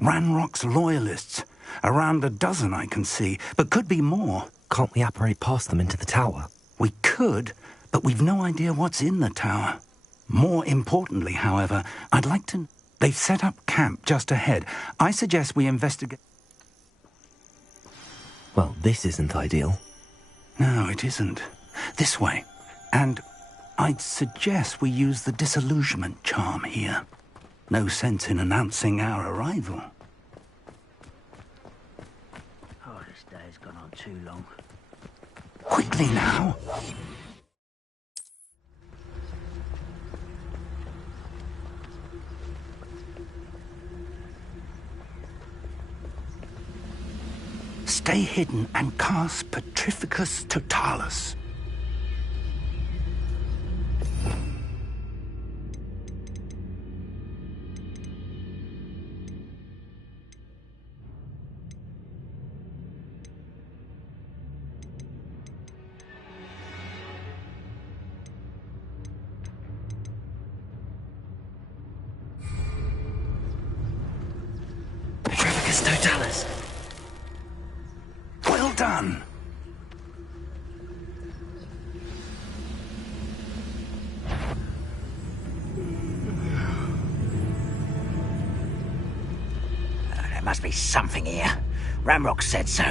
Ranrock's loyalists. Around a dozen I can see, but could be more. Can't we apparate past them into the tower? We could, but we've no idea what's in the tower. More importantly, however, I'd like to... They've set up camp just ahead. I suggest we investigate... Well, this isn't ideal. No, it isn't. This way. And I'd suggest we use the disillusionment charm here. No sense in announcing our arrival. Oh, this day's gone on too long. Quickly now. Stay hidden and cast Petrificus Totalis. Petrificus Totalis. Well done. There must be something here. Ranrock said so.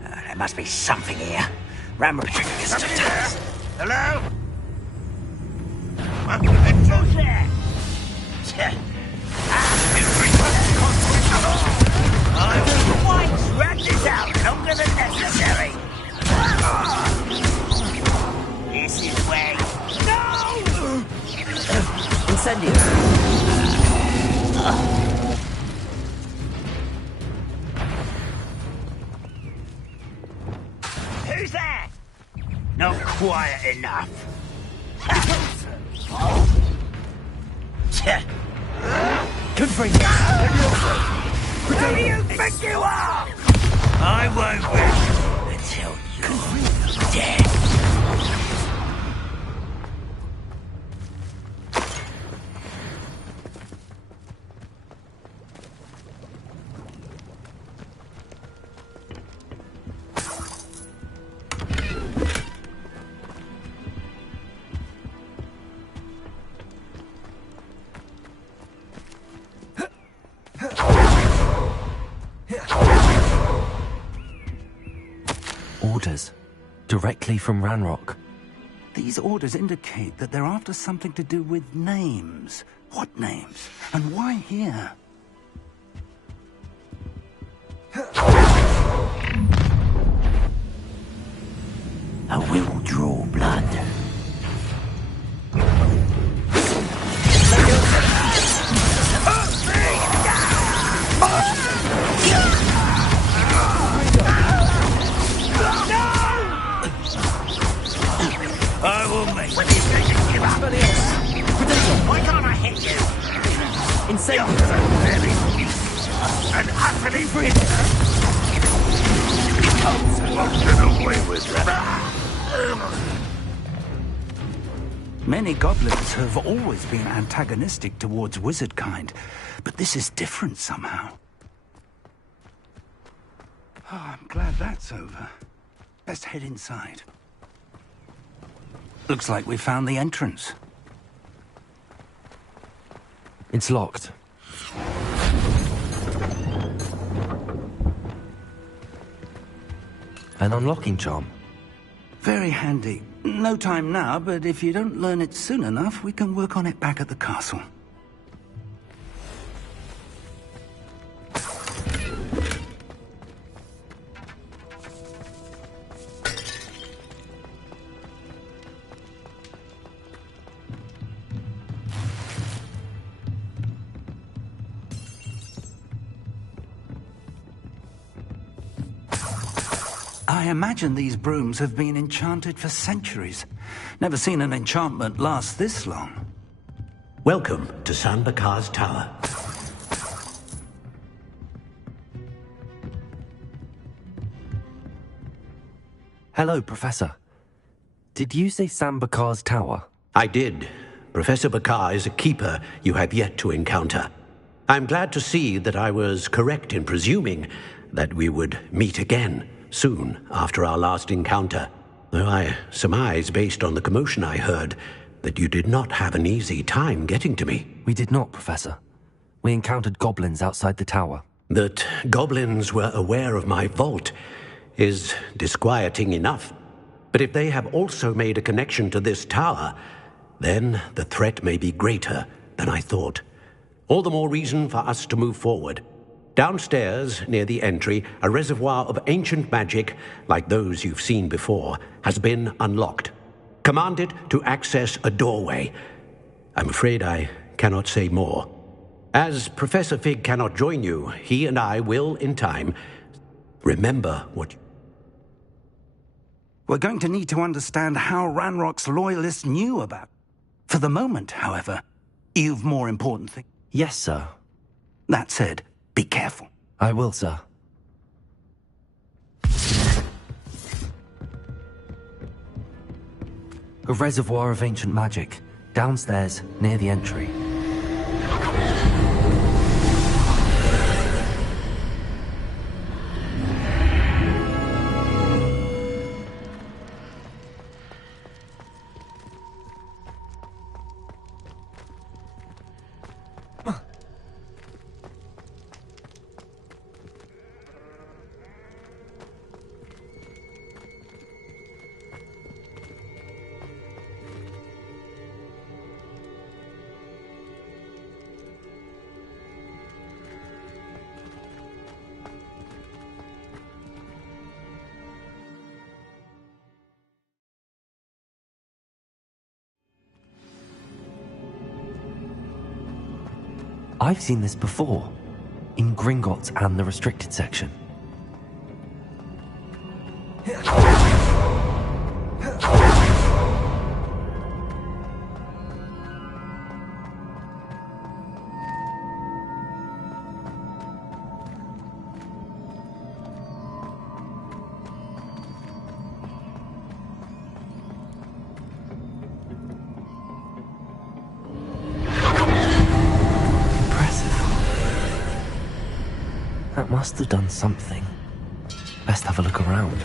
There must be something here. Ranrock... Hello? Who's there? I will rat this out longer than necessary. This is where... No! Incendio. Who's there? Not quiet enough. Confringo. Who do you think you are? I won't rest until you're dead. Orders. Directly from Ranrock. These orders indicate that they're after something to do with names. What names? And why here? I will draw blood. I will make what is going to give up. Why can't I hit you? Incendio. And utterly brilliant. Get away with that. Many goblins have always been antagonistic towards wizard kind, but this is different somehow. Oh, I'm glad that's over. Best head inside. Looks like we found the entrance. It's locked. An unlocking charm. Very handy. No time now, but if you don't learn it soon enough, we can work on it back at the castle. I imagine these brooms have been enchanted for centuries. Never seen an enchantment last this long. Welcome to San Bakar's Tower. Hello, Professor. Did you say Sam Bakar's tower? I did. Professor Bakar is a keeper you have yet to encounter. I'm glad to see that I was correct in presuming that we would meet again soon after our last encounter, though I surmise, based on the commotion I heard, that you did not have an easy time getting to me. We did not, Professor. We encountered goblins outside the tower. That goblins were aware of my vault is disquieting enough. But if they have also made a connection to this tower, then the threat may be greater than I thought. All the more reason for us to move forward. Downstairs, near the entry, a reservoir of ancient magic, like those you've seen before, has been unlocked. Command it to access a doorway. I'm afraid I cannot say more. As Professor Fig cannot join you, he and I will, in time, remember what... We're going to need to understand how Ranrock's loyalists knew about. For the moment, however, you've more important things. Yes, sir. That said, be careful. I will, sir. A reservoir of ancient magic, downstairs, near the entry. I've seen this before, in Gringotts and the restricted section. That must have done something. Best have a look around.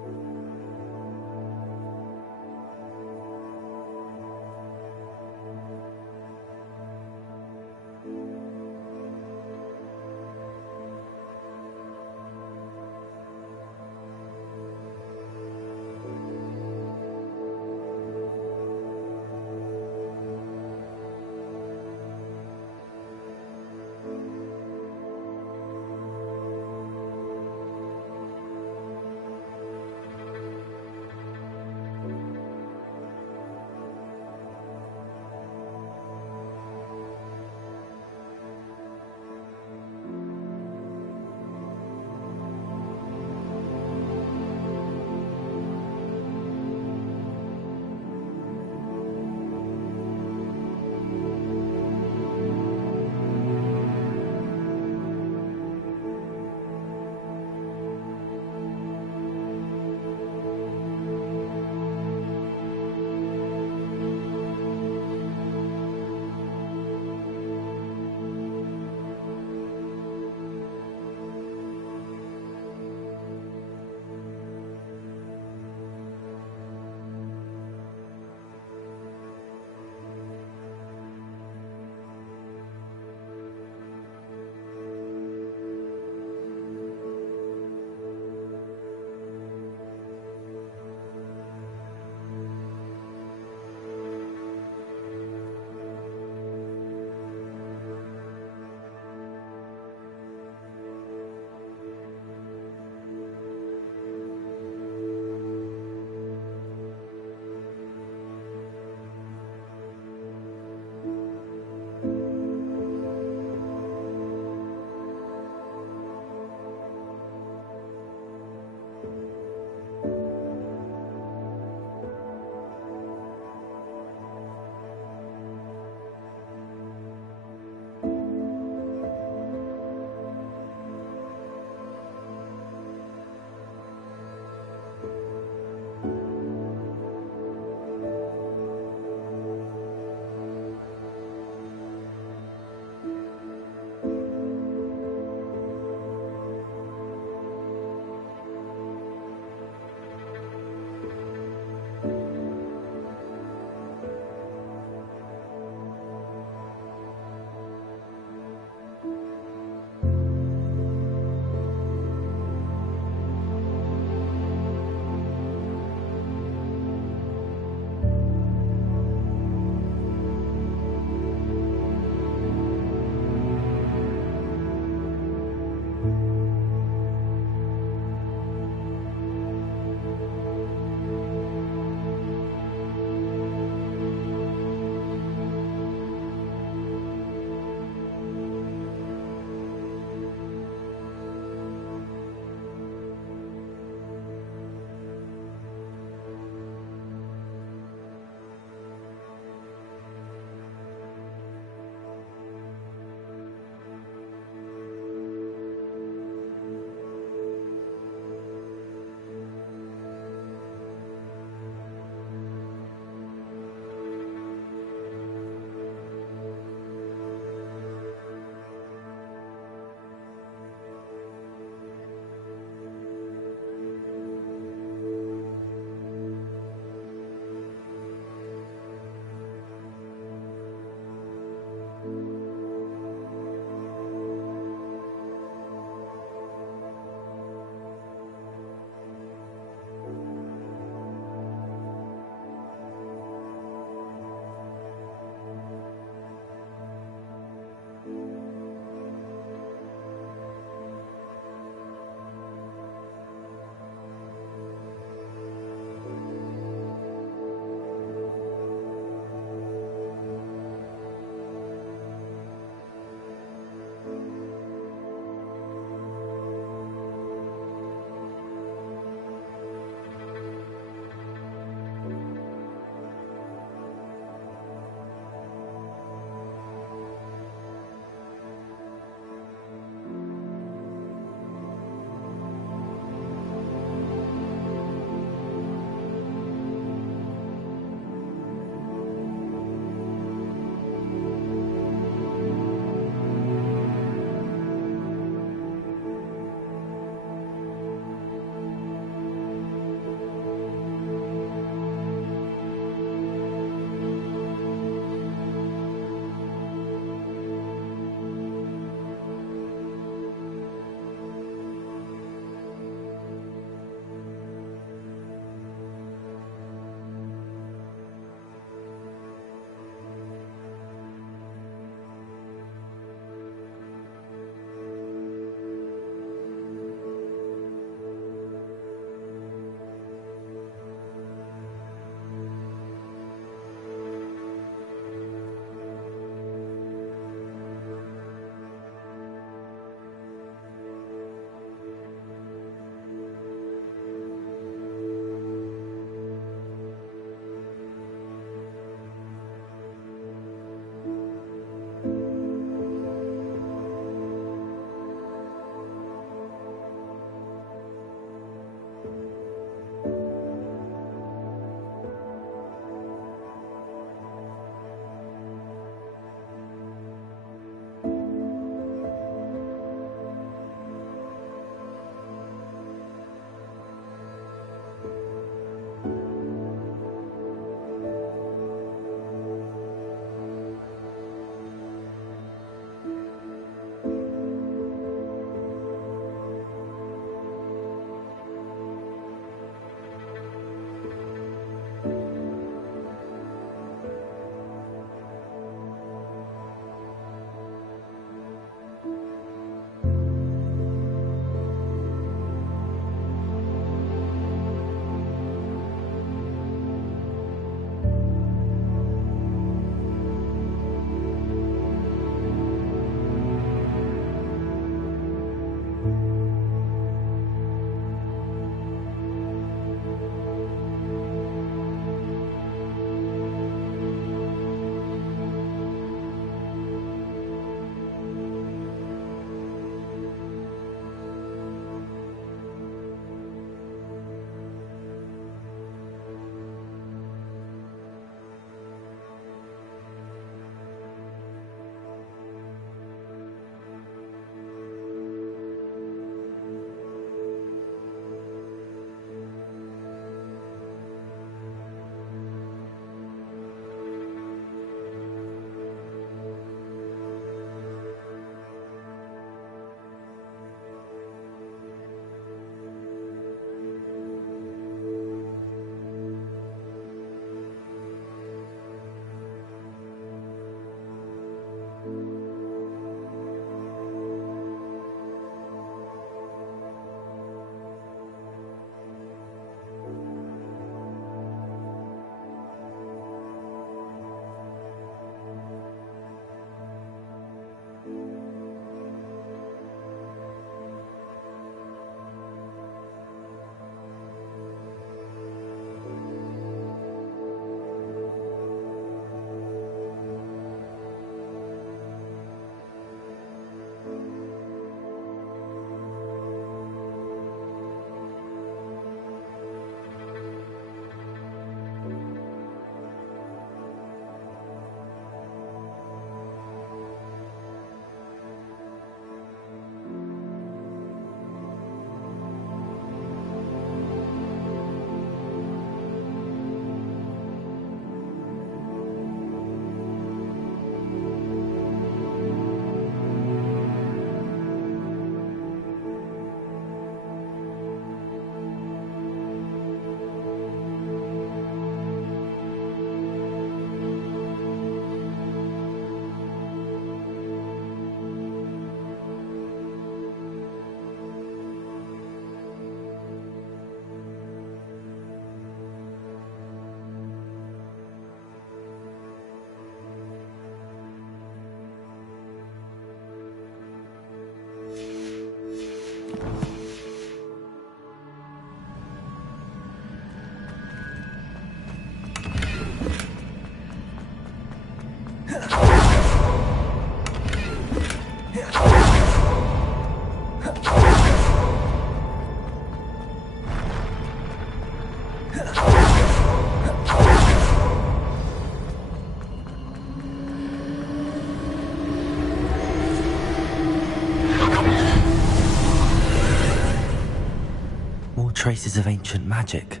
traces of ancient magic.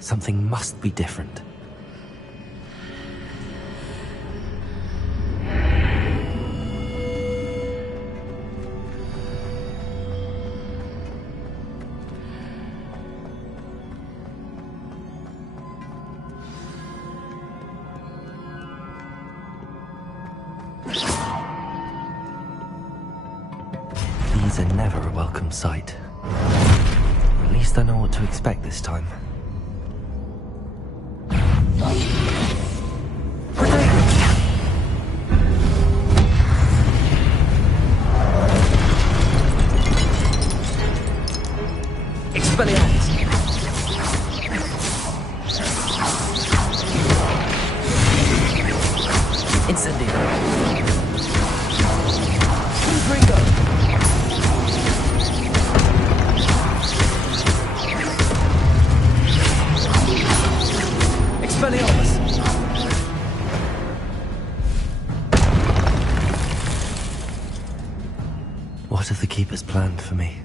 Something must be different. These are never a welcome sight. At least I know what to expect this time. Expelliarmus! Incendio! Gringo! Expelliarmus! What have the Keepers planned for me?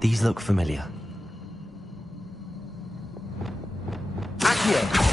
These look familiar. Accio!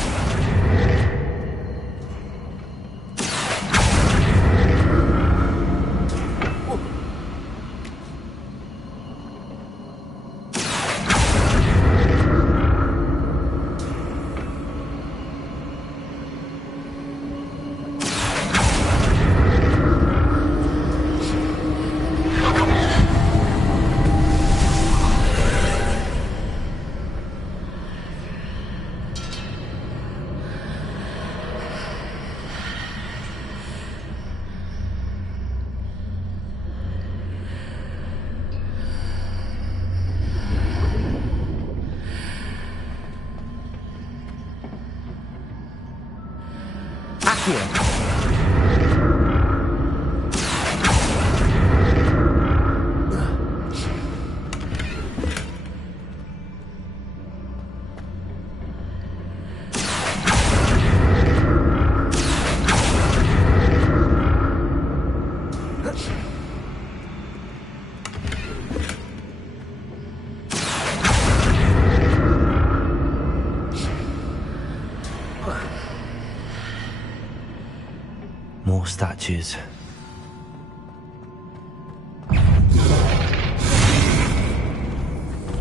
More statues.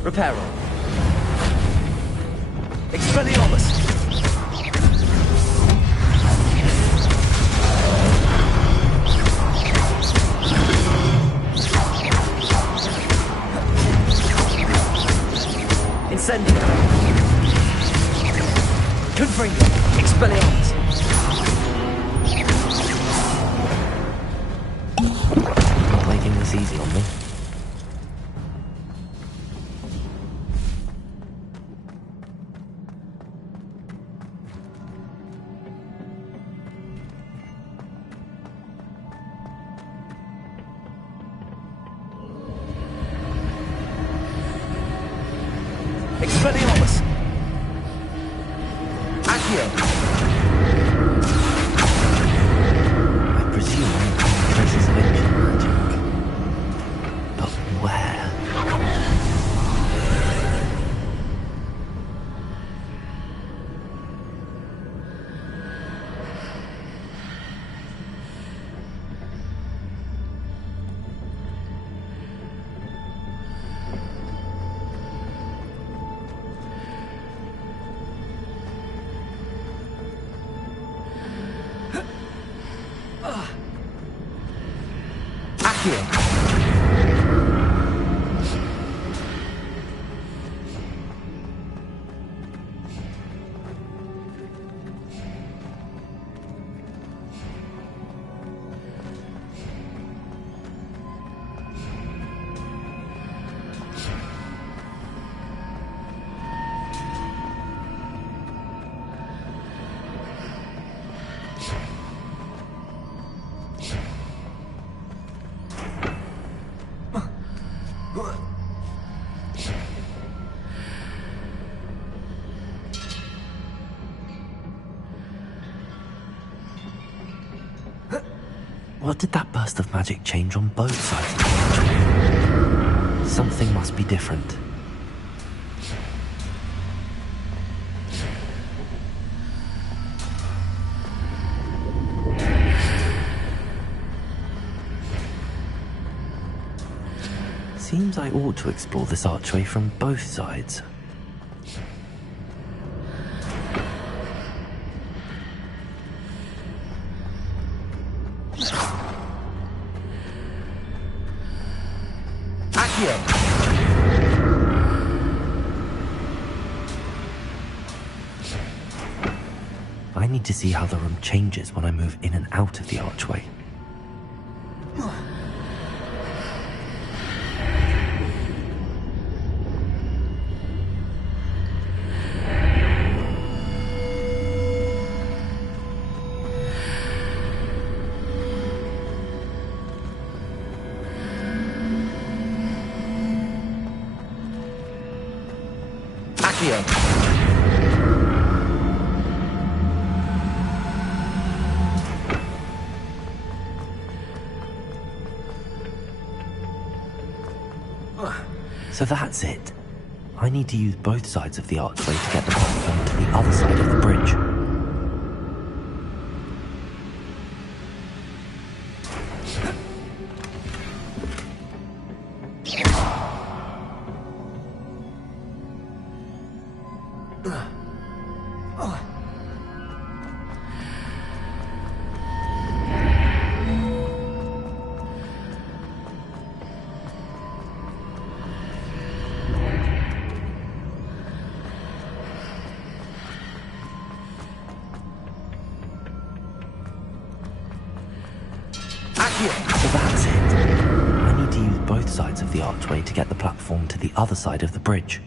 Reparo. Expelliarmus! Incendio! Confringo! Expelliarmus! Not making this easy on me. Expelliarmus! Accio! I presume I'm finding traces of ancient magic. But where? Accio! What did that burst of magic change on both sides of the archway? Something must be different. Seems I ought to explore this archway from both sides. I need to see how the room changes when I move in and out of the archway. So that's it. I need to use both sides of the archway to get the platform to the other side of the bridge. So that's it. I need to use both sides of the archway to get the platform to the other side of the bridge.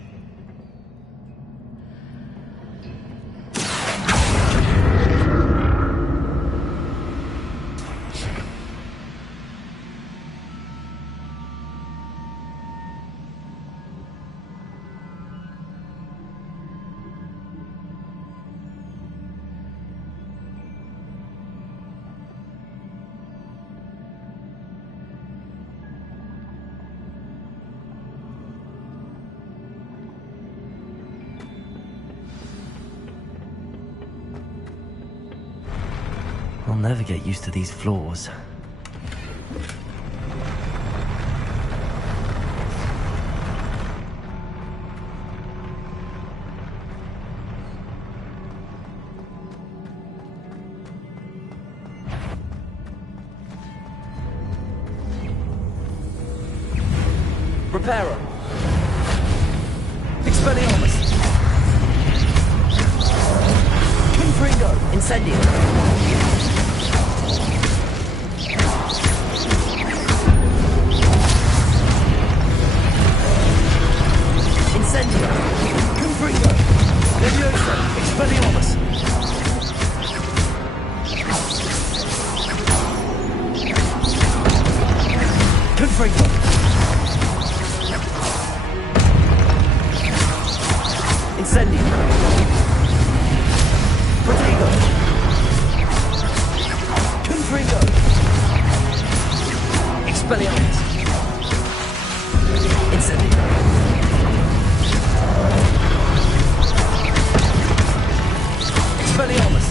I'll never get used to these floors. Reparo. Expelliarmus. Confringo. Incendio. Incendio. Confringo. Leviosa. Expelliarmus. Confringo. Incendio. Protego. Confringo. Expelliarmus. Incendio. Expelliarmus.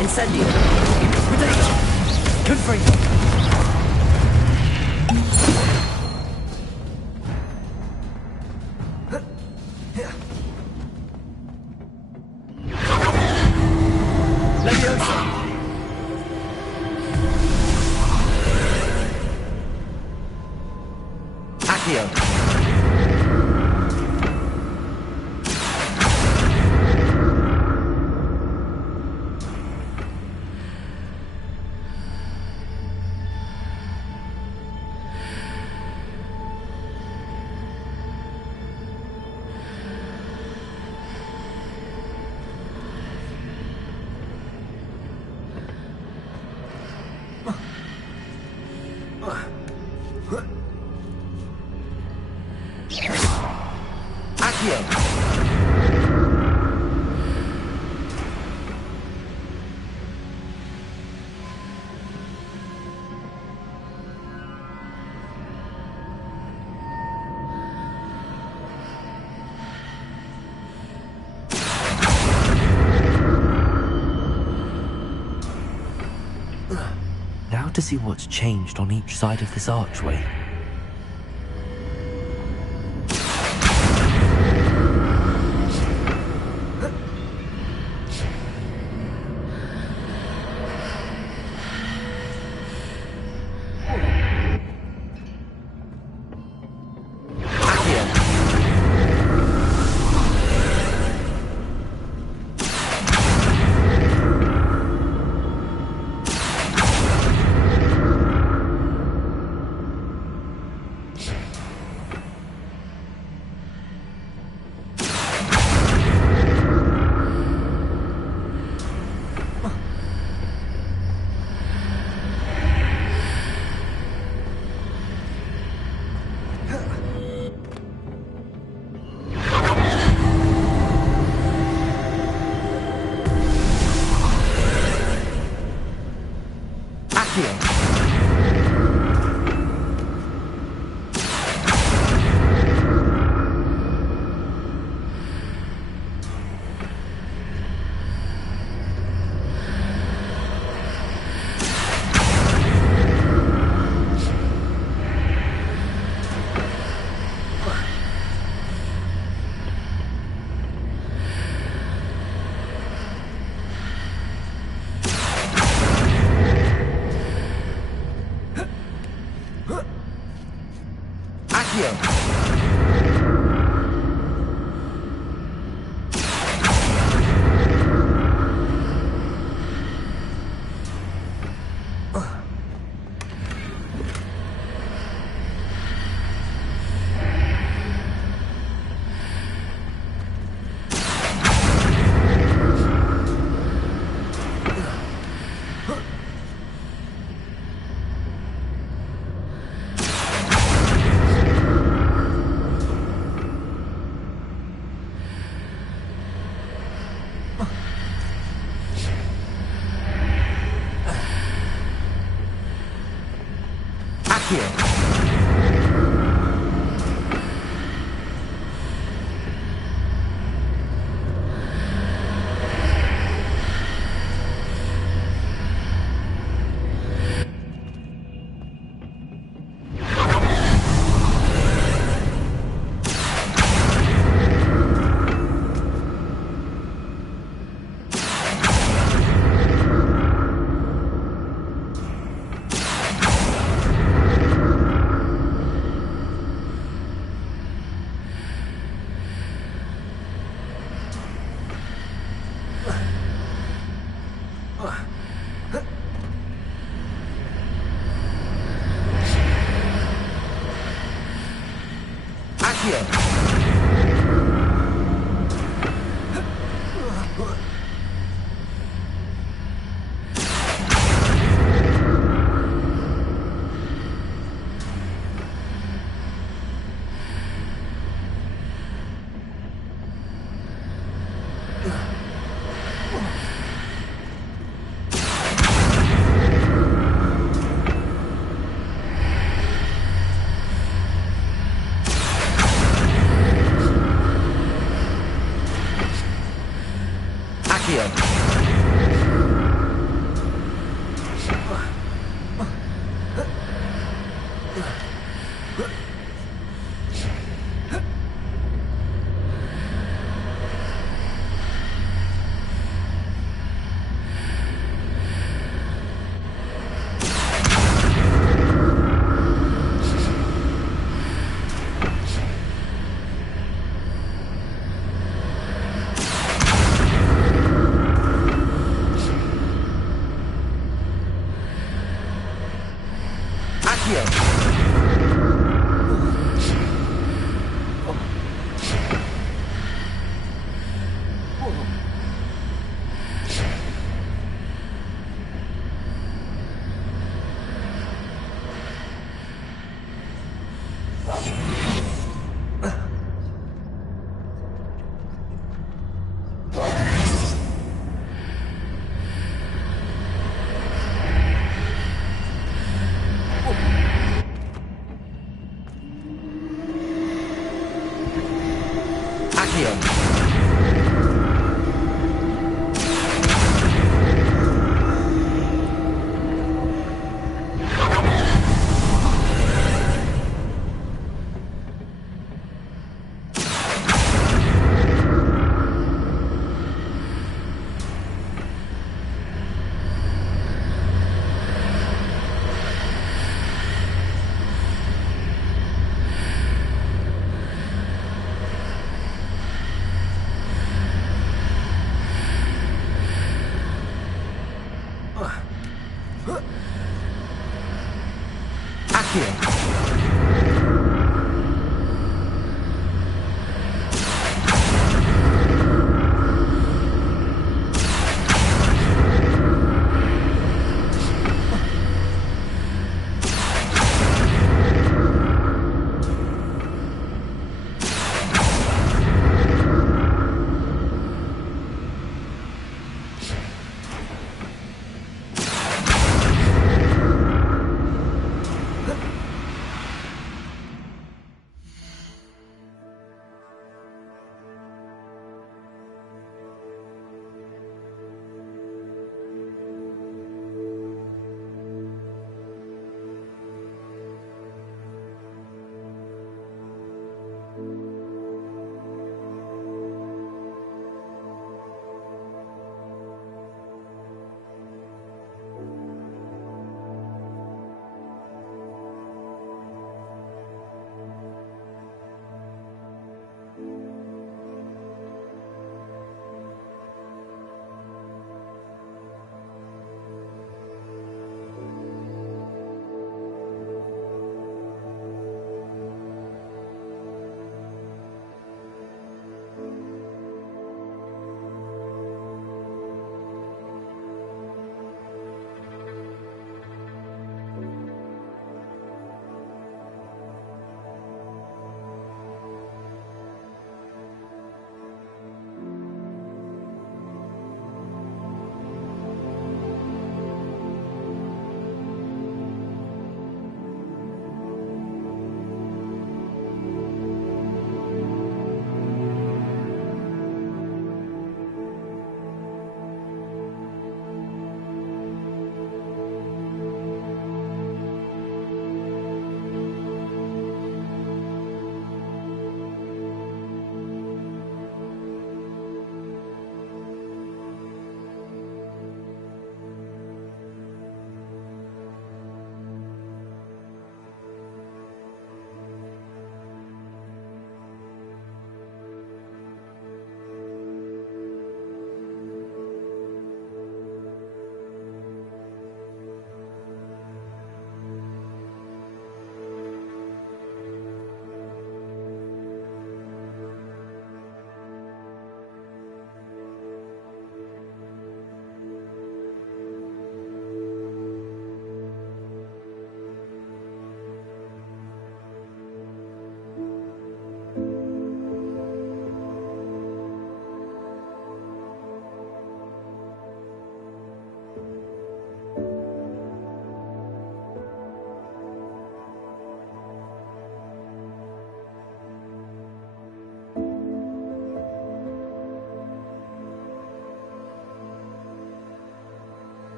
Incendio. Protego. Confringo. Leviosa. Accio. Now to see what's changed on each side of this archway.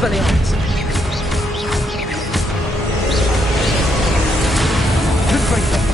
Expelliarmus! Confringo!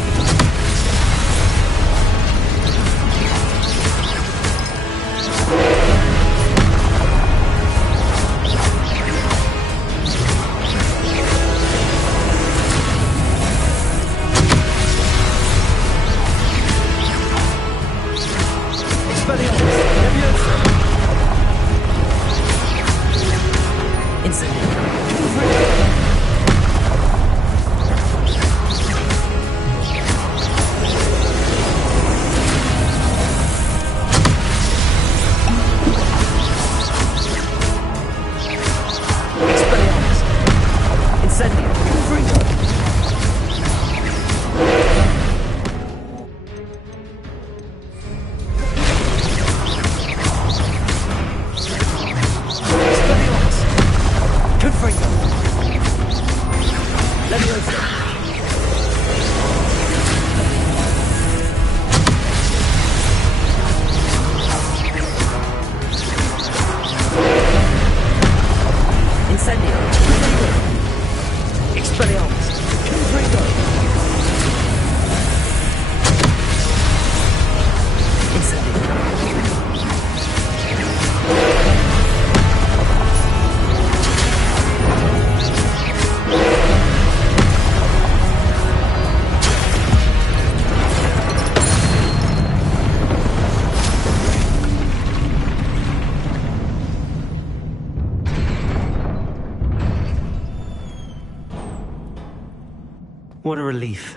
What a relief.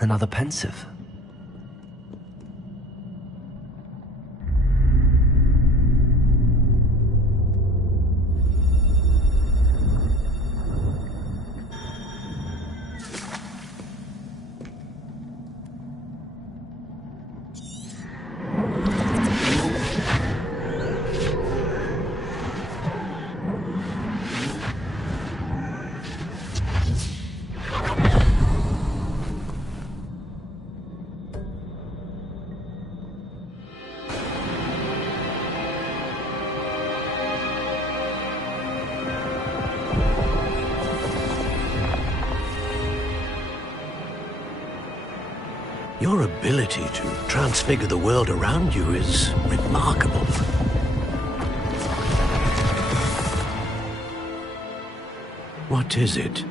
Another pensive. Your ability to transfigure the world around you is remarkable. What is it?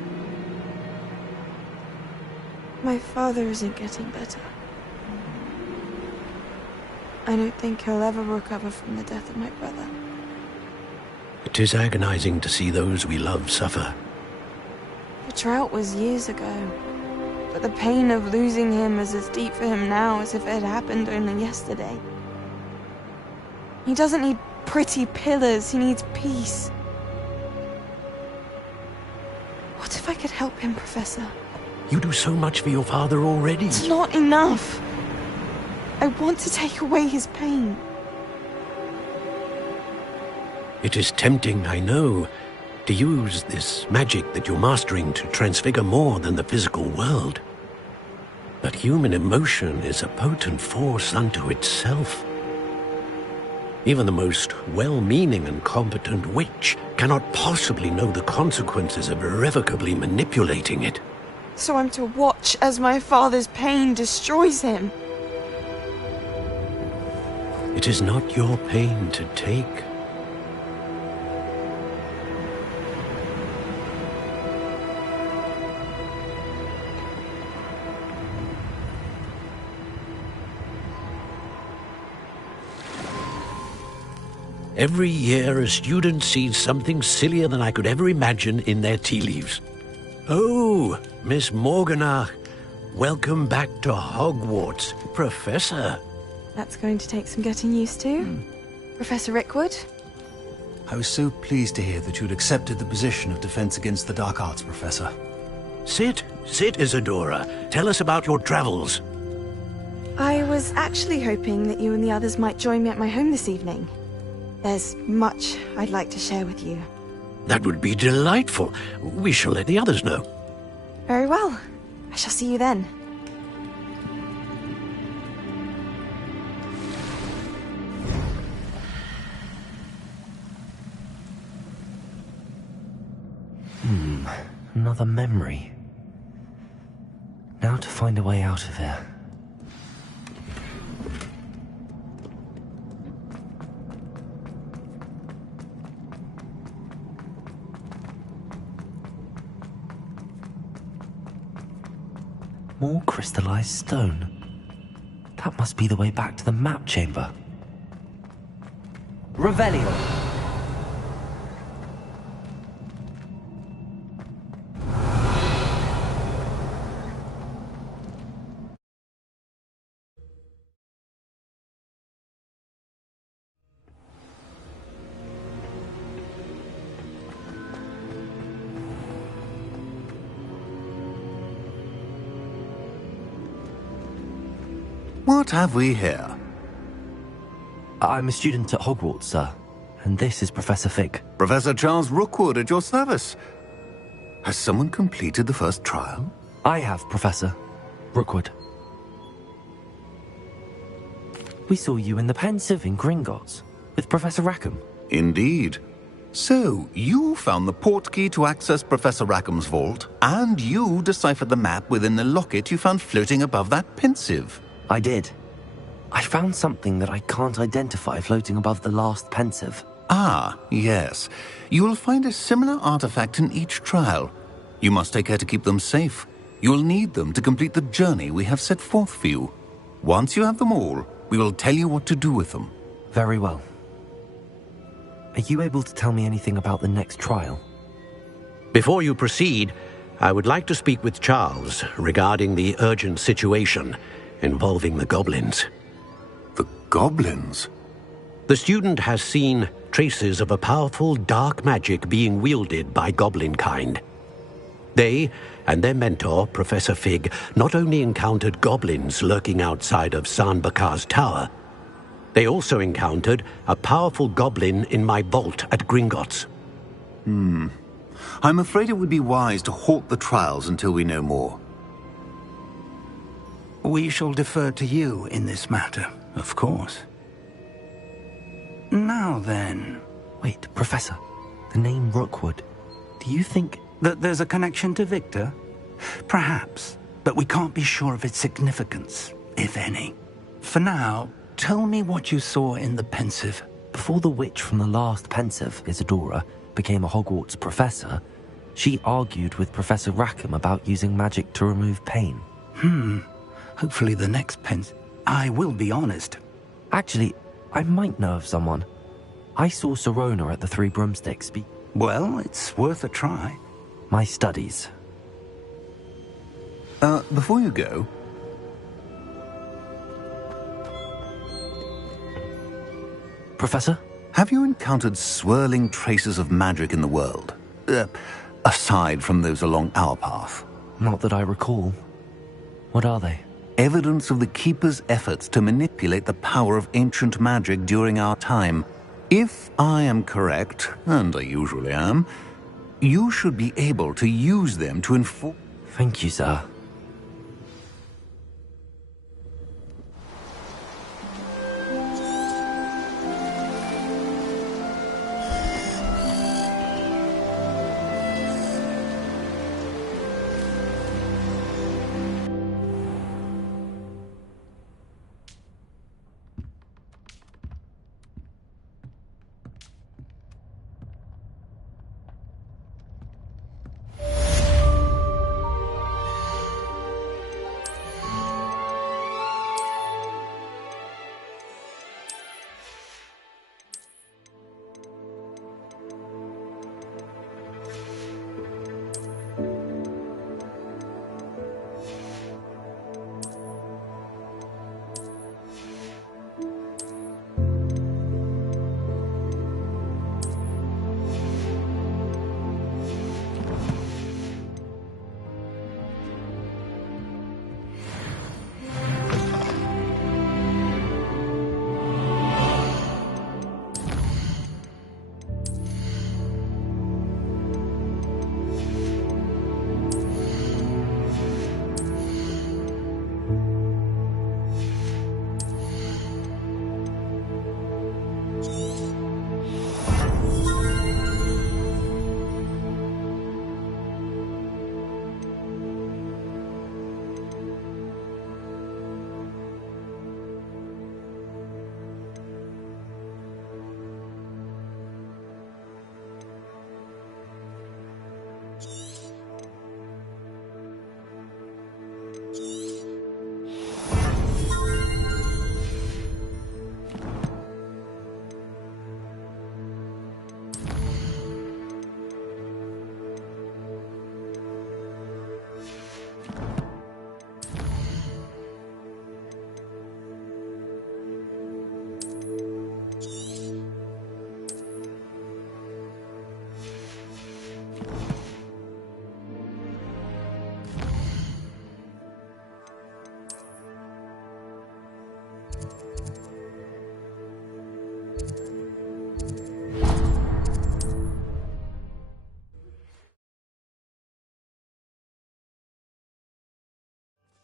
My father isn't getting better. I don't think he'll ever recover from the death of my brother. It is agonizing to see those we love suffer. The drought was years ago, but the pain of losing him is as deep for him now as if it had happened only yesterday. He doesn't need pretty pillars, he needs peace. What if I could help him, Professor? You do so much for your father already. It's not enough. I want to take away his pain. It is tempting, I know, to use this magic that you're mastering to transfigure more than the physical world. But human emotion is a potent force unto itself. Even the most well-meaning and competent witch cannot possibly know the consequences of irrevocably manipulating it. So I'm to watch as my father's pain destroys him. It is not your pain to take. Every year, a student sees something sillier than I could ever imagine in their tea leaves. Oh, Miss Morganach, welcome back to Hogwarts, Professor. That's going to take some getting used to. Professor Rickwood? I was so pleased to hear that you'd accepted the position of Defense Against the Dark Arts, Professor. Sit, Isadora. Tell us about your travels. I was actually hoping that you and the others might join me at my home this evening. There's much I'd like to share with you. That would be delightful. We shall let the others know. Very well. I shall see you then. another memory. Now to find a way out of here. More crystallized stone. That must be the way back to the map chamber. Revelio. What have we here? I'm a student at Hogwarts, sir. And this is Professor Fig. Professor Charles Rookwood at your service. Has someone completed the first trial? I have, Professor Rookwood. We saw you in the Pensive in Gringotts with Professor Rackham. Indeed. So, you found the portkey to access Professor Rackham's vault, and you deciphered the map within the locket you found floating above that Pensive. I did. I found something that I can't identify floating above the last Pensive. Ah, yes. You will find a similar artifact in each trial. You must take care to keep them safe. You will need them to complete the journey we have set forth for you. Once you have them all, we will tell you what to do with them. Very well. Are you able to tell me anything about the next trial? Before you proceed, I would like to speak with Charles regarding the urgent situation involving the goblins. The goblins? The student has seen traces of a powerful dark magic being wielded by goblin kind. They and their mentor, Professor Fig, not only encountered goblins lurking outside of San Bakar's tower, they also encountered a powerful goblin in my vault at Gringotts. I'm afraid it would be wise to halt the trials until we know more. We shall defer to you in this matter, of course. Now then... Wait, Professor. The name Rookwood. Do you think... that there's a connection to Victor? Perhaps, but we can't be sure of its significance, if any. For now, tell me what you saw in the Pensive. Before the witch from the last Pensive, Isadora, became a Hogwarts professor, she argued with Professor Rackham about using magic to remove pain. Hopefully the next Pensive... I will be honest. Actually, I might know of someone. I saw Serona at the Three Broomsticks speak. Well, it's worth a try. My studies. Before you go... Professor? Have you encountered swirling traces of magic in the world? Aside from those along our path? Not that I recall. What are they? Evidence of the Keeper's efforts to manipulate the power of ancient magic during our time. If I am correct, and I usually am, you should be able to use them to inform... Thank you, sir.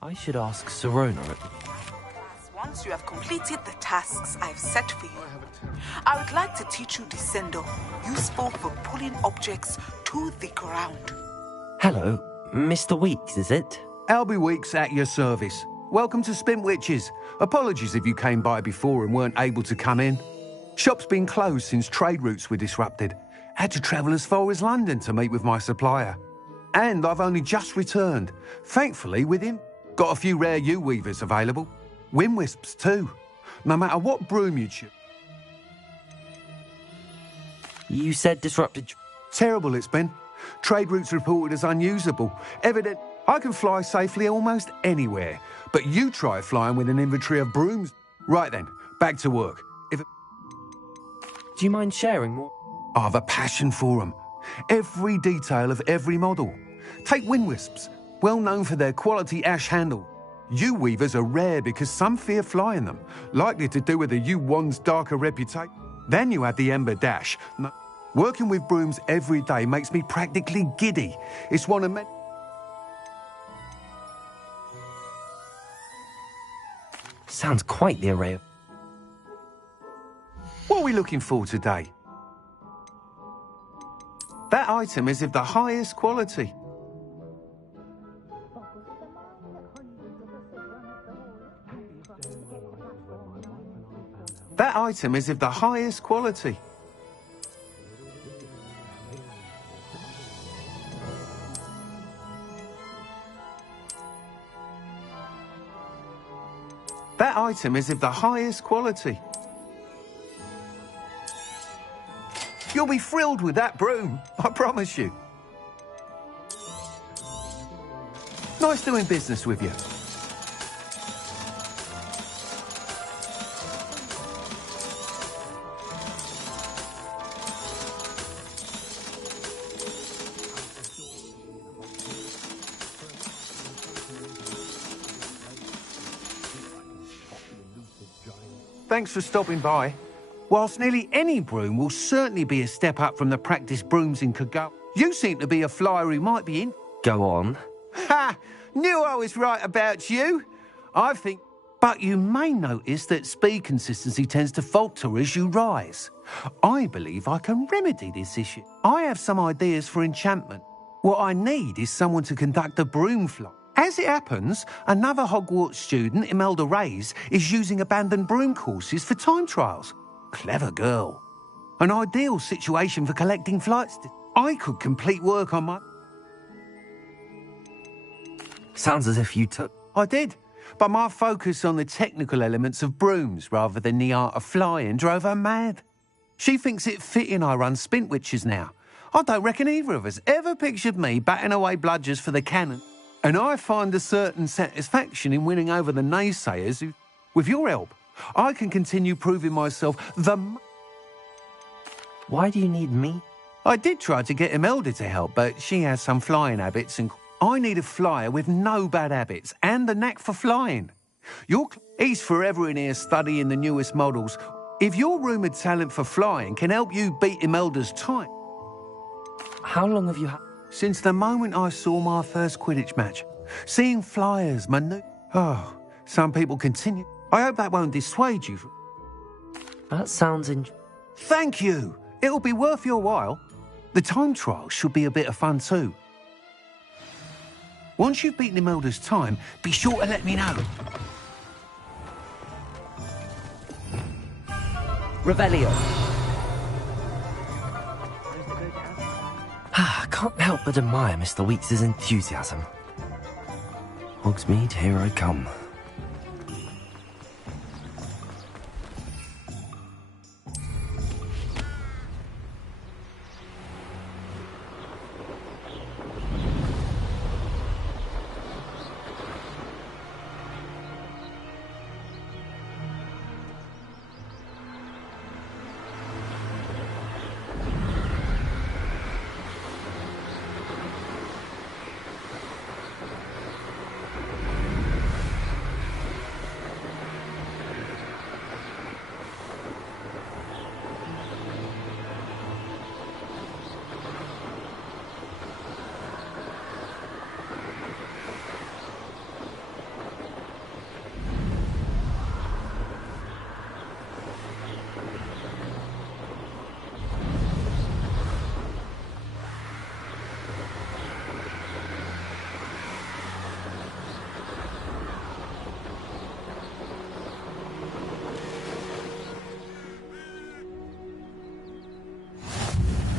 I should ask Serona. Once you have completed the tasks I've set for you, I would like to teach you Descendo, useful for pulling objects to the ground. Hello, Mr. Weeks, is it? Albie Weeks at your service. Welcome to Spintwitches. Apologies if you came by before and weren't able to come in. Shop's been closed since trade routes were disrupted. Had to travel as far as London to meet with my supplier. And I've only just returned. Thankfully, with him, got a few rare U-weavers available. Wind wisps too. No matter what broom you choose. You said disrupted... Terrible it's been. Trade routes reported as unusable. Evident I can fly safely almost anywhere. But you try flying with an inventory of brooms. Right then, back to work. Do you mind sharing more? I have a passion for them. Every detail of every model. Take wind wisps, well known for their quality ash handle. U-weavers are rare because some fear flying them, likely to do with the U-1's darker reputation. Then you have the Ember Dash. Working with brooms every day makes me practically giddy. It's one of many... Sounds quite the array of... What are we looking for today? That item is of the highest quality. That item is of the highest quality. That item is of the highest quality. You'll be thrilled with that broom, I promise you. Nice doing business with you. Thanks for stopping by. Whilst nearly any broom will certainly be a step up from the practice brooms in Kogo, you seem to be a flyer who might be in... Go on. Ha! Knew I was right about you. I think... But you may notice that speed consistency tends to falter as you rise. I believe I can remedy this issue. I have some ideas for enchantment. What I need is someone to conduct a broom flight. As it happens, another Hogwarts student, Imelda Reyes, is using abandoned broom courses for time trials. Clever girl. An ideal situation for collecting flights. I could complete work on my... Sounds as if you took... I did, but my focus on the technical elements of brooms rather than the art of flying drove her mad. She thinks it fitting I run Spintwitches now. I don't reckon either of us ever pictured me batting away bludgers for the cannon. And I find a certain satisfaction in winning over the naysayers who, with your help, I can continue proving myself the... Why do you need me? I did try to get Imelda to help, but she has some flying habits and... I need a flyer with no bad habits and the knack for flying. He's forever in here studying the newest models. If your rumoured talent for flying can help you beat Imelda's time... How long have you had... Since the moment I saw my first Quidditch match. Seeing flyers, Oh, some people continue. I hope that won't dissuade you. That sounds Thank you. It'll be worth your while. The time trial should be a bit of fun too. Once you've beaten Imelda's time, be sure to let me know. Revelio. I can't help but admire Mr. Weeks' enthusiasm. Hogsmeade, here I come.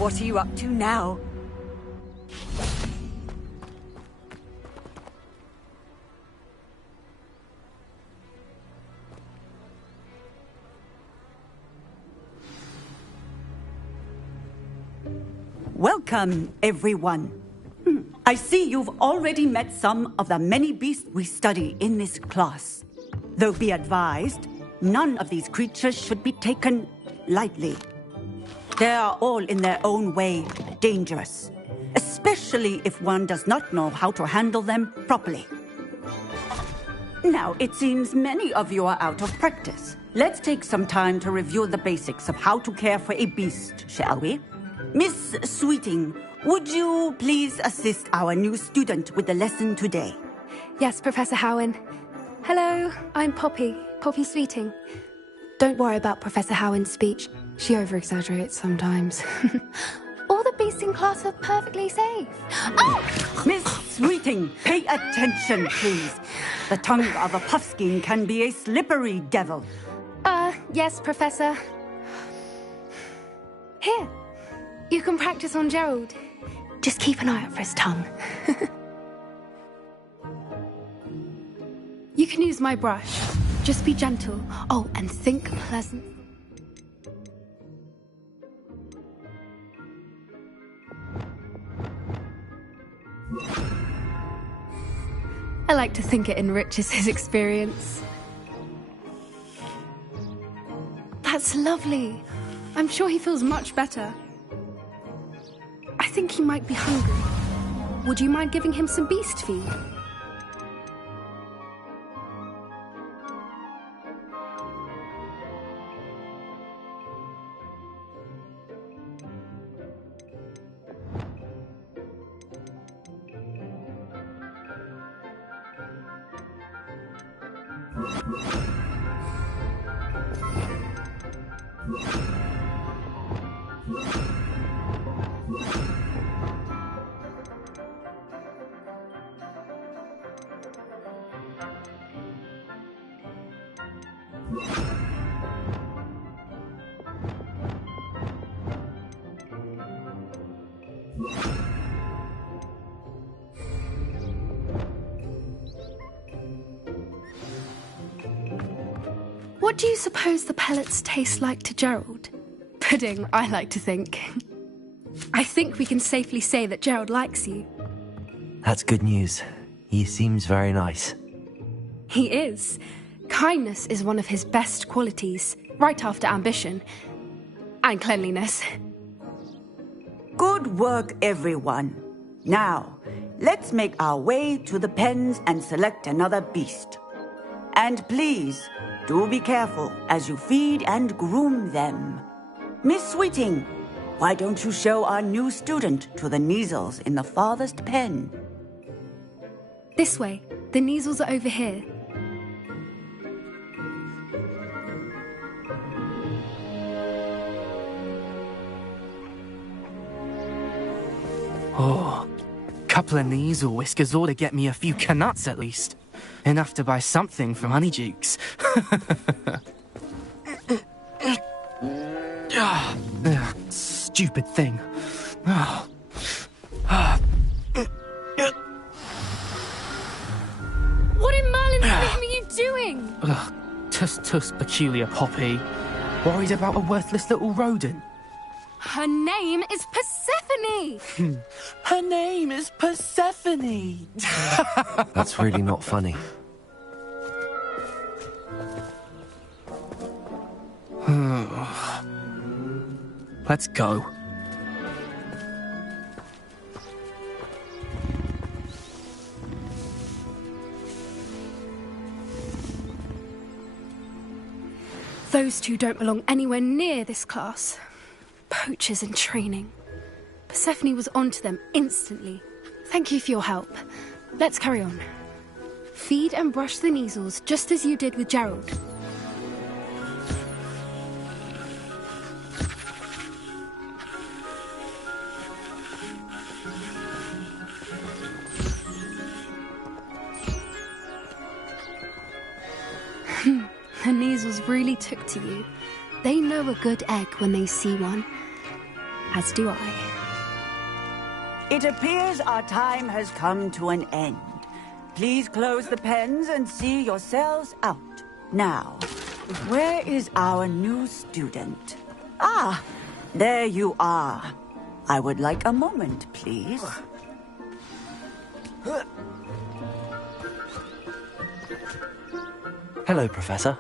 What are you up to now? Welcome, everyone. I see you've already met some of the many beasts we study in this class. Though be advised, none of these creatures should be taken lightly. They are all in their own way dangerous, especially if one does not know how to handle them properly. Now, it seems many of you are out of practice. Let's take some time to review the basics of how to care for a beast, shall we? Miss Sweeting, would you please assist our new student with the lesson today? Yes, Professor Howen. Hello, I'm Poppy Sweeting. Don't worry about Professor Howen's speech. She over-exaggerates sometimes. All the beasts in class are perfectly safe. Oh! Miss Sweeting, pay attention, please. The tongue of a puffskein can be a slippery devil. Yes, Professor. Here. You can practice on Gerald. Just keep an eye out for his tongue. You can use my brush. Just be gentle. Oh, and think pleasant. I like to think it enriches his experience. That's lovely. I'm sure he feels much better. I think he might be hungry. Would you mind giving him some beast feed? What do you suppose the pellets taste like to Gerald? Pudding, I like to think. I think we can safely say that Gerald likes you. That's good news. He seems very nice. He is. Kindness is one of his best qualities, right after ambition. And cleanliness. Good work, everyone. Now, let's make our way to the pens and select another beast. And please, do be careful as you feed and groom them. Miss Sweeting, why don't you show our new student to the Neasels in the farthest pen? This way. The Neasels are over here. Oh, couple of Neasel whiskers ought to get me a few canuts at least. Enough to buy something from Honeydukes. Stupid thing. What in Merlin's name are you doing? Tuss, peculiar Poppy. Worried about a worthless little rodent. Her name is Persephone! Her name is Persephone! That's really not funny. Let's go. Those two don't belong anywhere near this class. Poachers in training. Persephone was onto them instantly. Thank you for your help. Let's carry on. Feed and brush the Neasels just as you did with Gerald. The Neasels really took to you. They know a good egg when they see one. As do I. It appears our time has come to an end. Please close the pens and see yourselves out. Now, where is our new student? Ah, there you are. I would like a moment, please. Hello, Professor.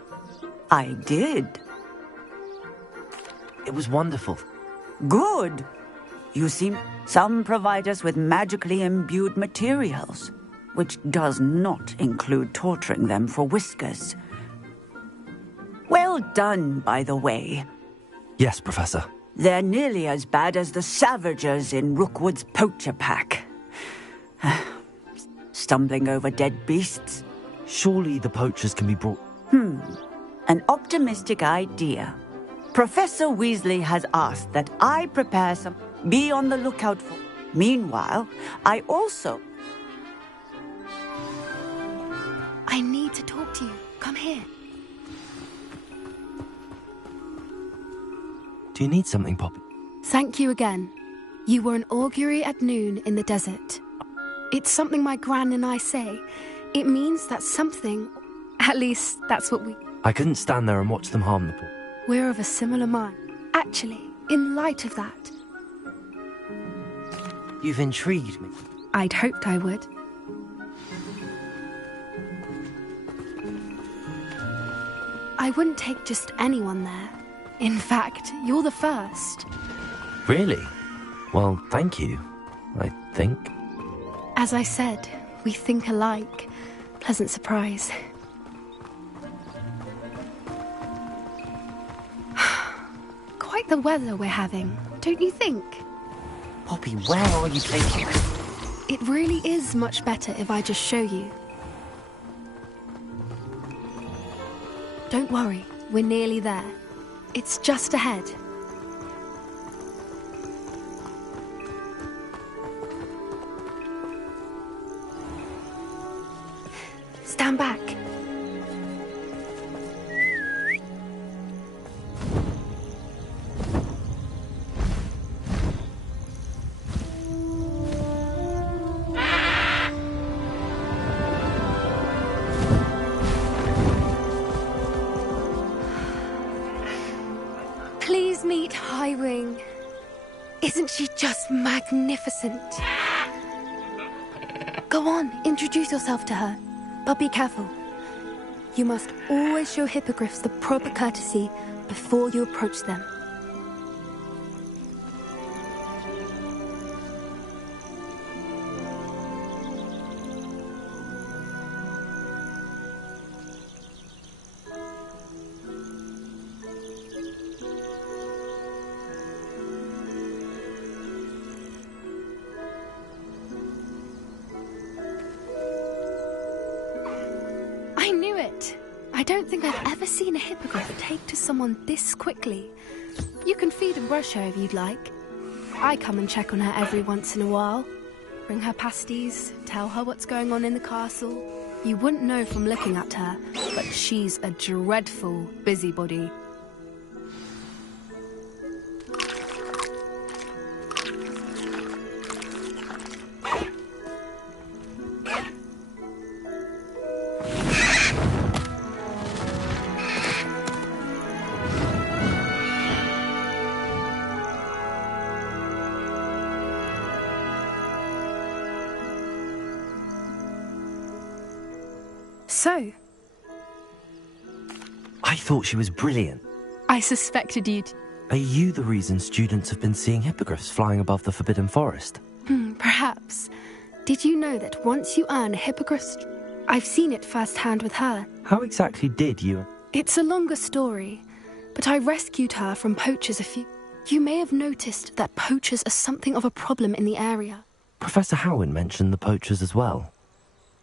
I did. It was wonderful. Good. You see, some provide us with magically imbued materials, which does not include torturing them for whiskers. Well done, by the way. Yes, Professor. They're nearly as bad as the Savagers in Rookwood's poacher pack. Stumbling over dead beasts. Surely the poachers can be brought... An optimistic idea. Professor Weasley has asked that I prepare some... Be on the lookout for... Meanwhile, I also... I need to talk to you. Come here. Do you need something, Poppy? Thank you again. You were an augury at noon in the desert. It's something my gran and I say. It means that something... At least, that's what we... I couldn't stand there and watch them harm the poor. We're of a similar mind. Actually, in light of that... You've intrigued me. I'd hoped I would. I wouldn't take just anyone there. In fact, you're the first. Really? Well, thank you, I think. As I said, we think alike. Pleasant surprise. Quite the weather we're having, don't you think? Poppy, where are you taking me? It really is much better if I just show you. Don't worry, we're nearly there. It's just ahead. Stand back. Please meet Highwing. Isn't she just magnificent? Go on, introduce yourself to her. But be careful. You must always show hippogriffs the proper courtesy before you approach them. I knew it! I don't think I've ever seen a hippogriff take to someone this quickly. You can feed and brush her if you'd like. I come and check on her every once in a while. Bring her pasties, tell her what's going on in the castle. You wouldn't know from looking at her, but she's a dreadful busybody. So, I thought she was brilliant. I suspected you'd... Are you the reason students have been seeing hippogriffs flying above the Forbidden Forest? Perhaps. Did you know that once you earn a hippogriff... I've seen it firsthand with her. How exactly did you... It's a longer story, but I rescued her from poachers a few... You may have noticed that poachers are something of a problem in the area. Professor Howin mentioned the poachers as well.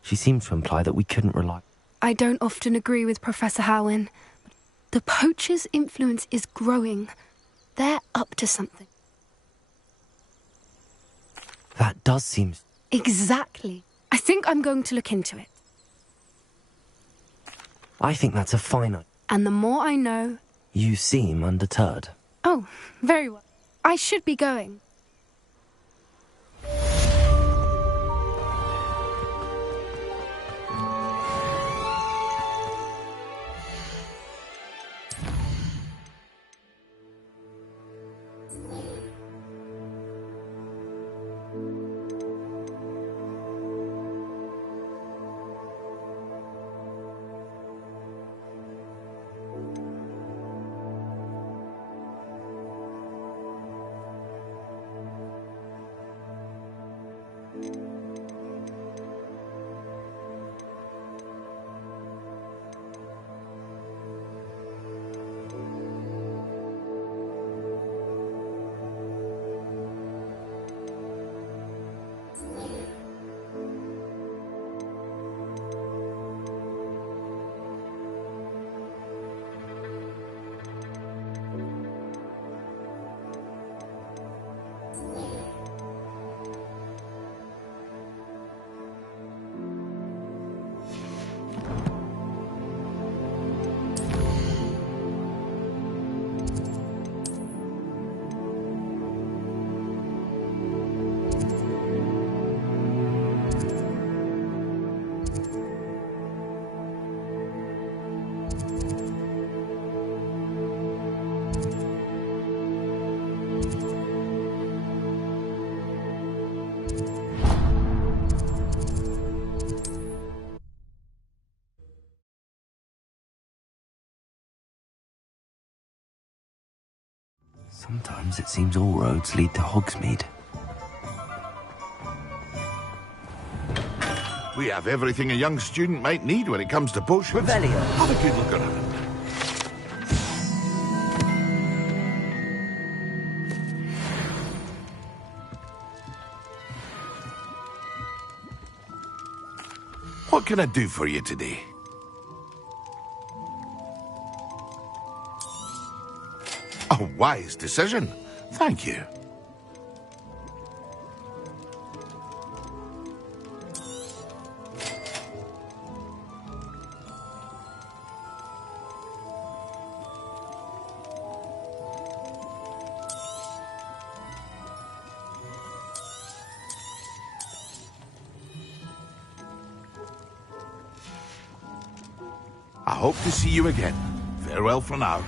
She seemed to imply that we couldn't rely... I don't often agree with Professor Howin. The poachers' influence is growing. They're up to something. That does seem... Exactly. I think I'm going to look into it. I think that's a fine idea. And the more I know... You seem undeterred. Oh, very well. I should be going. Sometimes it seems all roads lead to Hogsmeade. We have everything a young student might need when it comes to potions. Revelio. Have a good look around. What can I do for you today? A wise decision. Thank you. I hope to see you again. Farewell for now.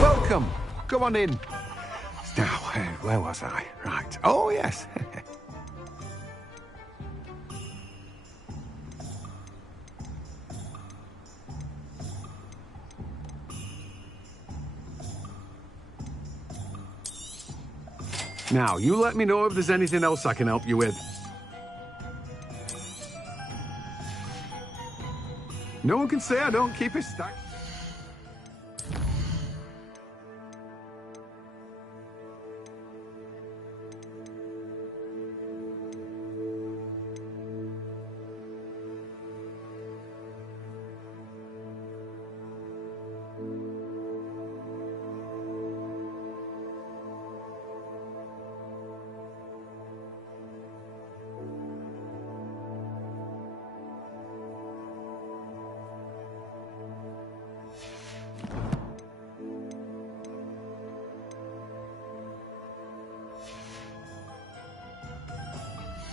Welcome. Come on in. Now, where was I? Right. Oh, yes. Now, you let me know if there's anything else I can help you with. No one can say I don't keep a stack.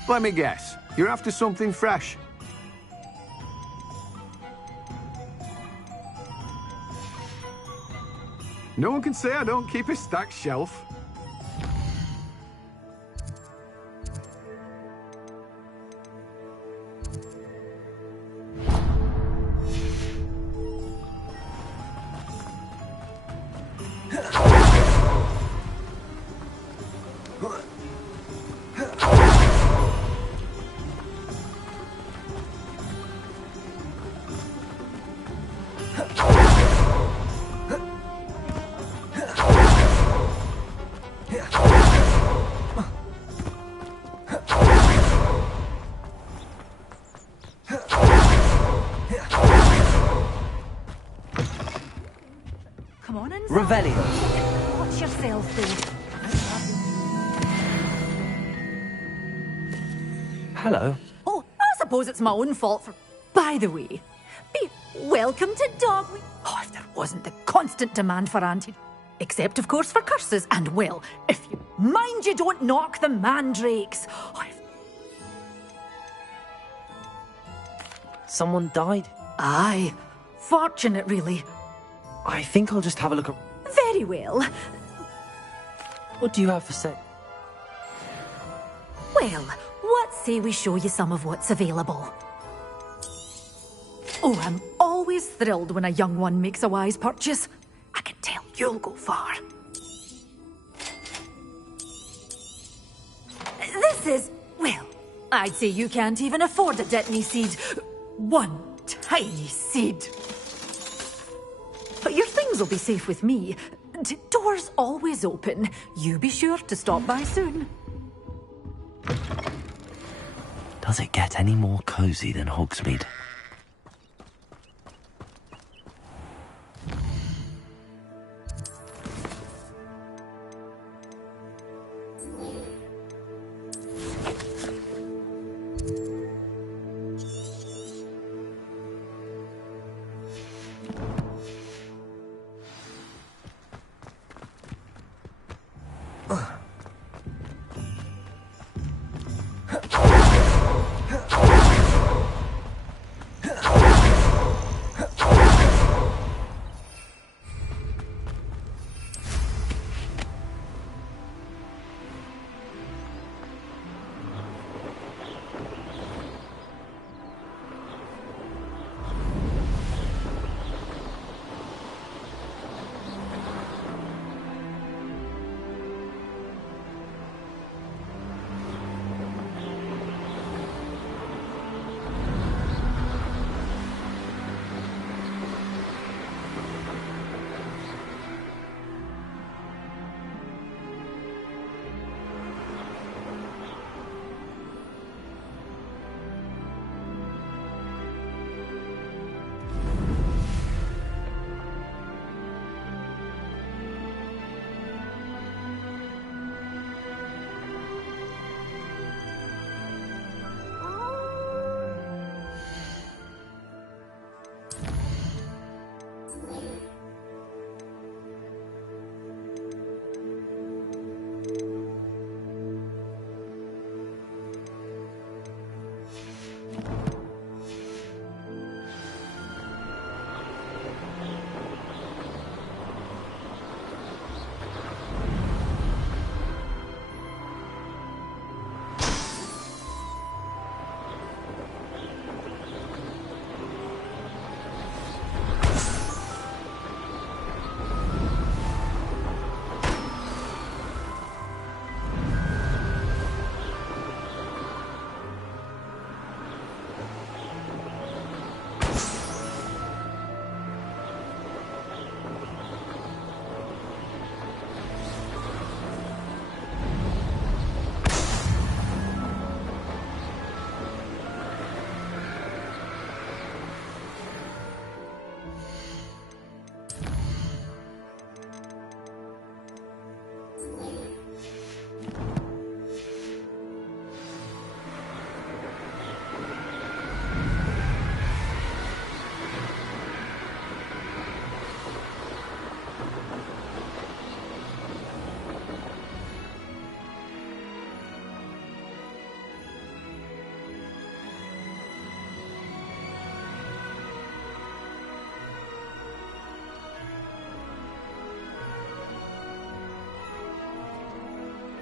Let me guess. You're after something fresh. No one can say I don't keep a stacked shelf. Come on inside. Revelio. Watch yourself, though. Hello. Oh, I suppose it's my own fault for... By the way, be welcome to Dogweed. Oh, if there wasn't the constant demand for anti... Except, of course, for curses. And, well, if you mind you don't knock the mandrakes. Oh, Someone died? Aye. Fortunate, really. I think I'll just have a look at... Very well. What do you have for sale? Well, what say we show you some of what's available? Oh, I'm always thrilled when a young one makes a wise purchase. I can tell you'll go far. This is, well, I'd say you can't even afford a Detney seed. One tiny seed. But your things will be safe with me. Doors always open. You be sure to stop by soon. Does it get any more cozy than Hogsmeade?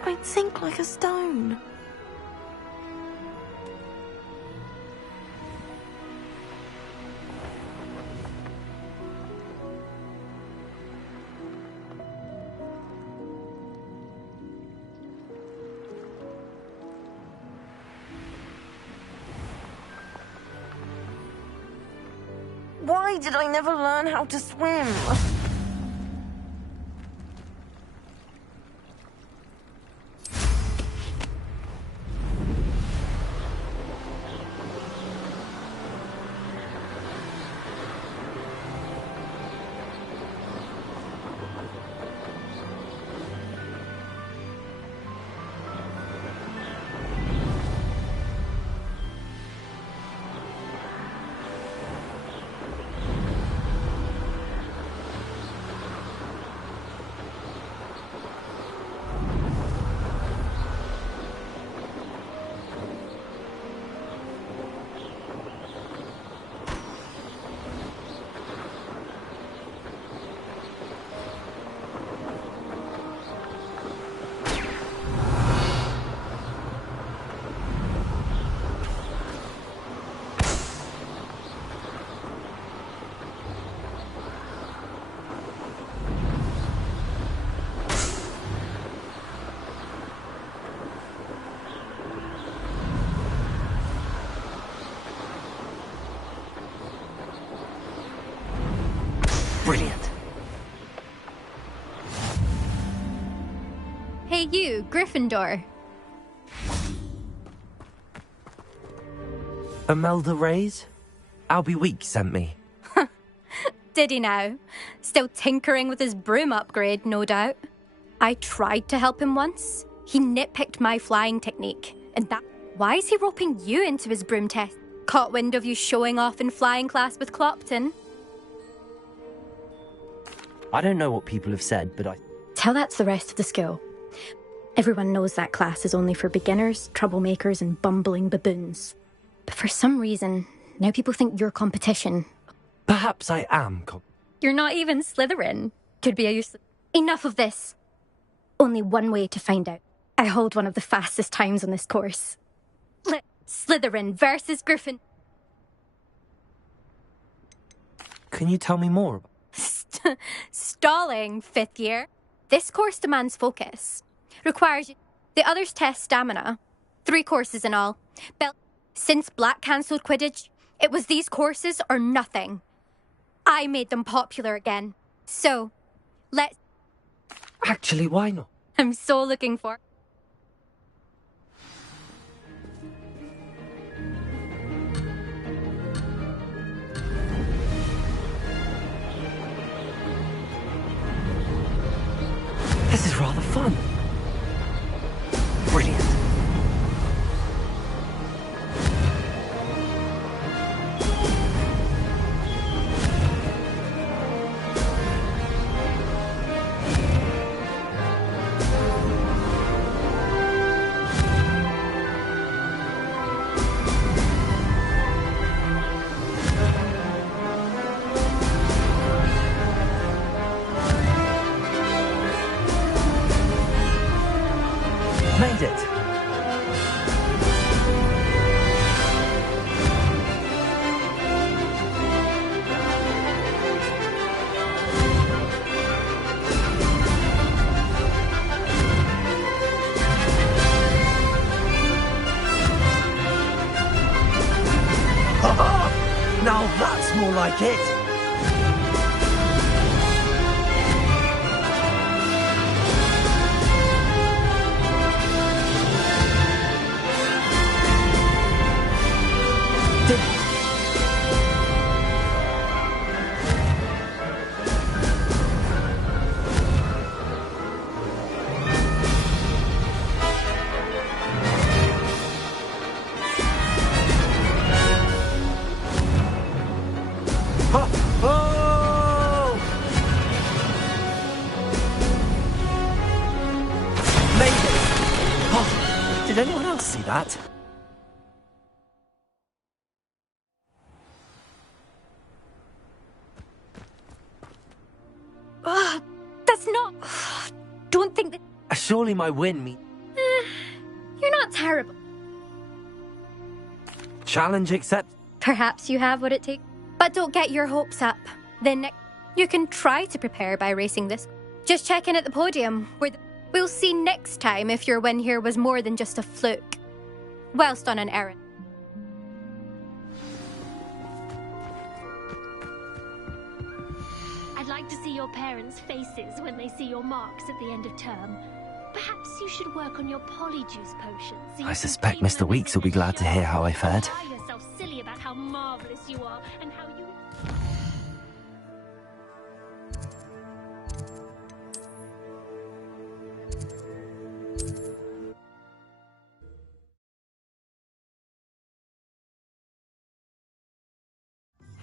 I'd sink like a stone. Why did I never learn how to swim? Brilliant. Hey you, Gryffindor. Imelda Reyes? Albie Week sent me. Did he now? Still tinkering with his broom upgrade, no doubt. I tried to help him once. He nitpicked my flying technique. And that... Why is he roping you into his broom test? Caught wind of you showing off in flying class with Clopton? I don't know what people have said, but I... Tell that to the rest of the school. Everyone knows that class is only for beginners, troublemakers, and bumbling baboons. But for some reason, now people think you're competition. Perhaps I am You're not even Slytherin. Could be a useless... Enough of this. Only one way to find out. I hold one of the fastest times on this course. Slytherin versus Gryffindor. Can you tell me more? Stalling, 5th year. This course demands focus. Requires you... The others test stamina. 3 courses in all. Since Black cancelled Quidditch, it was these courses or nothing. I made them popular again. So, let's... Actually, why not? I'm so looking for... This is rather fun. Brilliant. Made it! Now that's more like it! Did anyone else see that? That's not... Don't think that... Surely my win means... You're not terrible. Challenge accepted. Perhaps you have what it takes. But don't get your hopes up. Then you can try to prepare by racing this. Just check in at the podium. We'll see next time if your win here was more than just a fluke. Whilst on an errand. I'd like to see your parents' faces when they see your marks at the end of term. Perhaps you should work on your polyjuice potion. So I suspect Mr. Weeks will be glad to hear how I fared. Cry yourself silly about how marvelous you are and how you...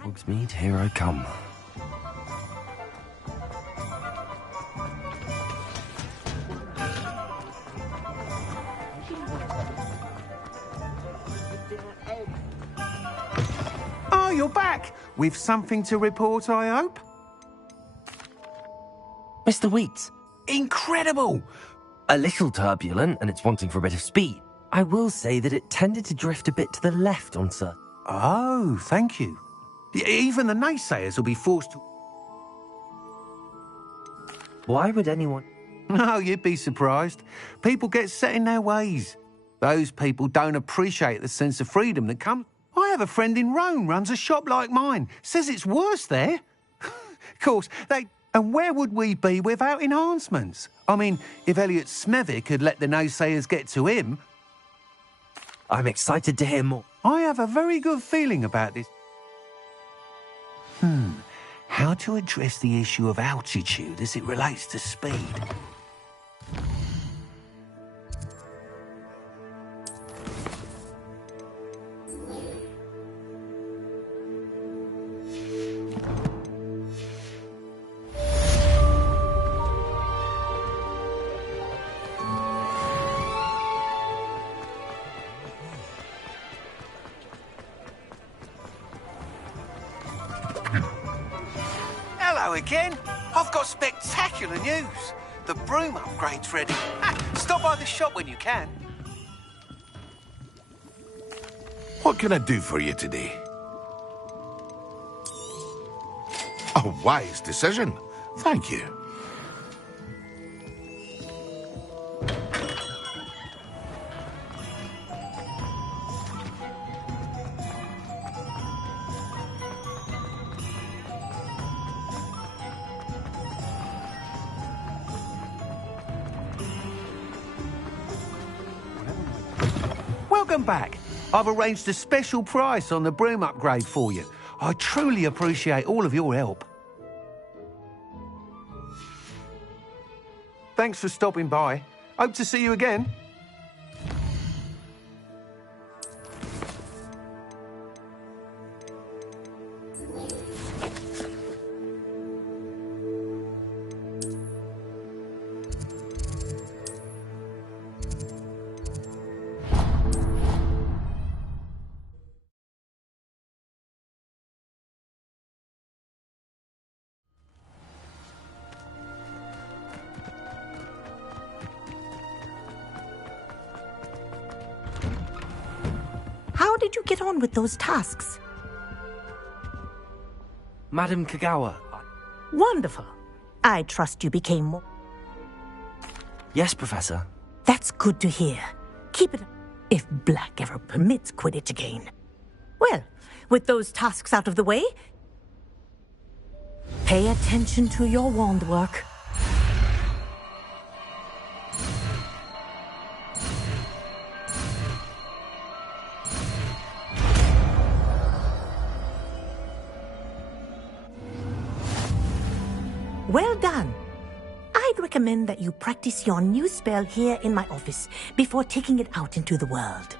Hogsmeade, here I come. Oh, you're back! With something to report, I hope? Mr. Weeks. Incredible! A little turbulent, and it's wanting for a bit of speed. I will say that it tended to drift a bit to the left on certain... Oh, thank you. Even the naysayers will be forced to... Why would anyone... Oh, you'd be surprised. People get set in their ways. Those people don't appreciate the sense of freedom that comes... I have a friend in Rome runs a shop like mine. Says it's worse there. course, they... And where would we be without enhancements? I mean, if Elliot Smethwick had let the naysayers get to him... I'm excited to hear more. I have a very good feeling about this. How to address the issue of altitude as it relates to speed? Hello again. I've got spectacular news. The broom upgrade's ready. Stop by the shop when you can. What can I do for you today? A wise decision. Thank you. Welcome back. I've arranged a special price on the broom upgrade for you. I truly appreciate all of your help. Thanks for stopping by. Hope to see you again. How did you get on with those tasks? Madam Kagawa. Wonderful. I trust you became more... Yes, Professor. That's good to hear. Keep it up if Black ever permits Quidditch again. Well, with those tasks out of the way, pay attention to your wand work. Well done. I'd recommend that you practice your new spell here in my office before taking it out into the world.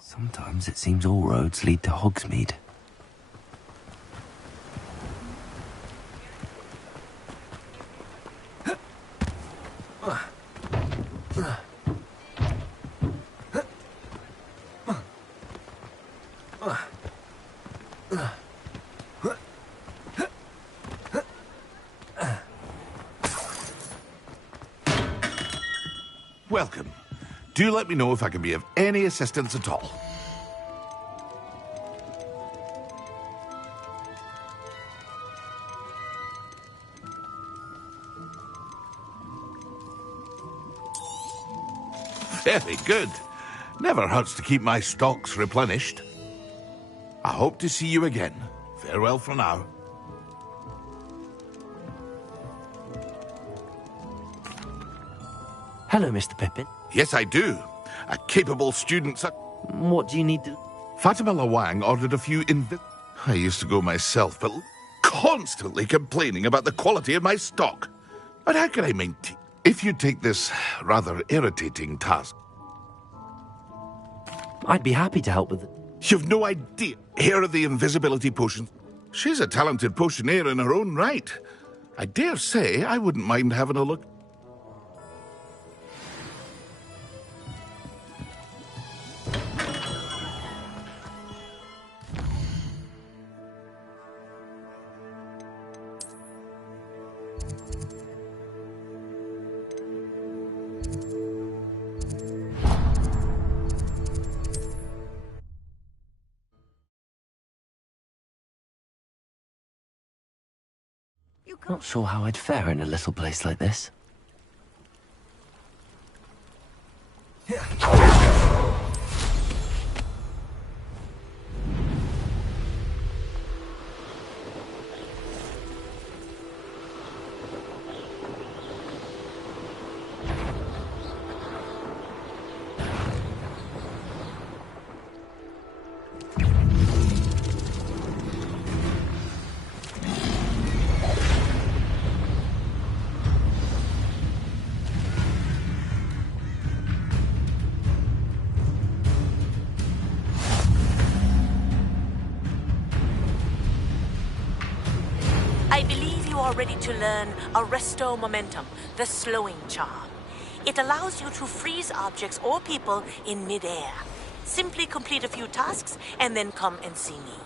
Sometimes it seems all roads lead to Hogsmeade. Welcome. Do let me know if I can be of any assistance at all. Very good. Never hurts to keep my stocks replenished. I hope to see you again. Farewell for now. Hello, Mr. Pippin. Yes, I do. A capable student such... What do you need to... Fatima Lawang ordered a few I used to go myself, but constantly complaining about the quality of my stock. But how can I maintain... If you take this rather irritating task... I'd be happy to help with it. You've no idea. Here are the invisibility potions. She's a talented potioneer in her own right. I dare say I wouldn't mind having a look. Not sure how I'd fare in a little place like this. I believe you are ready to learn Arresto Momentum, the slowing charm. It allows you to freeze objects or people in midair. Simply complete a few tasks and then come and see me.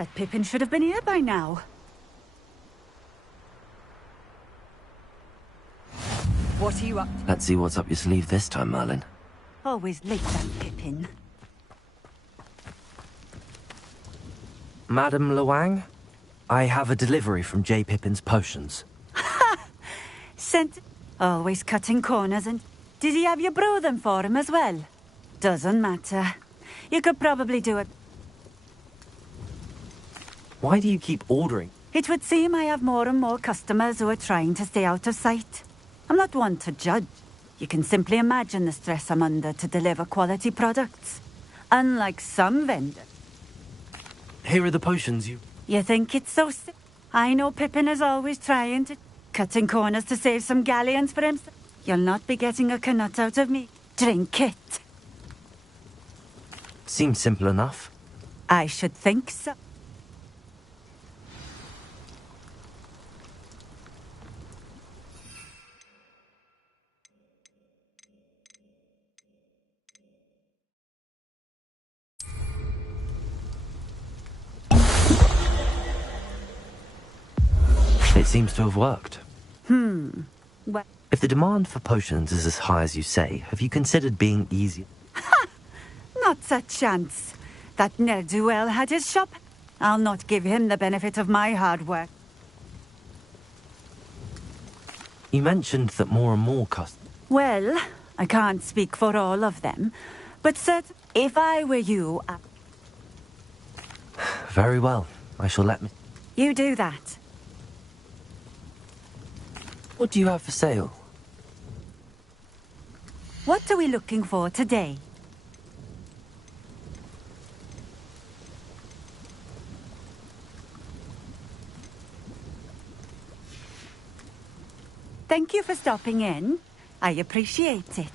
That Pippin should have been here by now. What are you up to? Let's see what's up your sleeve this time, Merlin. Always late, that Pippin. Madam Luang, I have a delivery from J. Pippin's potions. Sent... Always cutting corners and... Did he have you brew them for him as well? Doesn't matter. You could probably do it. Why do you keep ordering? It would seem I have more and more customers who are trying to stay out of sight. I'm not one to judge. You can simply imagine the stress I'm under to deliver quality products. Unlike some vendors. Here are the potions You think it's so sick? I know Pippin is always trying to... Cutting corners to save some galleons for himself. You'll not be getting a knut out of me. Drink it. Seems simple enough. I should think so. It seems to have worked. Well... If the demand for potions is as high as you say, have you considered being easy? Not a chance. That ne'er-do-well had his shop. I'll not give him the benefit of my hard work. You mentioned that more and more customers... Well, I can't speak for all of them, but if I were you... Very well. I shall let me... You do that. What do you have for sale? What are we looking for today? Thank you for stopping in. I appreciate it.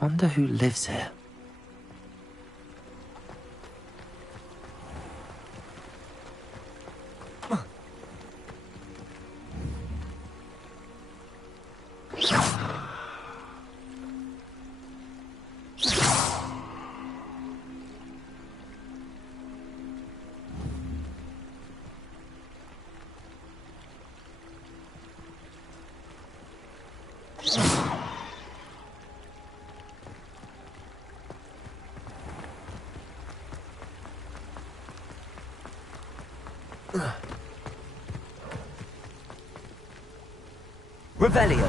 Wonder who lives here. Revelio.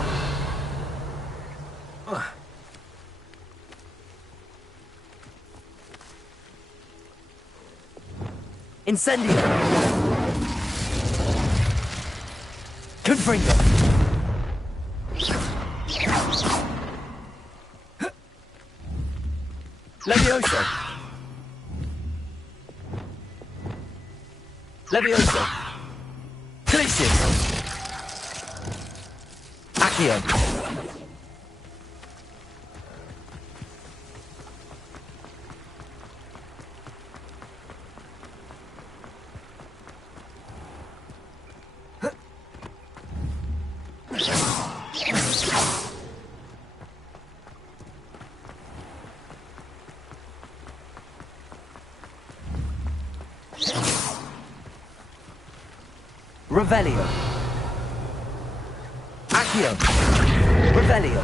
Incendio. Confringo. Levioso. Levioso. Calicium. Accio. Revelio. Accio. Revelio.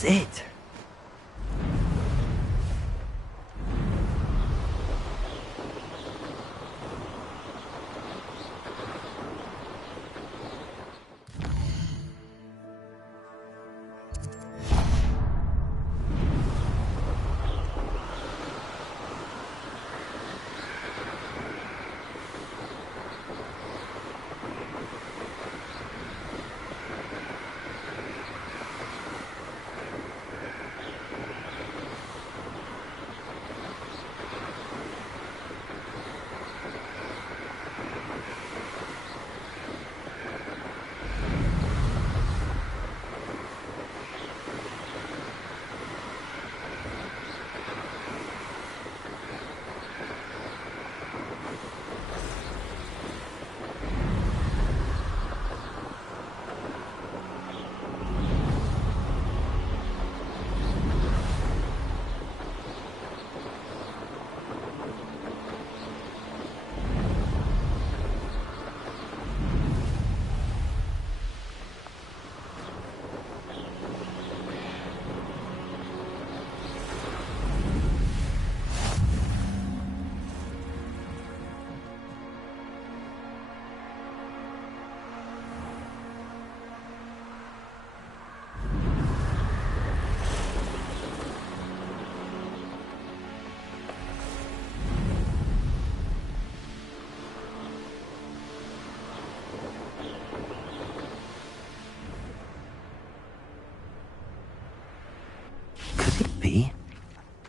That's it.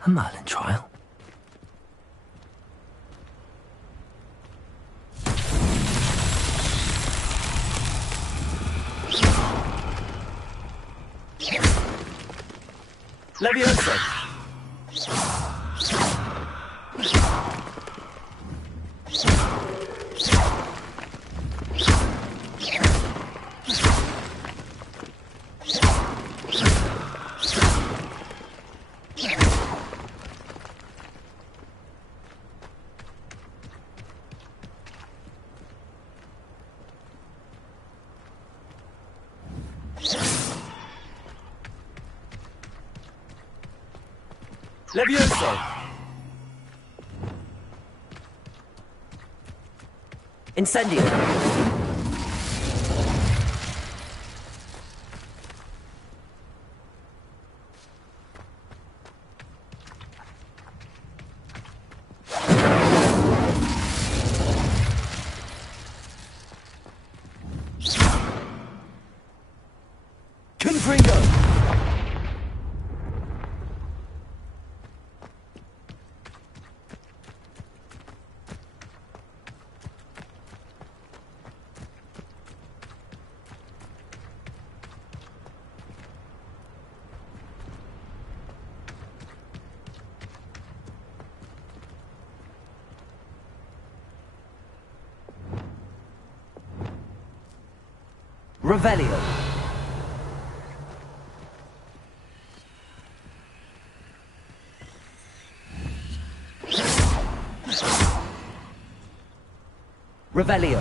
A Merlin trial? Leviosa! Levioso! Incendio! Confringo! Revelio. Revelio.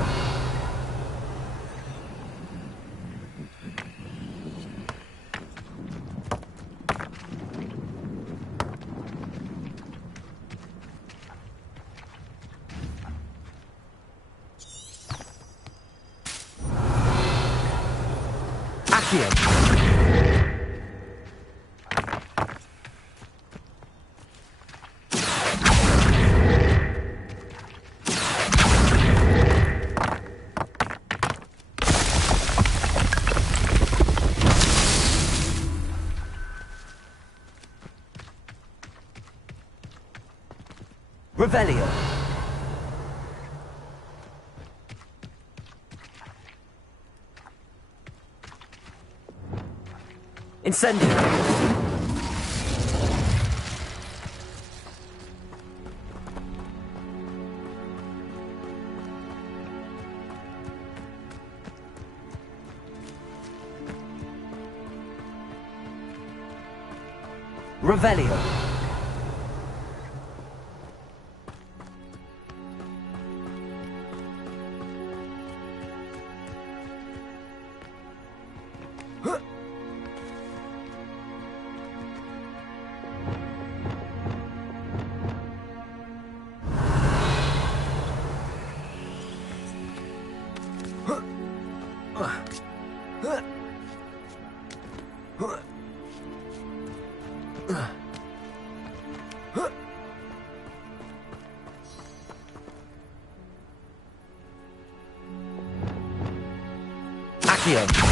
Revelio. Incendio. Revelio. Accio.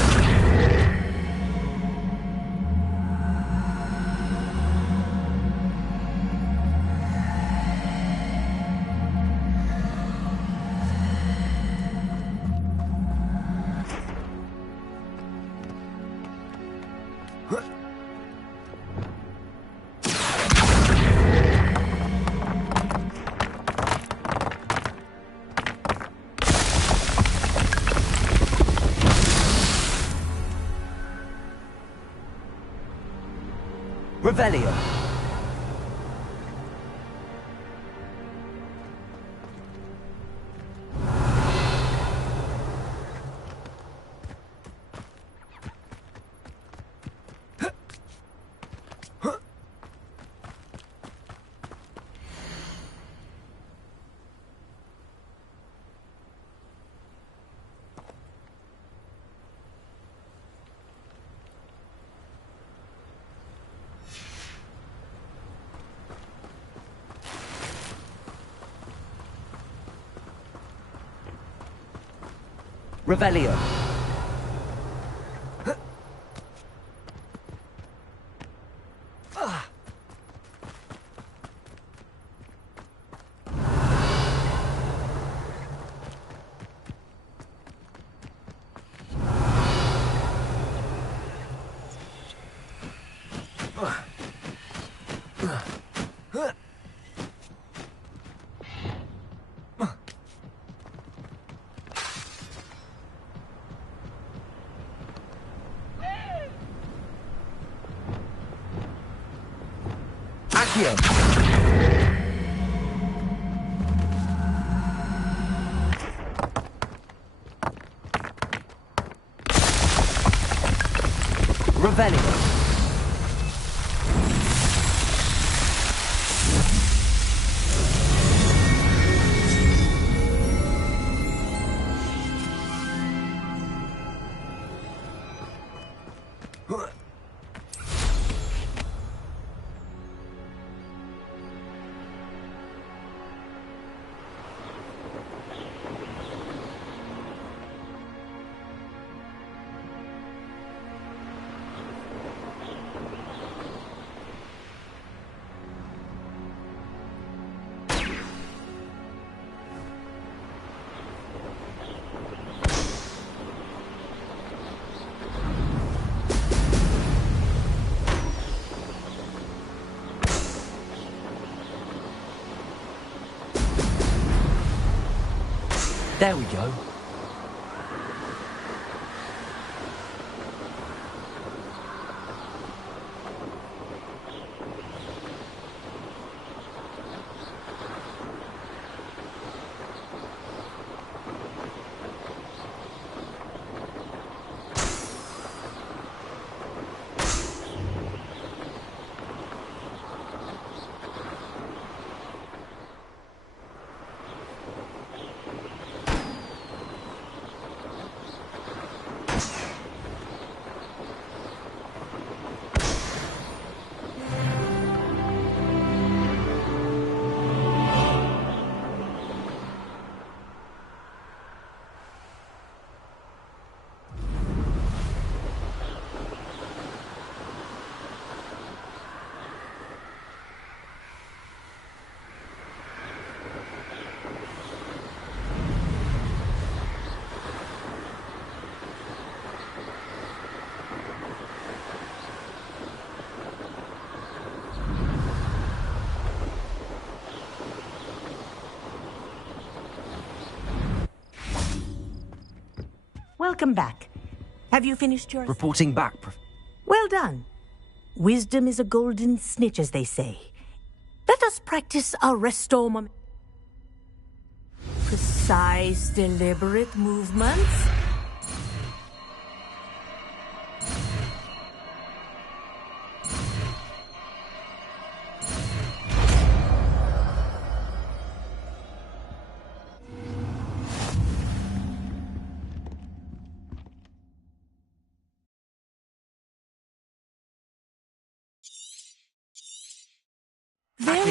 Revelio. Revelio. Accio. Revelio. There we go. Welcome back. Have you finished your... Reporting back, Well done. Wisdom is a golden snitch, as they say. Let us practice our resto moment. Precise, deliberate movements.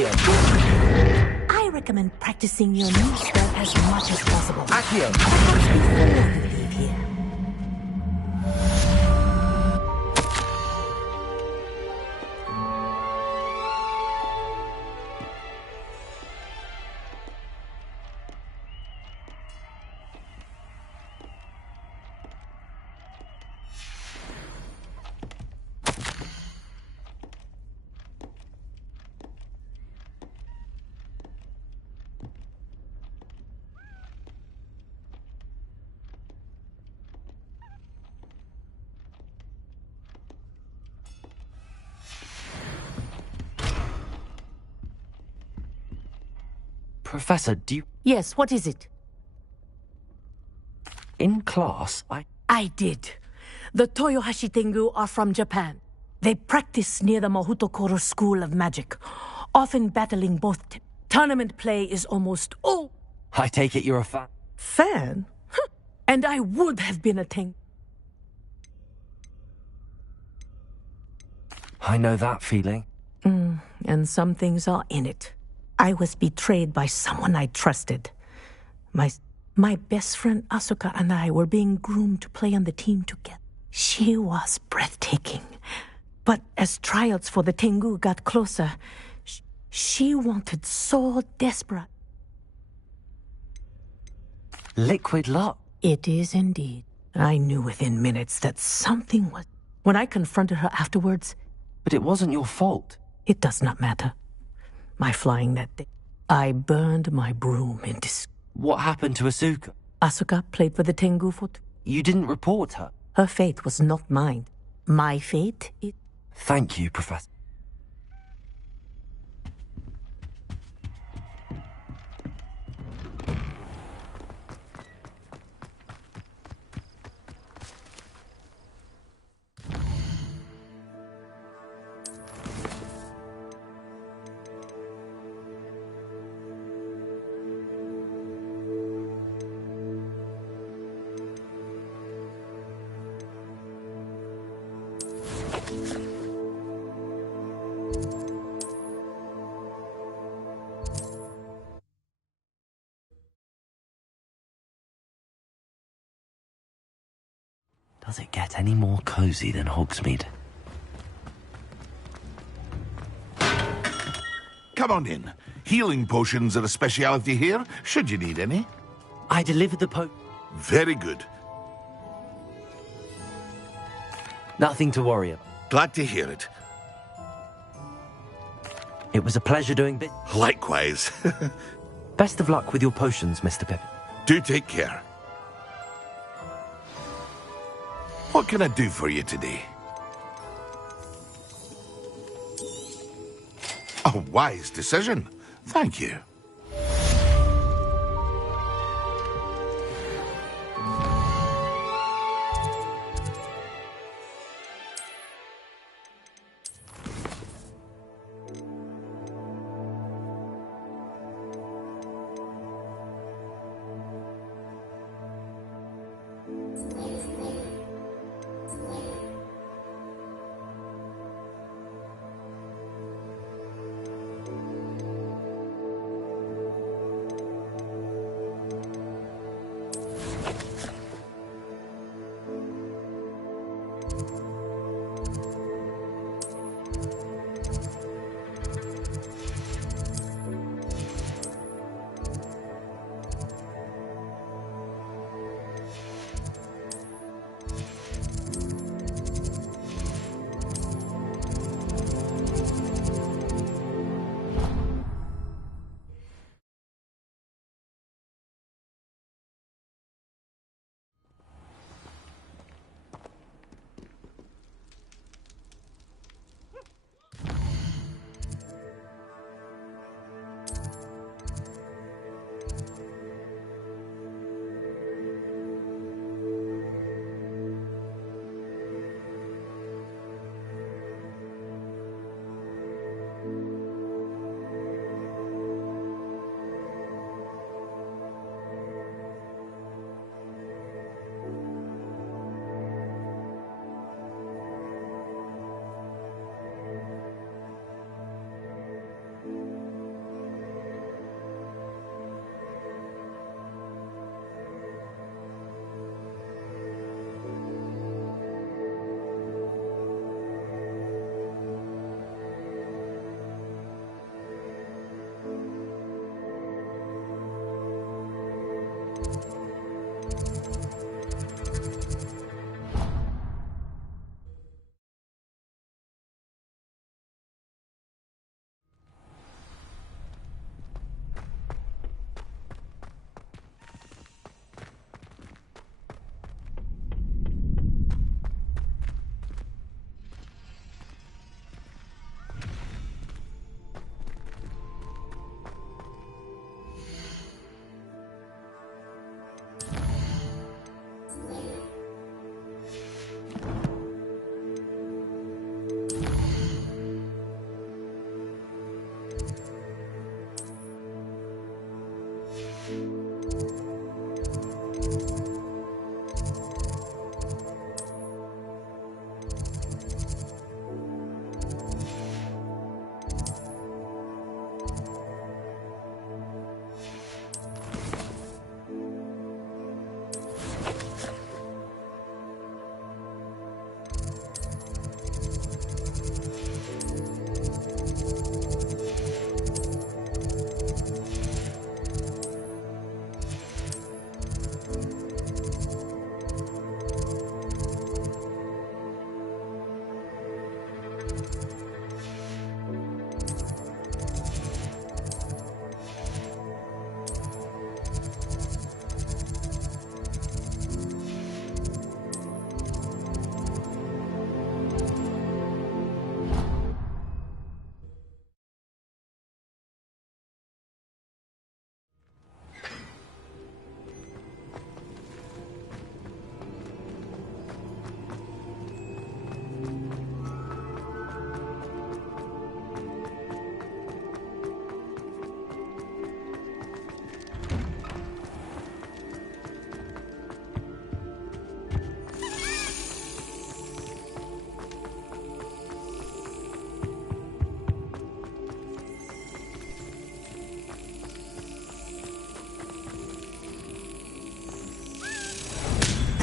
Accio! I recommend practicing your new spell as much as possible. Accio! Perhaps before you leave here. Professor, do you... Yes, what is it? In class, I did. The Toyohashi Tengu are from Japan. They practice near the Mahutokoro School of Magic, often battling both. Tournament play is almost all. I take it you're a fan. Fan? And I would have been a Tengu. I know that feeling. And some things are in it. I was betrayed by someone I trusted. My best friend Asuka and I were being groomed to play on the team together. She was breathtaking. But as trials for the Tengu got closer, she wanted so desperate. Liquid luck? It is indeed. I knew within minutes that something was... When I confronted her afterwards... But it wasn't your fault. It does not matter. My flying that day. I burned my broom in disgust. What happened to Asuka? Asuka played for the Tengu for... You didn't report her? Her fate was not mine. My fate is... Thank you, Professor. Does it get any more cozy than Hogsmeade? Come on in. Healing potions are a speciality here, should you need any. I delivered the Very good. Nothing to worry about. Glad to hear it. It was a pleasure doing business. Likewise. Best of luck with your potions, Mr. Pippin. Do take care. What can I do for you today? A wise decision. Thank you.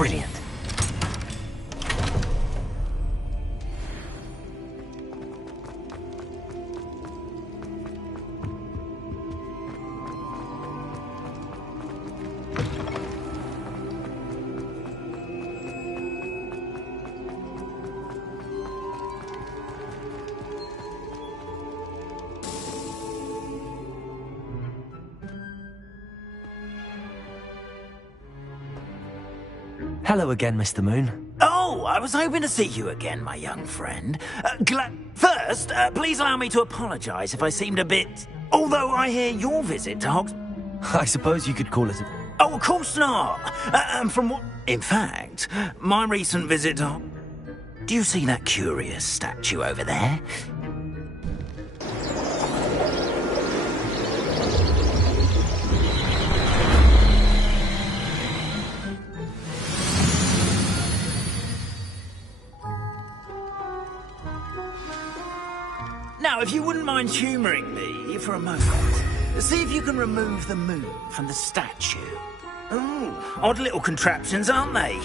Brilliant. Hello again, Mr. Moon. Oh, I was hoping to see you again, my young friend. First, please allow me to apologise if I seemed a bit... Although I hear your visit to Hogs... I suppose you could call it a... Oh, of course not. From what... In fact, my recent visit to... Do you see that curious statue over there? Now, if you wouldn't mind humouring me for a moment, see if you can remove the moon from the statue. Oh, odd little contraptions, aren't they?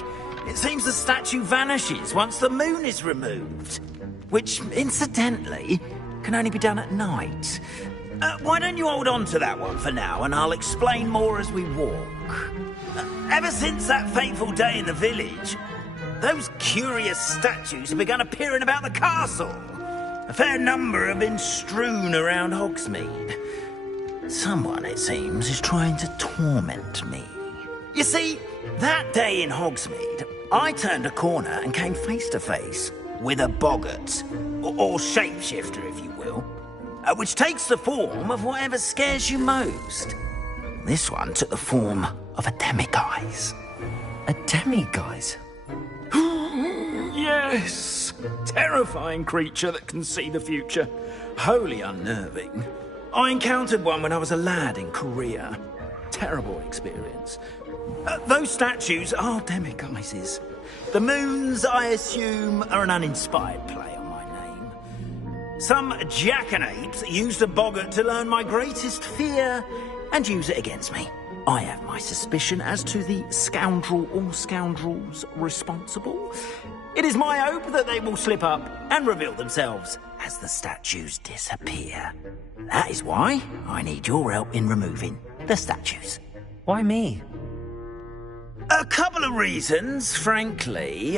It seems the statue vanishes once the moon is removed, which, incidentally, can only be done at night. Why don't you hold on to that one for now, and I'll explain more as we walk. Ever since that fateful day in the village, those curious statues have begun appearing about the castle. A fair number have been strewn around Hogsmeade. Someone, it seems, is trying to torment me. You see, that day in Hogsmeade, I turned a corner and came face to face with a boggart, or shapeshifter, if you will, which takes the form of whatever scares you most. This one took the form of a demiguise. A demiguise? Yes! Terrifying creature that can see the future. Wholly unnerving. I encountered one when I was a lad in Korea. Terrible experience. Those statues are demiguises. The moons, I assume, are an uninspired play on my name. Some jackanapes used a boggart to learn my greatest fear and use it against me. I have my suspicion as to the scoundrel or scoundrels responsible. It is my hope that they will slip up and reveal themselves as the statues disappear. That is why I need your help in removing the statues. Why me? A couple of reasons, frankly.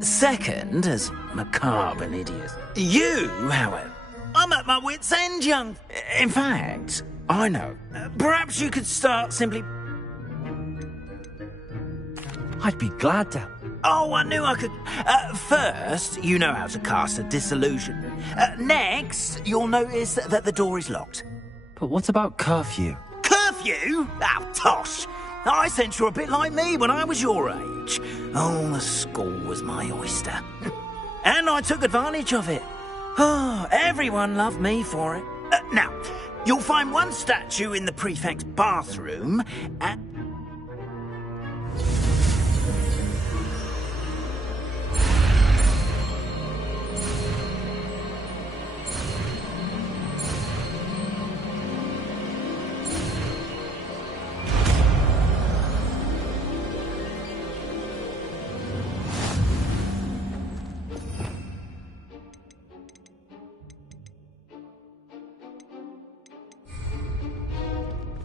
Second, as macabre an idiot. You, however, I'm at my wit's end, young... In fact, I know. Perhaps you could start simply... I'd be glad to... Oh, I knew I could... first, you know how to cast a disillusion. Next, you'll notice that the door is locked. But what about curfew? Curfew? Oh, tosh! I sense you're a bit like me when I was your age. Oh, the school was my oyster. And I took advantage of it. Oh, everyone loved me for it. Now, you'll find one statue in the prefect's bathroom, and...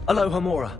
Aloha, Mora.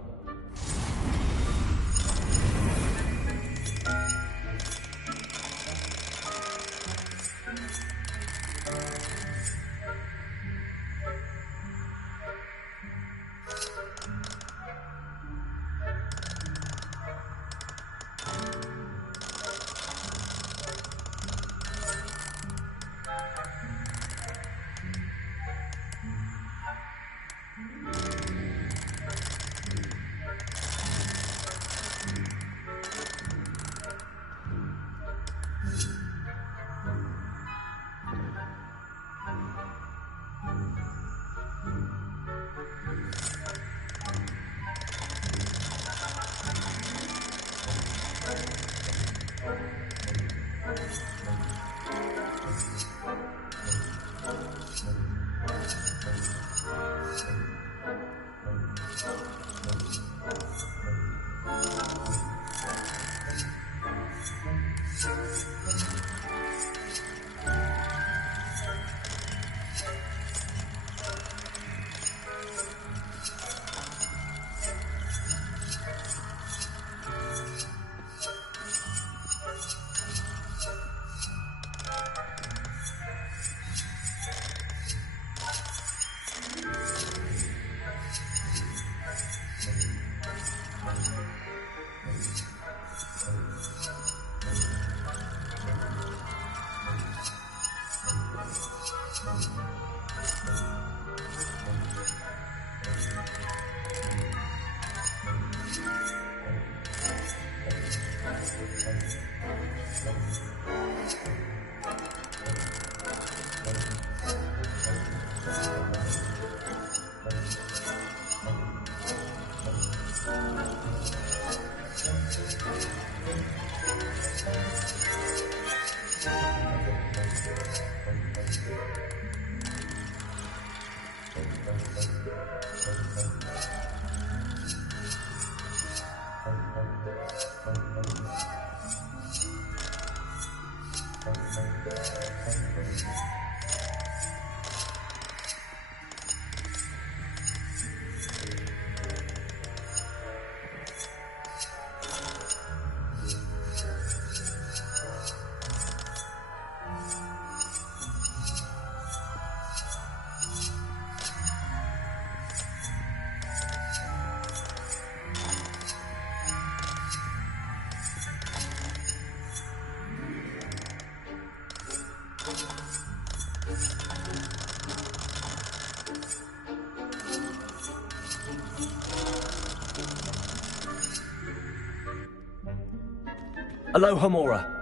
Aloha, Mora.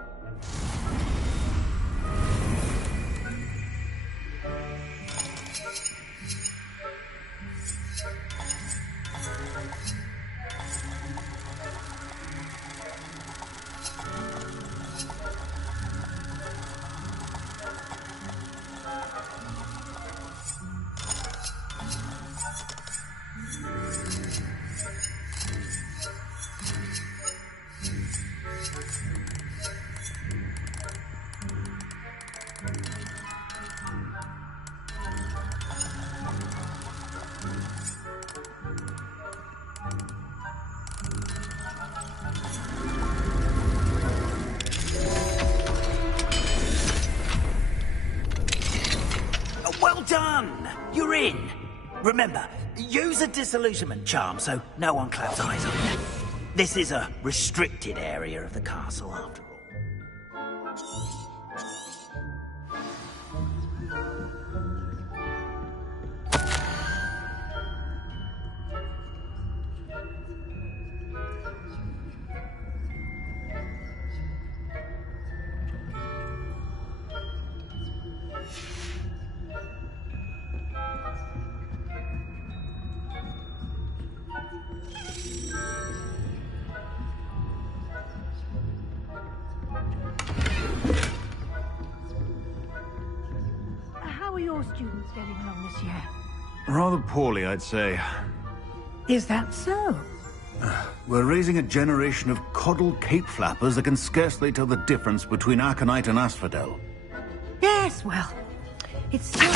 Well done! You're in. Remember, use a disillusionment charm so no one claps eyes on you. This is a restricted area of the castle, after all. How are your students getting along this year? Rather poorly, I'd say. Is that so? We're raising a generation of coddled cape flappers that can scarcely tell the difference between Aconite and Asphodel. Yes, well, it's still...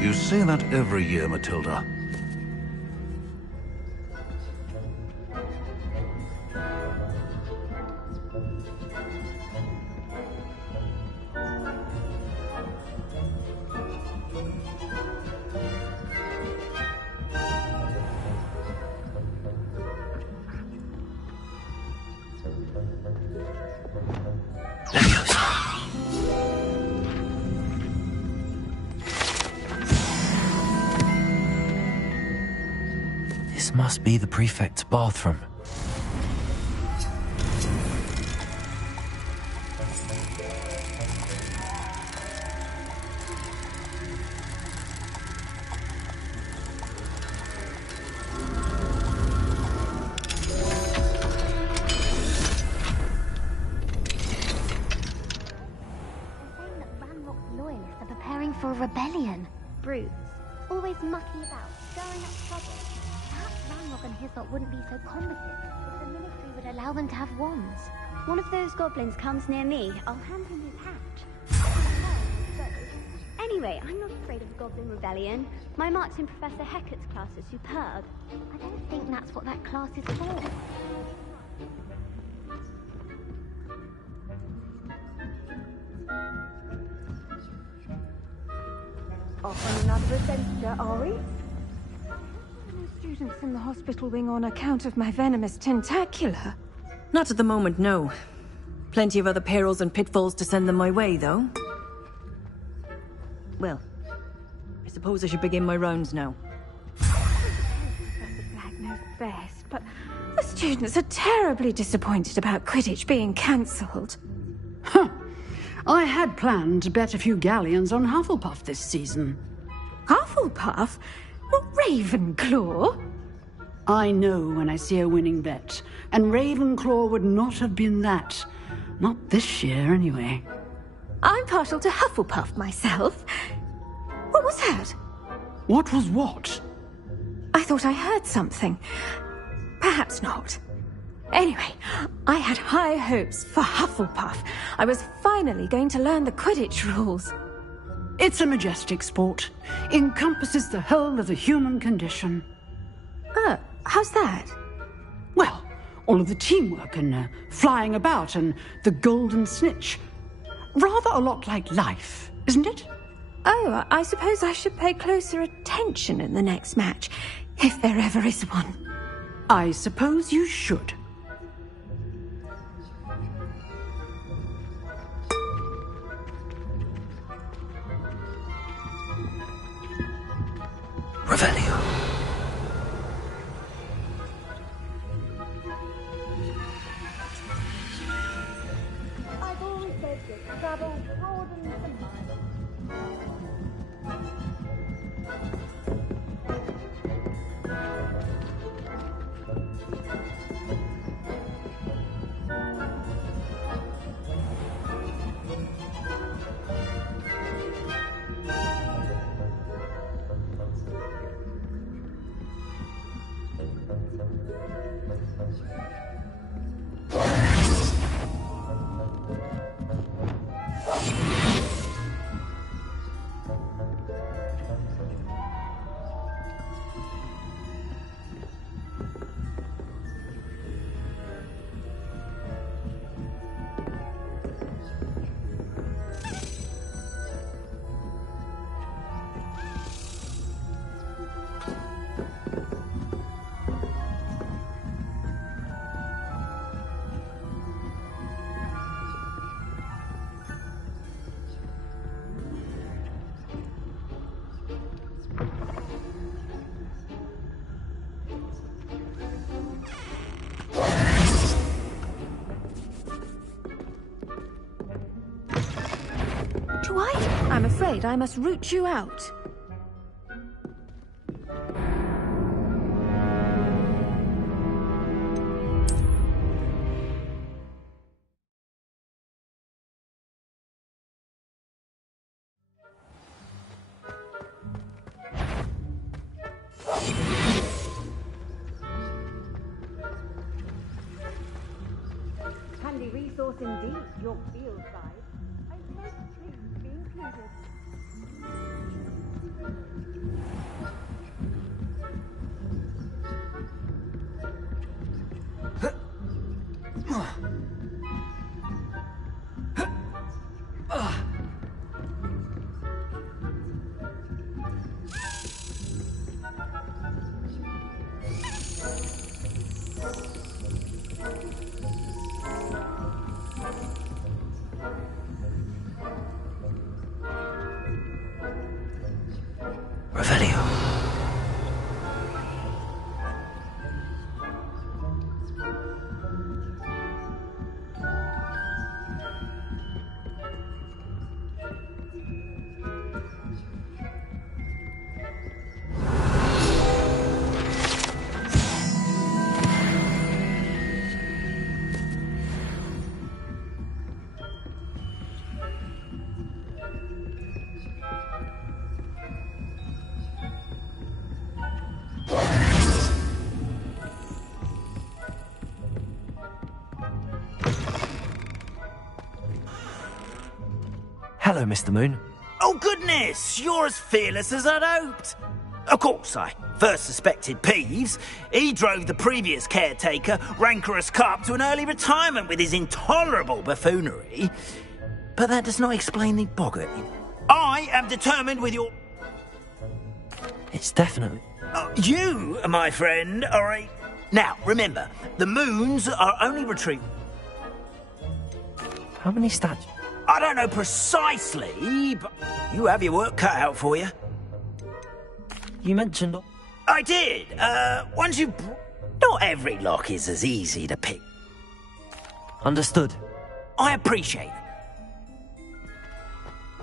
You say that every year, Matilda. This must be the prefect's bathroom. Loyalists are preparing for a rebellion. Brutes, always mucking about, stirring up trouble. Perhaps Ranrock and his lot wouldn't be so combative if the military would allow them to have wands. One of those goblins comes near me, I'll hand him his hat. Anyway, I'm not afraid of a goblin rebellion. My marks in Professor Hecat's class are superb. I don't think that's what that class is for. Off on another adventure, are we? No students in the hospital wing on account of my venomous tentacula. Not at the moment, no. Plenty of other perils and pitfalls to send them my way, though. Well, I suppose I should begin my rounds now. Professor Black knows best, but the students are terribly disappointed about Quidditch being cancelled. I had planned to bet a few galleons on Hufflepuff this season. Hufflepuff? Not Ravenclaw? I know when I see a winning bet, and Ravenclaw would not have been that. Not this year, anyway. I'm partial to Hufflepuff myself. What was that? What was what? I thought I heard something. Perhaps not. Anyway, I had high hopes for Hufflepuff. I was finally going to learn the Quidditch rules. It's a majestic sport. Encompasses the whole of the human condition. How's that? Well, all of the teamwork and flying about and the golden snitch. Rather a lot like life, isn't it? Oh, I suppose I should pay closer attention in the next match, if there ever is one. I suppose you should. Revelio. I've always said that travel broadens the mind. I'm afraid I must root you out. Handy resource indeed, your field guide. I'm most pleased to be included. Revelio. Hello, Mr. Moon. Oh, goodness! You're as fearless as I'd hoped. Of course, I first suspected Peeves. He drove the previous caretaker, Rancorous Carp, to an early retirement with his intolerable buffoonery. But that does not explain the boggart. I am determined with your... It's definitely... You, my friend, are a... Now, remember, the moons are only retrieved... How many statues? I don't know precisely, but you have your work cut out for you. You mentioned... I did. Once you... Not every lock is as easy to pick. Understood. I appreciate it.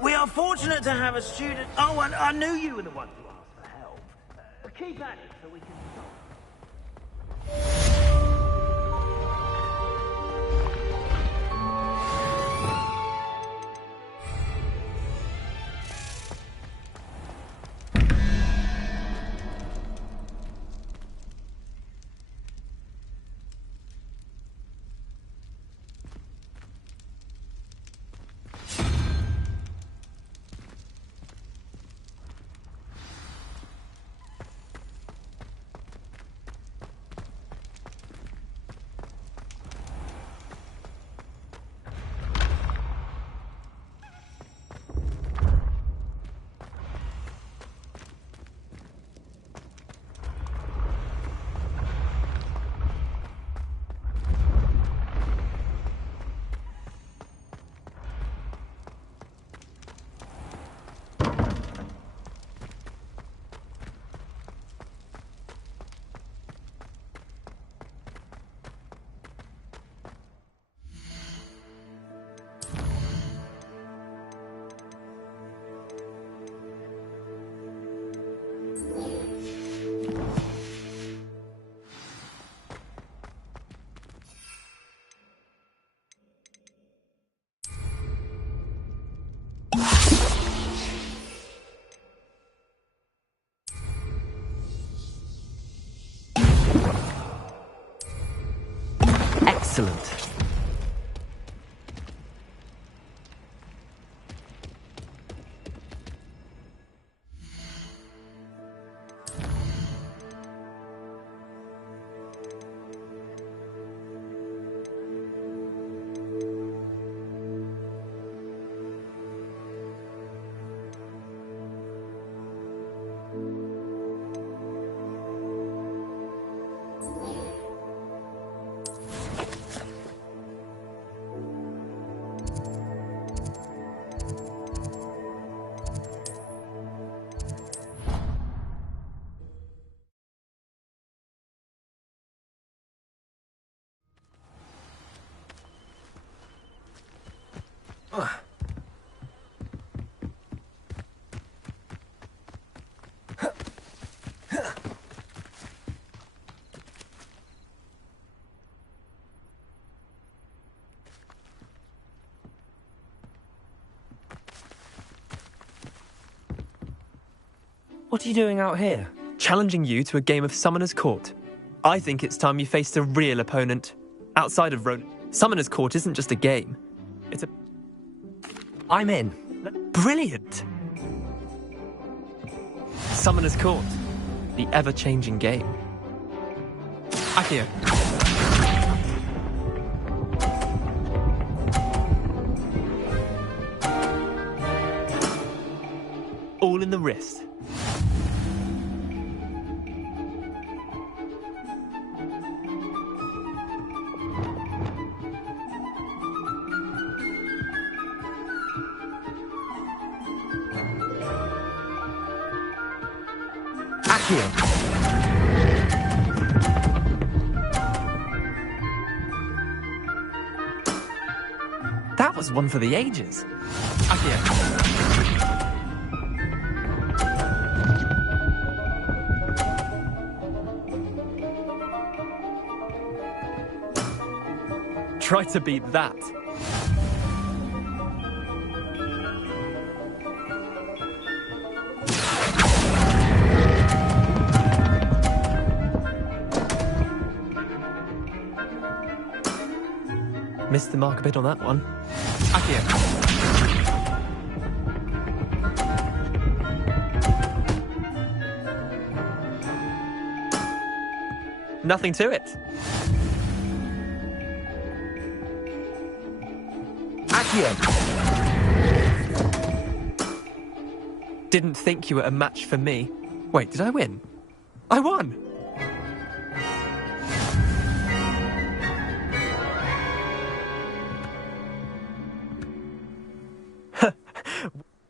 We are fortunate to have a student... Oh, and I knew you were the one to ask for help. Keep at it so we can... Excellent. What are you doing out here? Challenging you to a game of Summoner's Court. I think it's time you faced a real opponent. Outside of Ronan, Summoner's Court isn't just a game. It's a... I'm in. Brilliant! Summoner's Court. The ever-changing game. Akio. All in the wrist. That was one for the ages. Akio. Try to beat that. Missed the mark a bit on that one. Akio. Nothing to it. Akio. Didn't think you were a match for me. Wait, did I win? I won!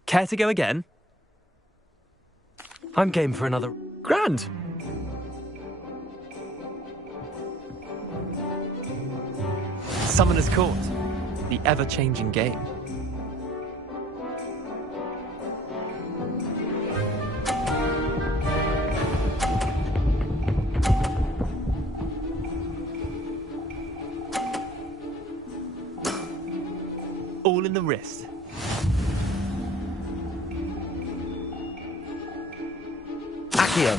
Care to go again? I'm game for another. Grand! Summoner's Court, the ever-changing game. All in the wrist. Accio.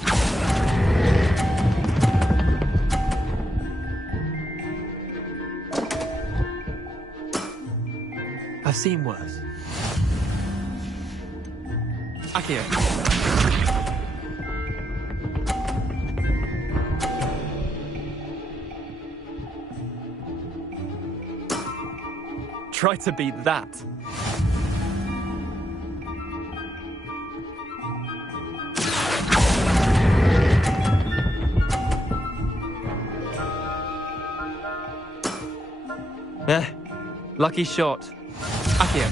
I've seen worse. Accio. Try to beat that. Lucky shot. Accio.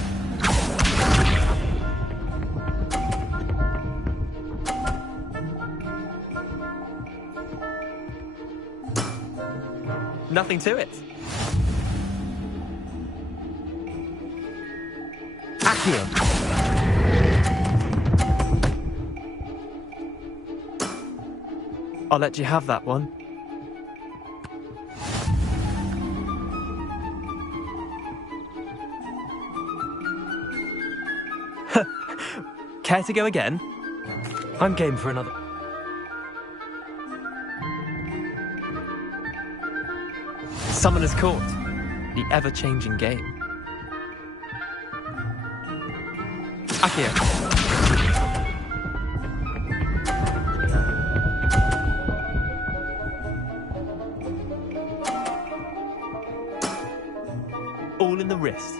Nothing to it. Accio. I'll let you have that one. Care to go again? I'm game for another. Summoner's Court, the ever-changing game. Accio. All in the wrist.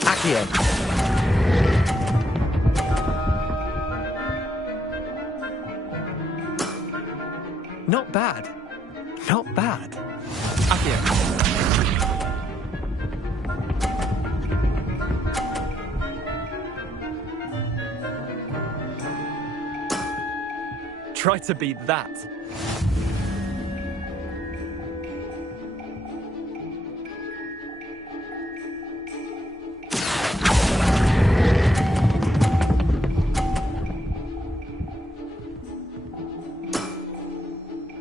Accio. Not bad. Not bad. Accio. Try to beat that.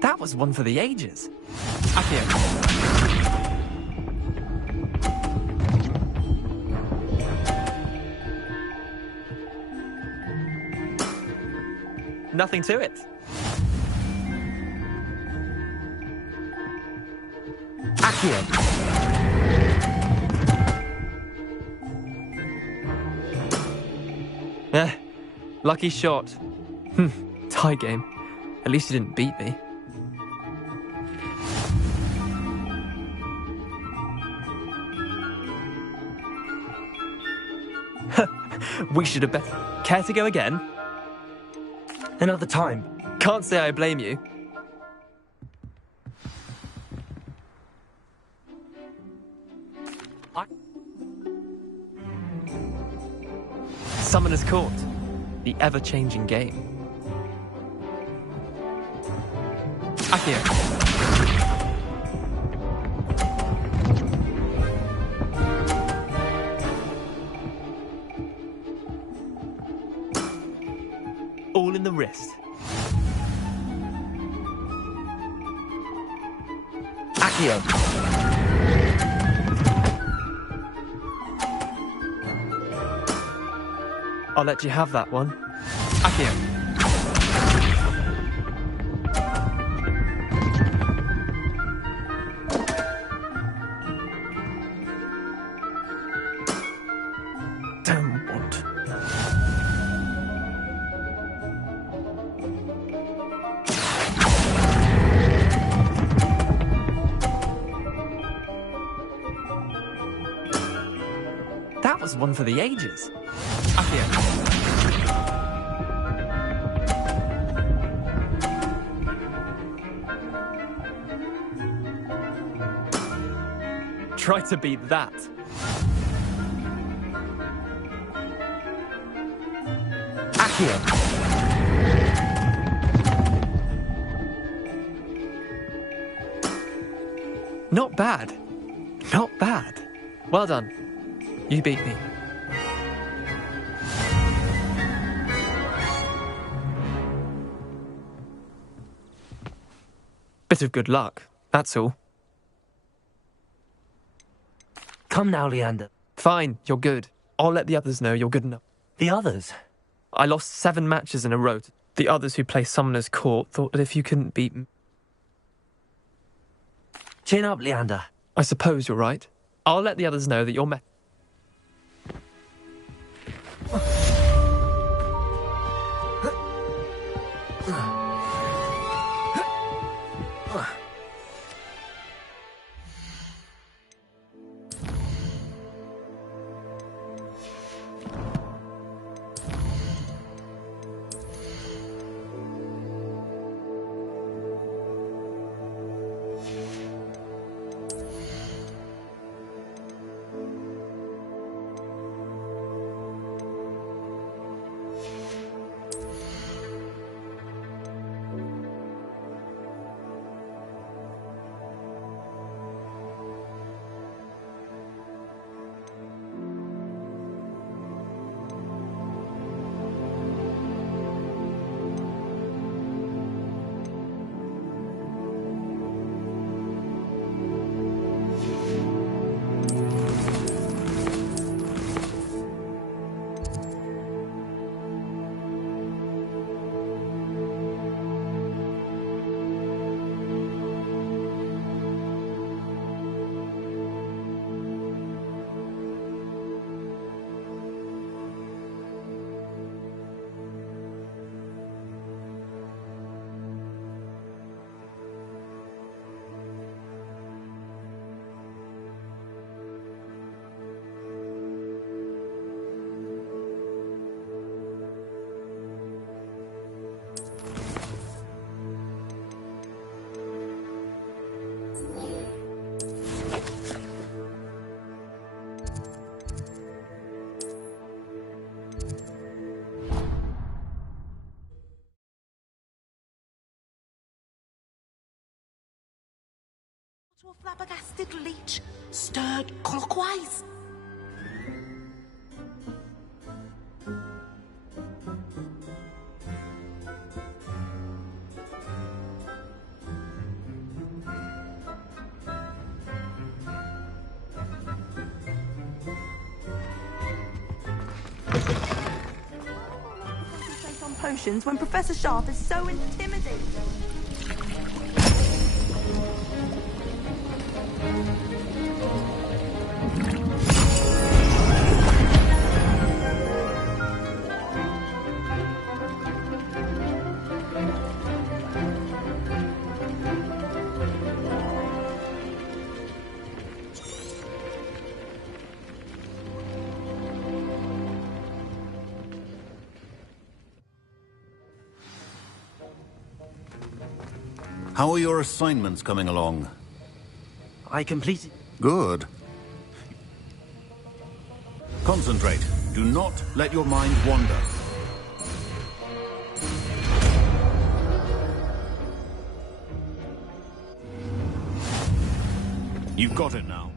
That was one for the ages. Accio. Nothing to it. Accio. Lucky shot. Tie game. At least you didn't beat me. We should have bet. Care to go again? Another time. Can't say I blame you. Summoner's Court, the ever-changing game. Accio. All in the wrist. Accio. I'll let you have that one. Accio. Damn what? That was one for the ages. Accio. Try to beat that. Accio. Not bad. Not bad. Well done. You beat me. Bit of good luck, that's all. Come now, Leander. Fine, you're good. I'll let the others know you're good enough. The others? I lost 7 matches in a row. The others who play Summoner's Court thought that if you couldn't beat me... Chin up, Leander. I suppose you're right. I'll let the others know that you're To a flabbergasted leech, stirred clockwise. Concentrate on potions when Professor Sharp is so intimidating. How are your assignments coming along? I completed... Good. Concentrate. Do not let your mind wander. You've got it now.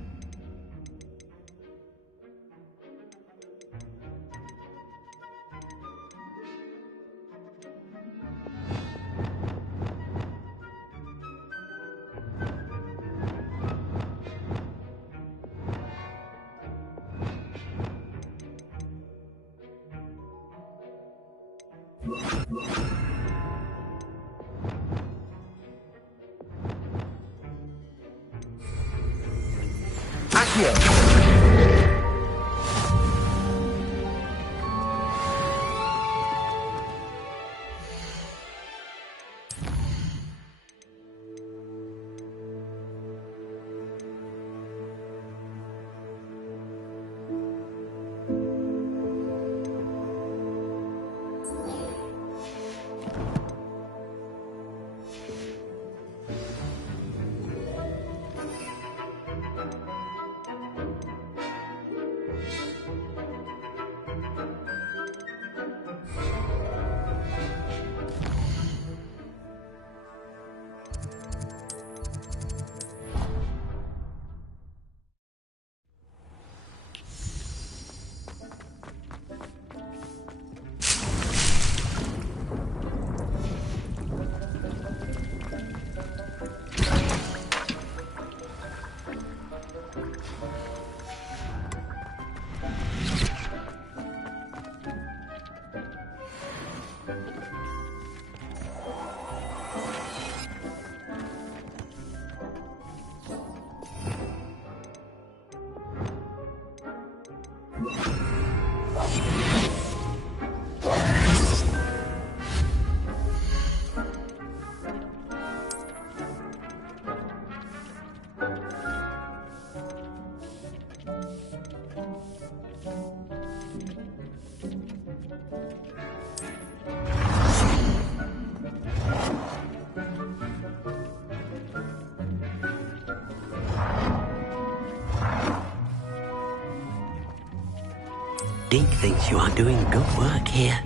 Deke thinks you are doing good work here.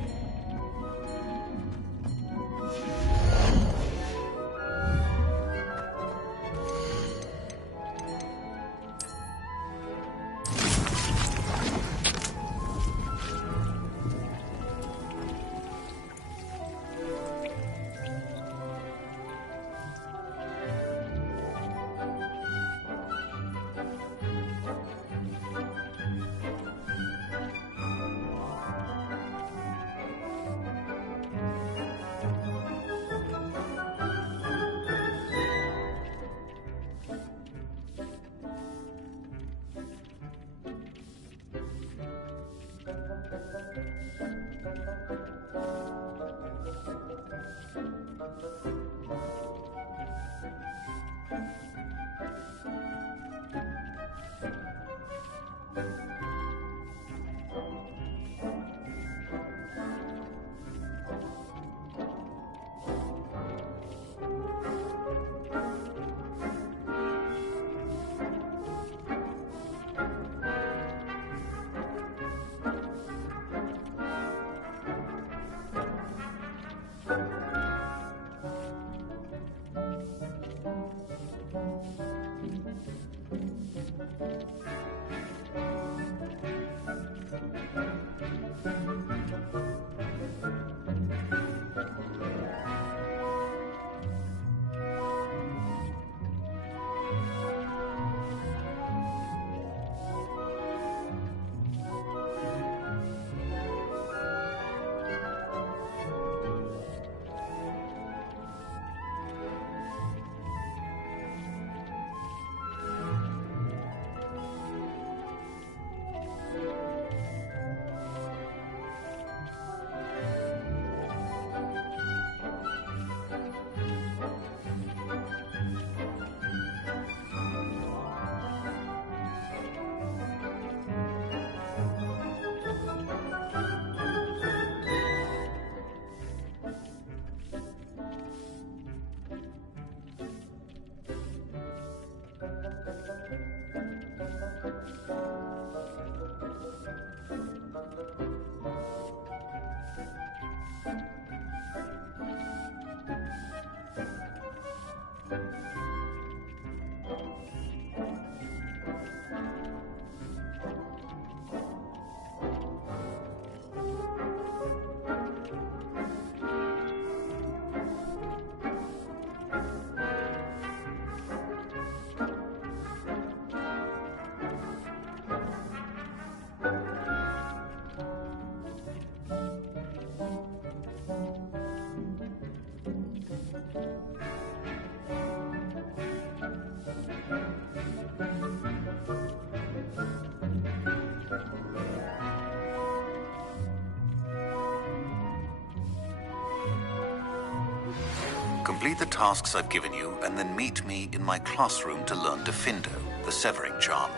Complete the tasks I've given you, and then meet me in my classroom to learn Defindo, the severing charm.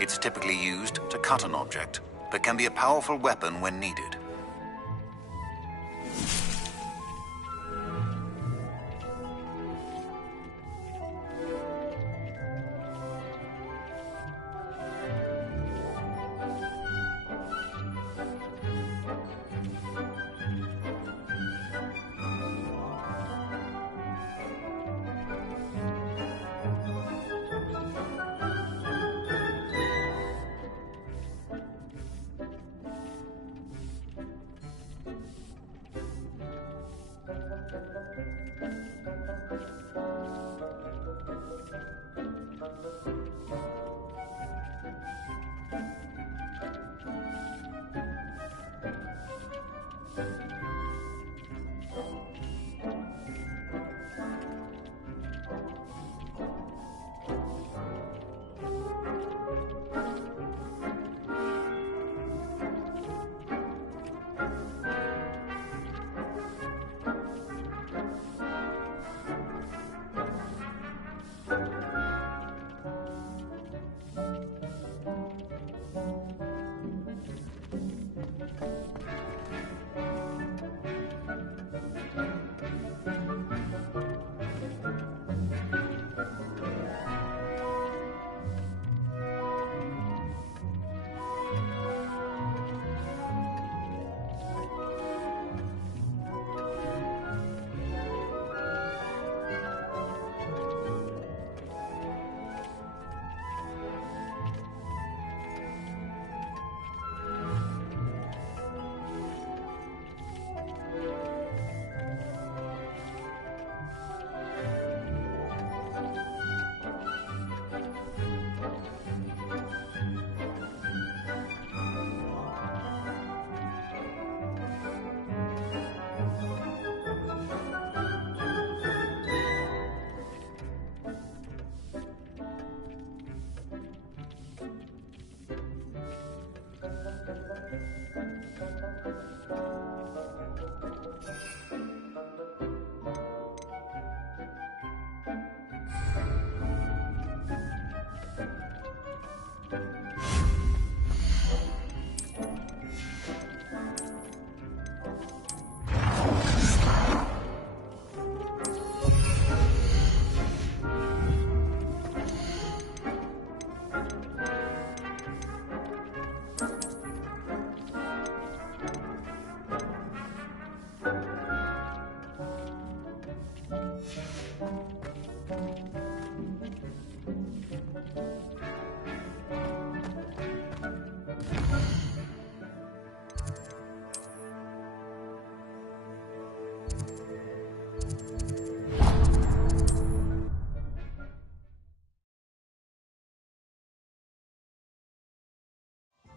It's typically used to cut an object, but can be a powerful weapon when needed.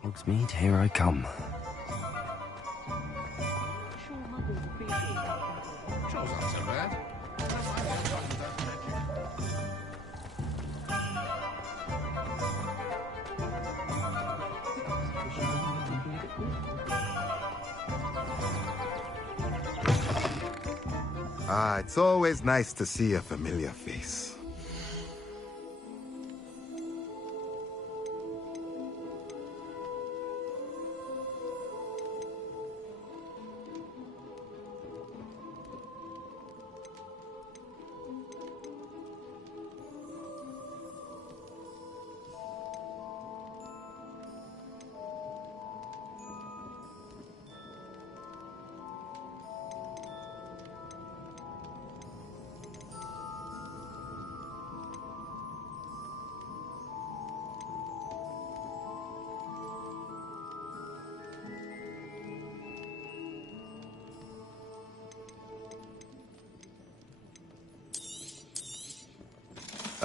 Hogsmeade, here I come. Ah, it's always nice to see a familiar face.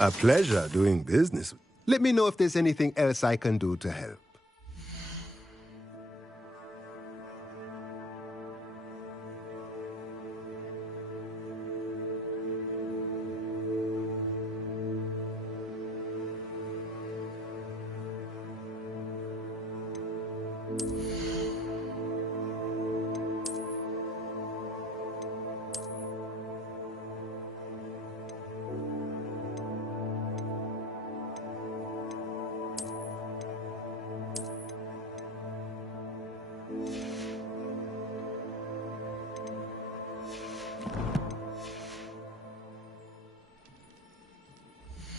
A pleasure doing business. Let me know if there's anything else I can do to help.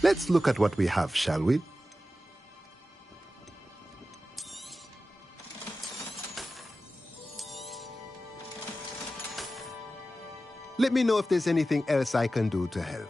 Let's look at what we have, shall we? Let me know if there's anything else I can do to help.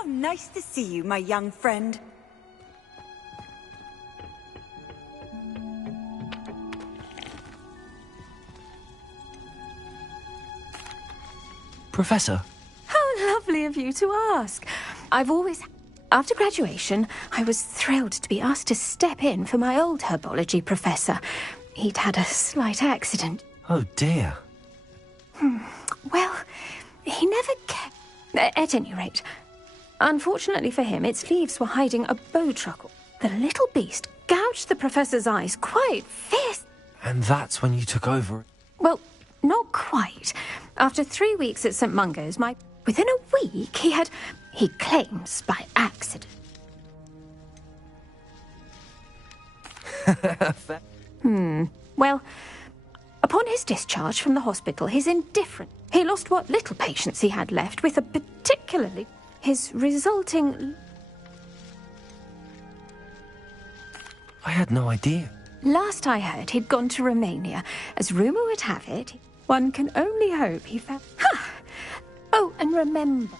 How nice to see you, my young friend. Professor. How lovely of you to ask. After graduation, I was thrilled to be asked to step in for my old herbology professor. He'd had a slight accident. Oh dear. Well, he never kept... At any rate, unfortunately for him, its leaves were hiding a bowtruckle. The little beast gouged the professor's eyes quite fierce. And that's when you took over? Well, not quite. After 3 weeks at St. Mungo's, within a week, he claims by accident. Well, upon his discharge from the hospital, his indifference. He lost what little patience he had left, with his resulting... I had no idea. Last I heard, he'd gone to Romania. As rumour would have it, one can only hope he found... Oh, and remember...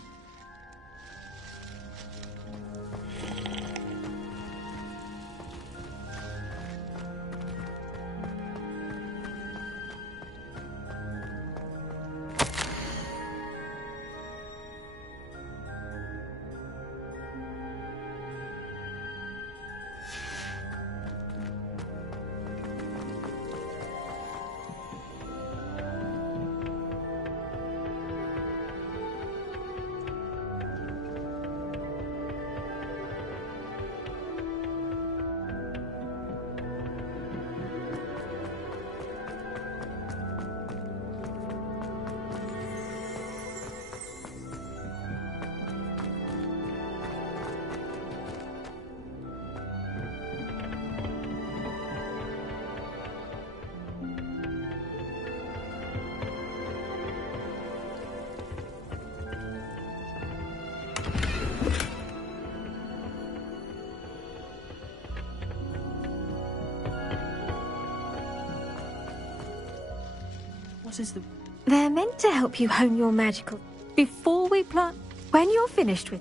They're meant to help you hone your magical... Before we plant... When you're finished with...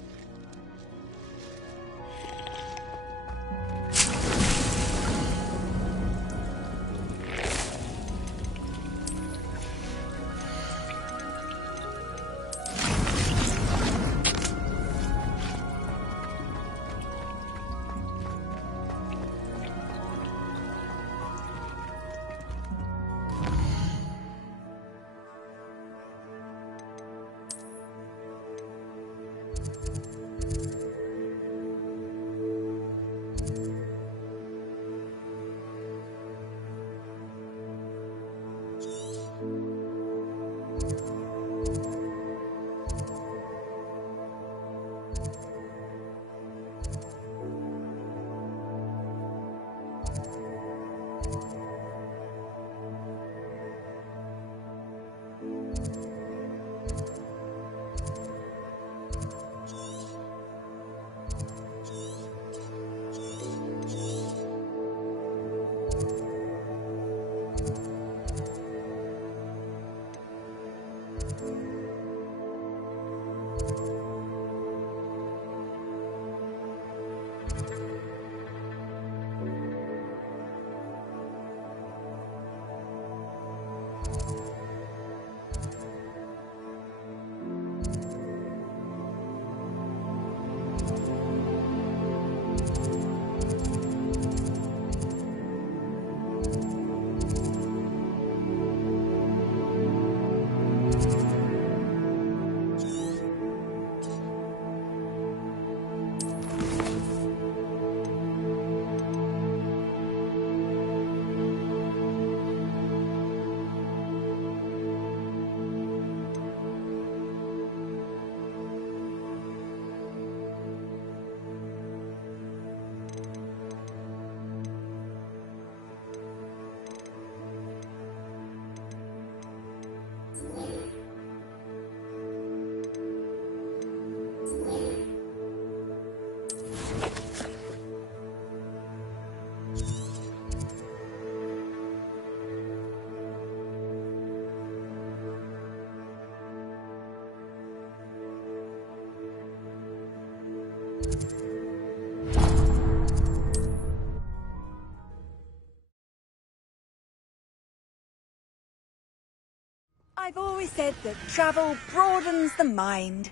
I've always said that travel broadens the mind.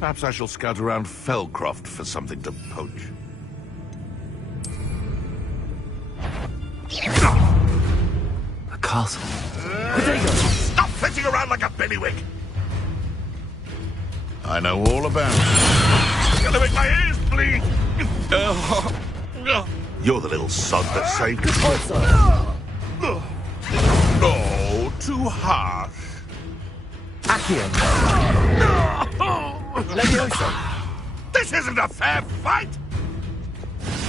Perhaps I shall scout around Felcroft for something to poach. A castle. Stop flitting around like a billywig! I know all about it. It's gonna make my ears bleed! You're the little sod that saved us. Oh, too harsh. Accio. This isn't a fair fight!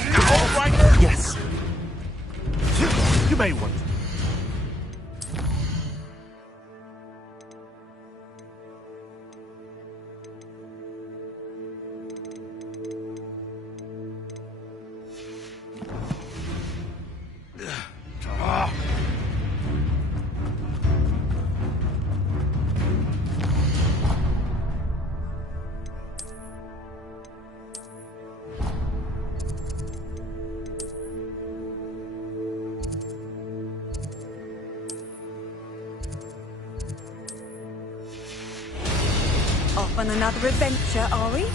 All right? Yes. You may want to. Off on another adventure, are we?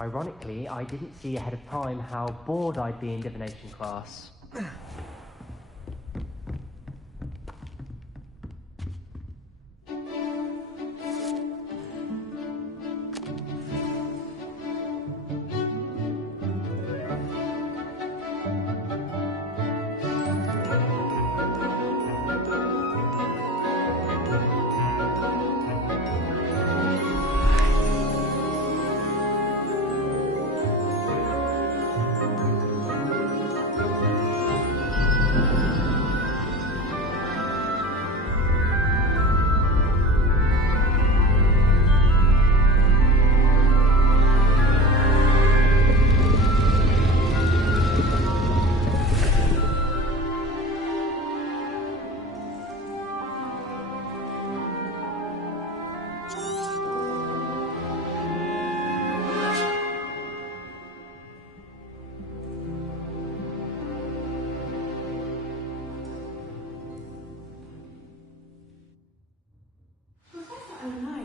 Ironically, I didn't see ahead of time how bored I'd be in divination class.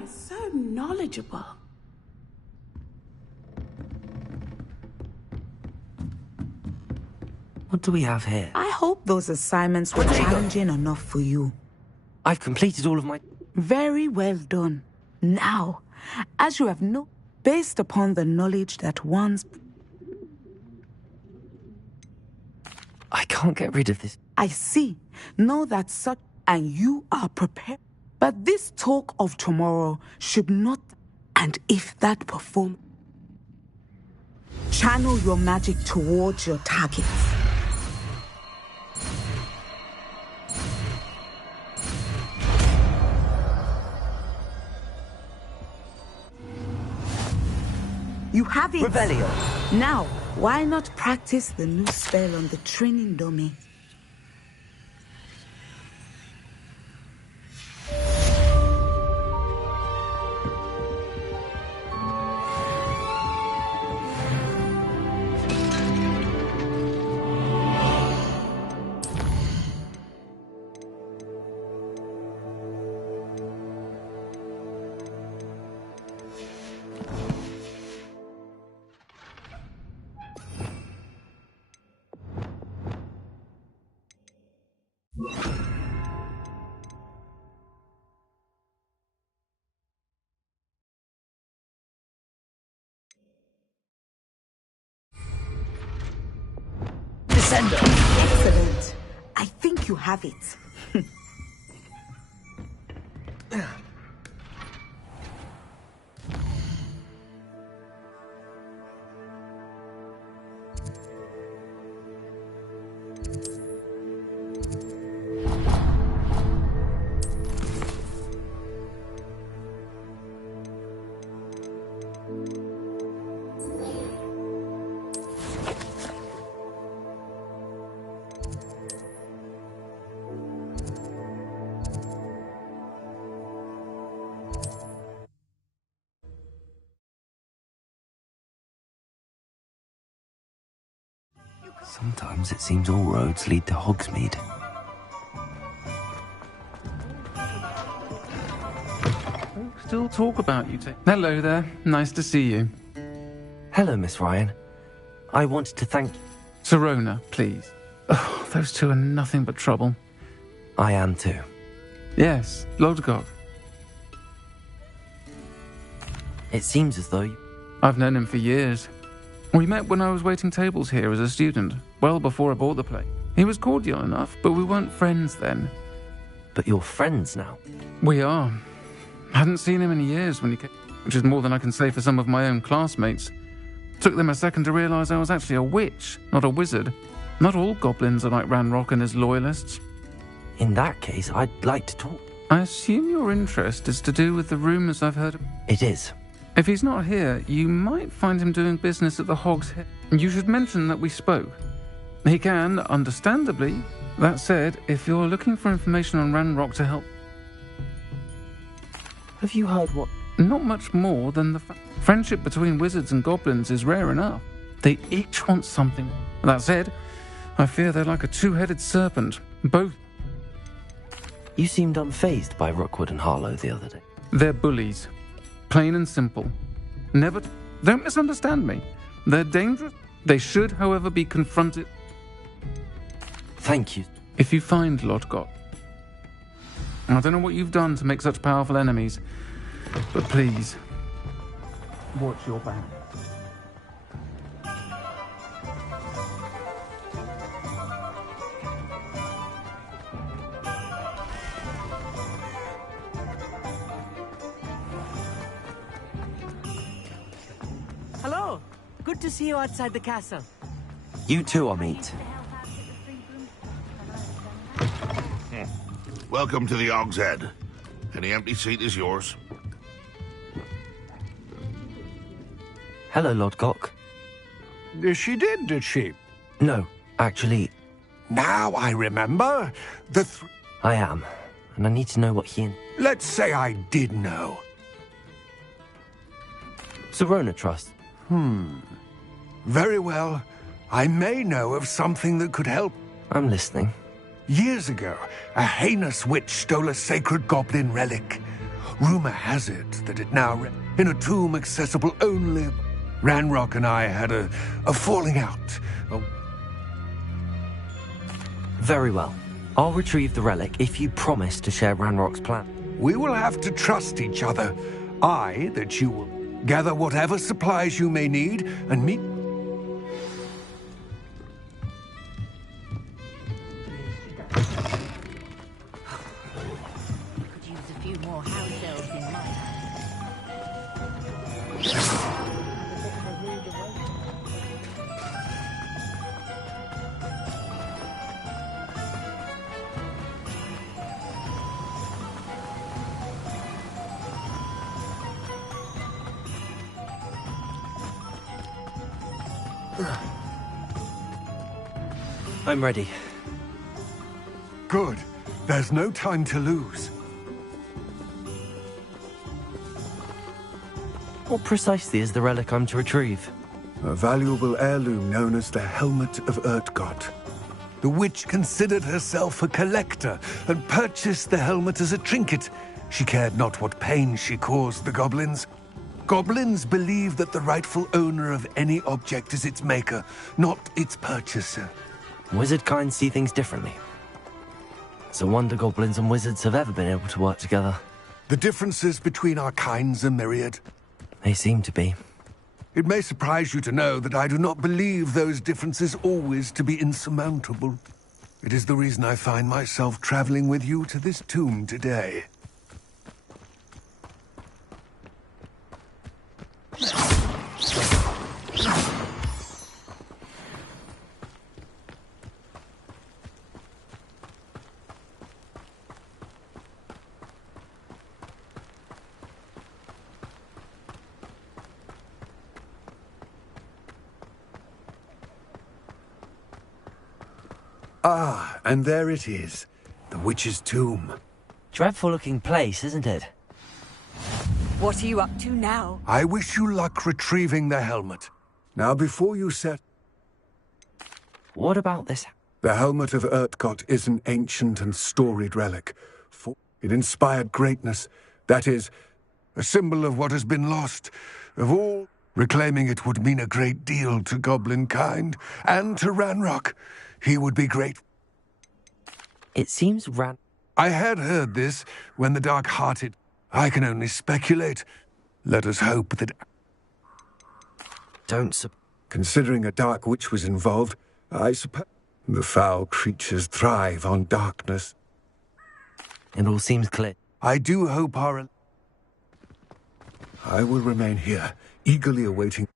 So knowledgeable. What do we have here? I hope those assignments were challenging enough for you. I've completed all of my... Very well done. Now, as you have based upon the knowledge that one's... I can't get rid of this. I see. Know that such... And you are prepared. But this talk of tomorrow should not... And if that perform... Channel your magic towards your targets. You have it. Rebellion. Now, why not practice the new spell on the training dummy? Send off. Excellent. I think you have it. Sometimes it seems all roads lead to Hogsmeade. Still talk about you. Hello there. Nice to see you. Hello, Miss Ryan. I wanted to thank... Sirona, please. Oh, those two are nothing but trouble. I am too. Yes, Lodgok. It seems as though... I've known him for years. We met when I was waiting tables here as a student, well before I bought the place. He was cordial enough, but we weren't friends then. But you're friends now? We are. I hadn't seen him in years when he came, which is more than I can say for some of my own classmates. Took them a second to realise I was actually a witch, not a wizard. Not all goblins are like Ranrock and his loyalists. In that case, I'd like to talk. I assume your interest is to do with the rumours I've heard. It is. If he's not here, you might find him doing business at the Hog's Head. You should mention that we spoke. He can, understandably. That said, if you're looking for information on Ranrock to help... Have you heard what? Not much more than the friendship between wizards and goblins is rare enough. They each want something. That said, I fear they're like a two-headed serpent. Both. You seemed unfazed by Rookwood and Harlow the other day. They're bullies. Plain and simple. Never... Don't misunderstand me. They're dangerous. They should, however, be confronted. Thank you. If you find Lodgok. I don't know what you've done to make such powerful enemies, but please, watch your back. Hello. Good to see you outside the castle. You too, Amit. Welcome to the Hog's Head. Any empty seat is yours. Hello, Lodgok. She did she? No, actually... Now I remember. I am, and I need to know what he... Let's say I did know. Sirona Trust. Very well. I may know of something that could help. I'm listening. Years ago, a heinous witch stole a sacred goblin relic. Rumor has it that it now in a tomb accessible only... Ranrock and I had a falling out. Very well. I'll retrieve the relic if you promise to share Ranrock's plan. We will have to trust each other. That you will gather whatever supplies you may need and meet... I'm ready. Good. There's no time to lose. What precisely is the relic I'm to retrieve? A valuable heirloom known as the Helmet of Urtgott. The witch considered herself a collector and purchased the helmet as a trinket. She cared not what pain she caused the goblins. Goblins believe that the rightful owner of any object is its maker, not its purchaser. Wizard kind see things differently. It's a wonder goblins and wizards have ever been able to work together. The differences between our kinds are myriad. They seem to be. It may surprise you to know that I do not believe those differences always to be insurmountable. It is the reason I find myself traveling with you to this tomb today. Ah, and there it is. The witch's tomb. Dreadful-looking place, isn't it? What are you up to now? I wish you luck retrieving the helmet. Now, before you set... What about this? The helmet of Urtkot is an ancient and storied relic. For it inspired greatness. That is, a symbol of what has been lost. Of all, reclaiming it would mean a great deal to goblin kind and to Ranrock. He would be great. It seems I had heard this when the dark-hearted... I can only speculate. Let us hope that... Considering a dark witch was involved, I suppose... The foul creatures thrive on darkness. It all seems clear. I do hope our... I will remain here, eagerly awaiting...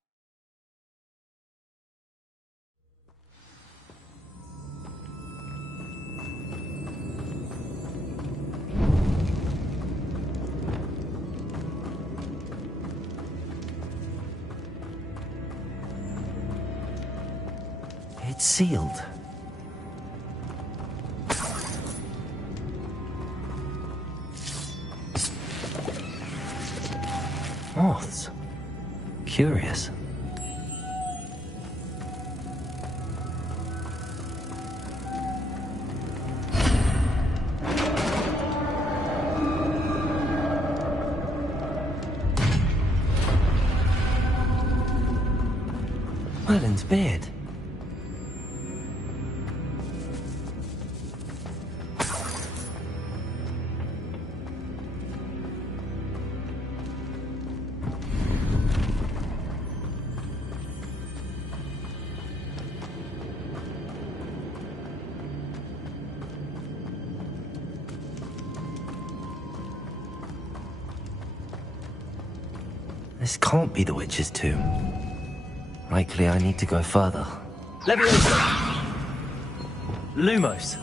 It's sealed. Moths. Curious. Merlin's beard. This can't be the witch's tomb. Likely I need to go further. Leviosa! Lumos!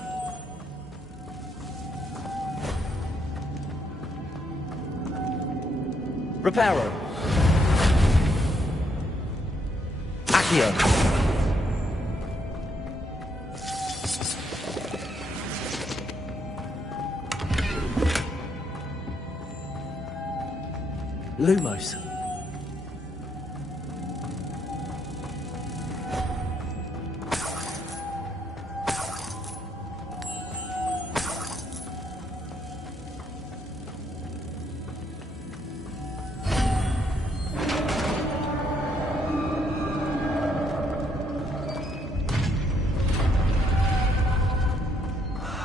Reparo! Accio! Lumos!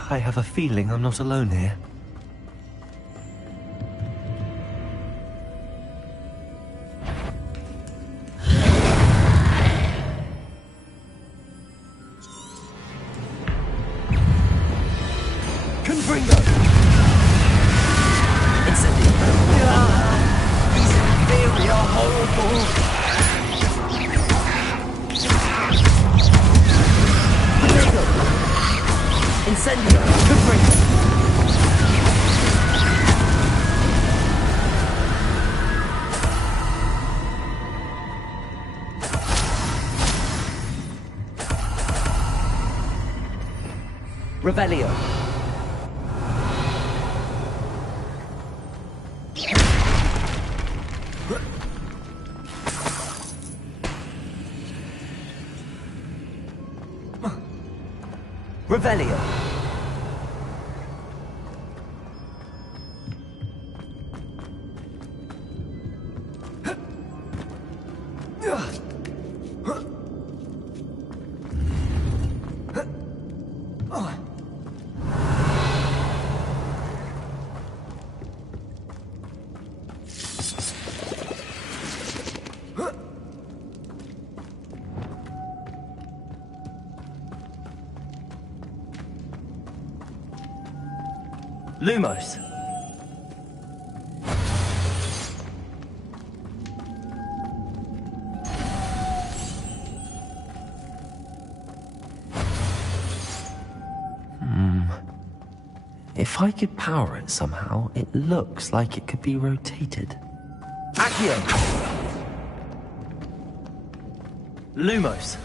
I have a feeling I'm not alone here. Confringo! Incendio! These inferior, horrible... Incendio! Confringo! Revelio! Revelio! Lumos. If I could power it somehow, it looks like it could be rotated. Accio. Lumos.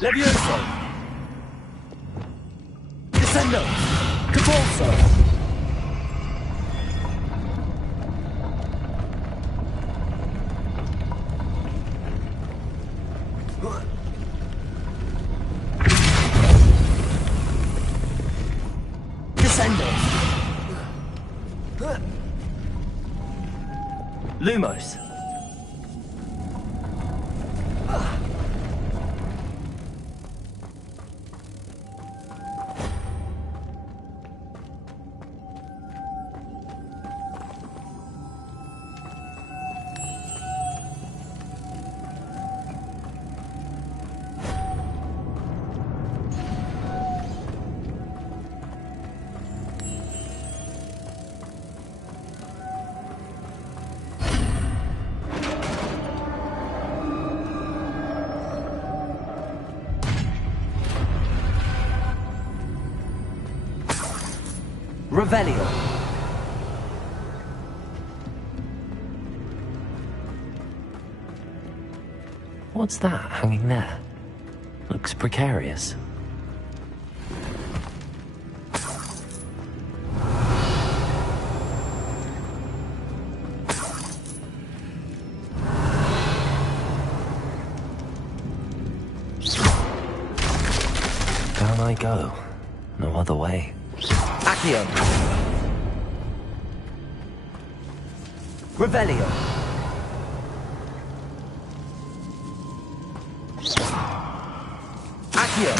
Levioso. Descendo. Cabalso. Lumos. Revelio. What's that hanging there? Looks precarious. Down I go. No other way. Accio. Revelio. Accio.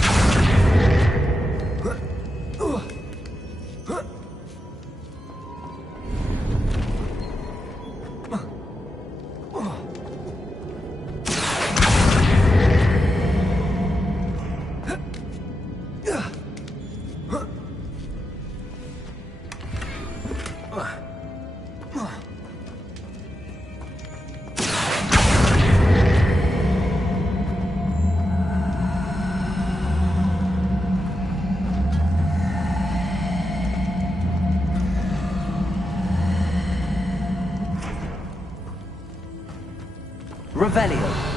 Revelio.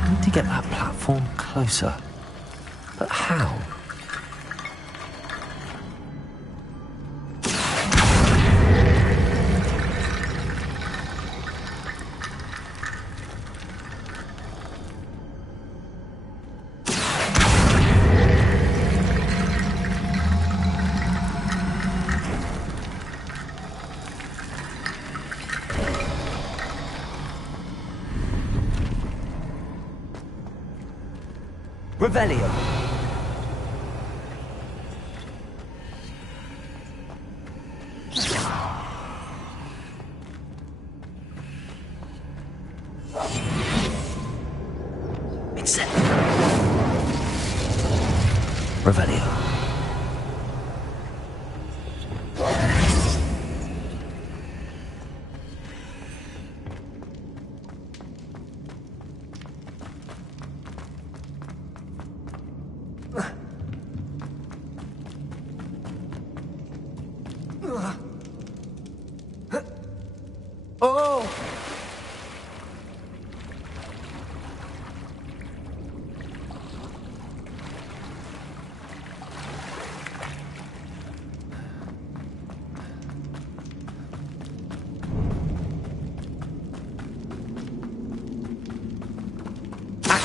I need to get that platform closer. But how? Revelio. It's it. Revelio. Oh!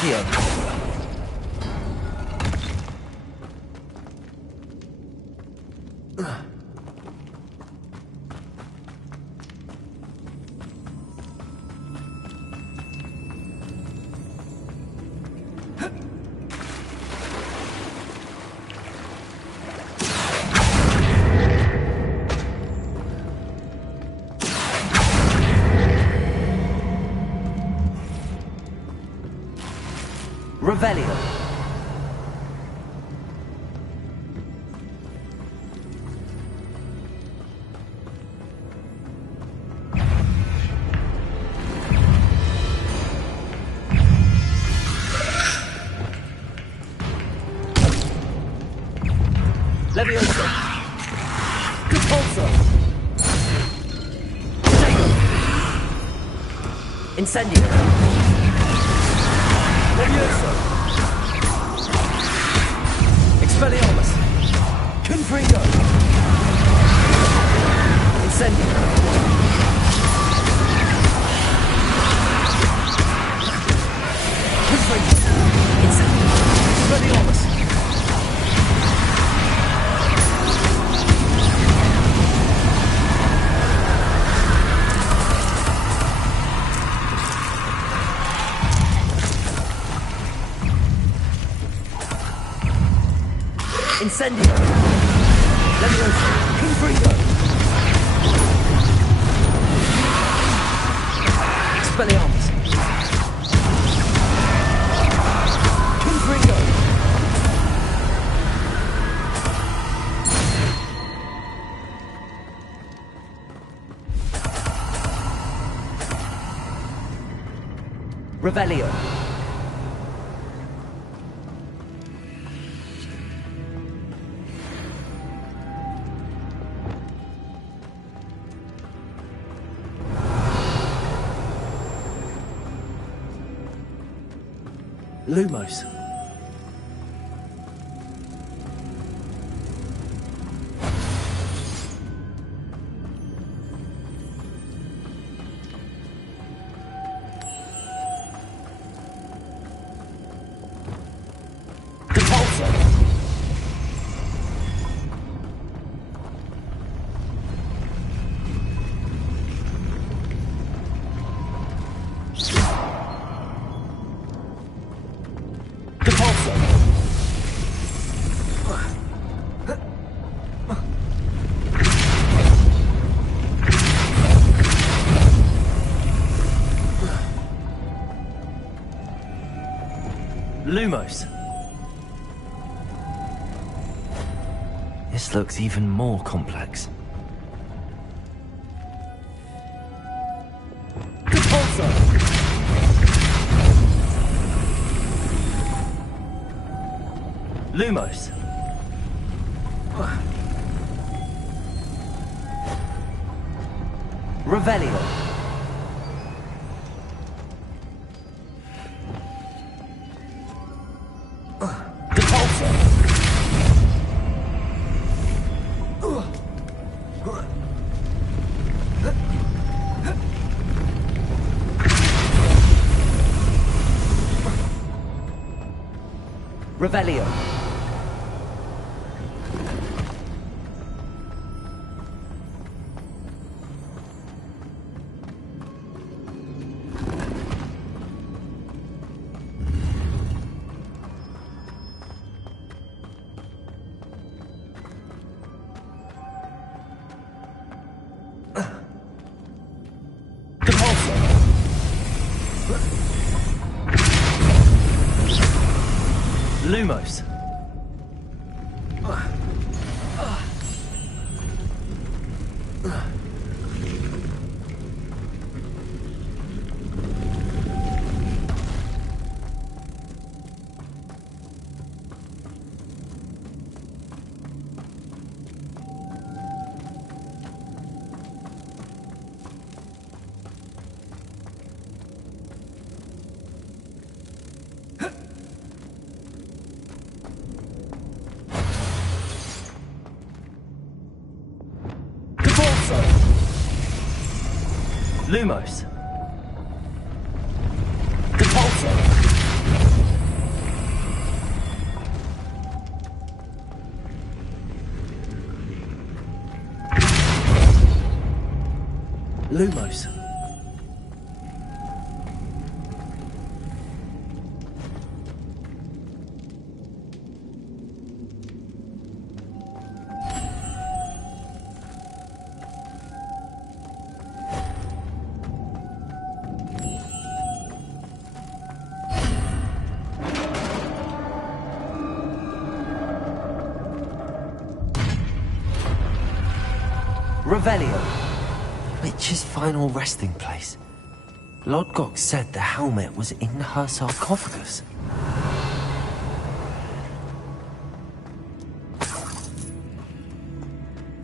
Accio. Revelio. Levioso. Compulso. Potato. Incendio. Levioso. Expelliarmus. Confringo. Incendio. Confringo. Incendio. Expelliarmus. Incendio. Levioso. Confringo. Expelliarmus. Confringo. Revelio. Lumos. Compulso. Lumos. This looks even more complex. Compulso. Lumos. Revelio. Compulso. Revelio. Lumos. Lumos. Compulso. Lumos. Revelio. Witch's final resting place. Lodgok said the helmet was in her sarcophagus.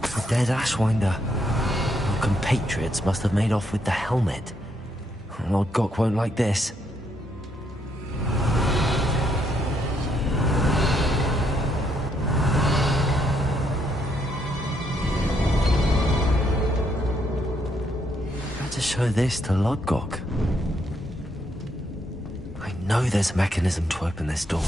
The dead Ashwinder. Our compatriots must have made off with the helmet. Lodgok won't like this. To show this to Lodgok. I know there's a mechanism to open this door.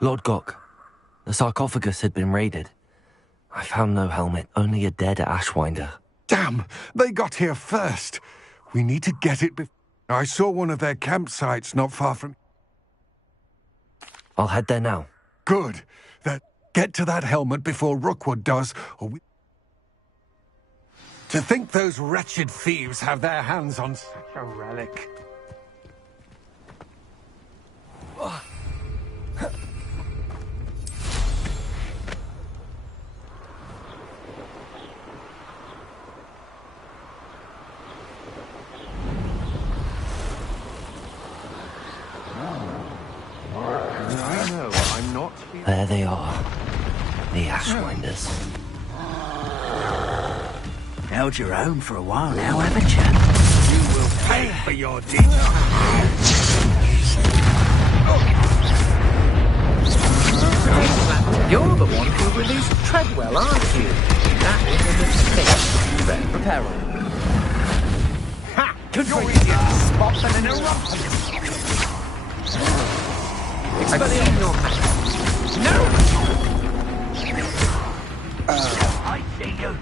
Lodgok, the sarcophagus had been raided. I found no helmet, only a dead Ashwinder. Damn! They got here first. We need to get it I saw one of their campsites not far from... I'll head there now. Good. Get to that helmet before Rookwood does, or we... To think those wretched thieves have their hands on such a relic. There they are. The Ashwinders. Held your own for a while now, haven't you? You will pay for your deeds. You're the one who released Treadwell, aren't you? That was a mistake. You better prepare him. Ha! You're idiots! Spot them in a rump! Expelliarmus. No! I see you.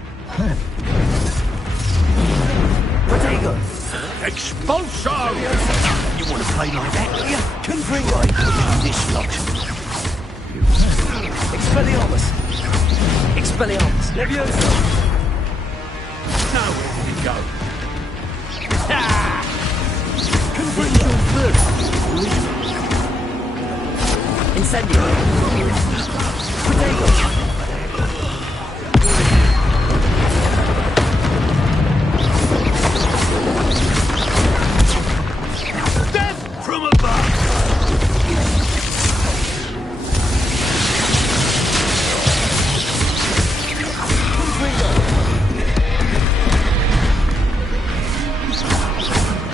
Protego. Expulso! You want to play like that, do you? Confringo. This lot. Expelliarmus. Expelliarmus. Levioso. Now where did it go? Confringo first. Incendio. Protego. Death from above!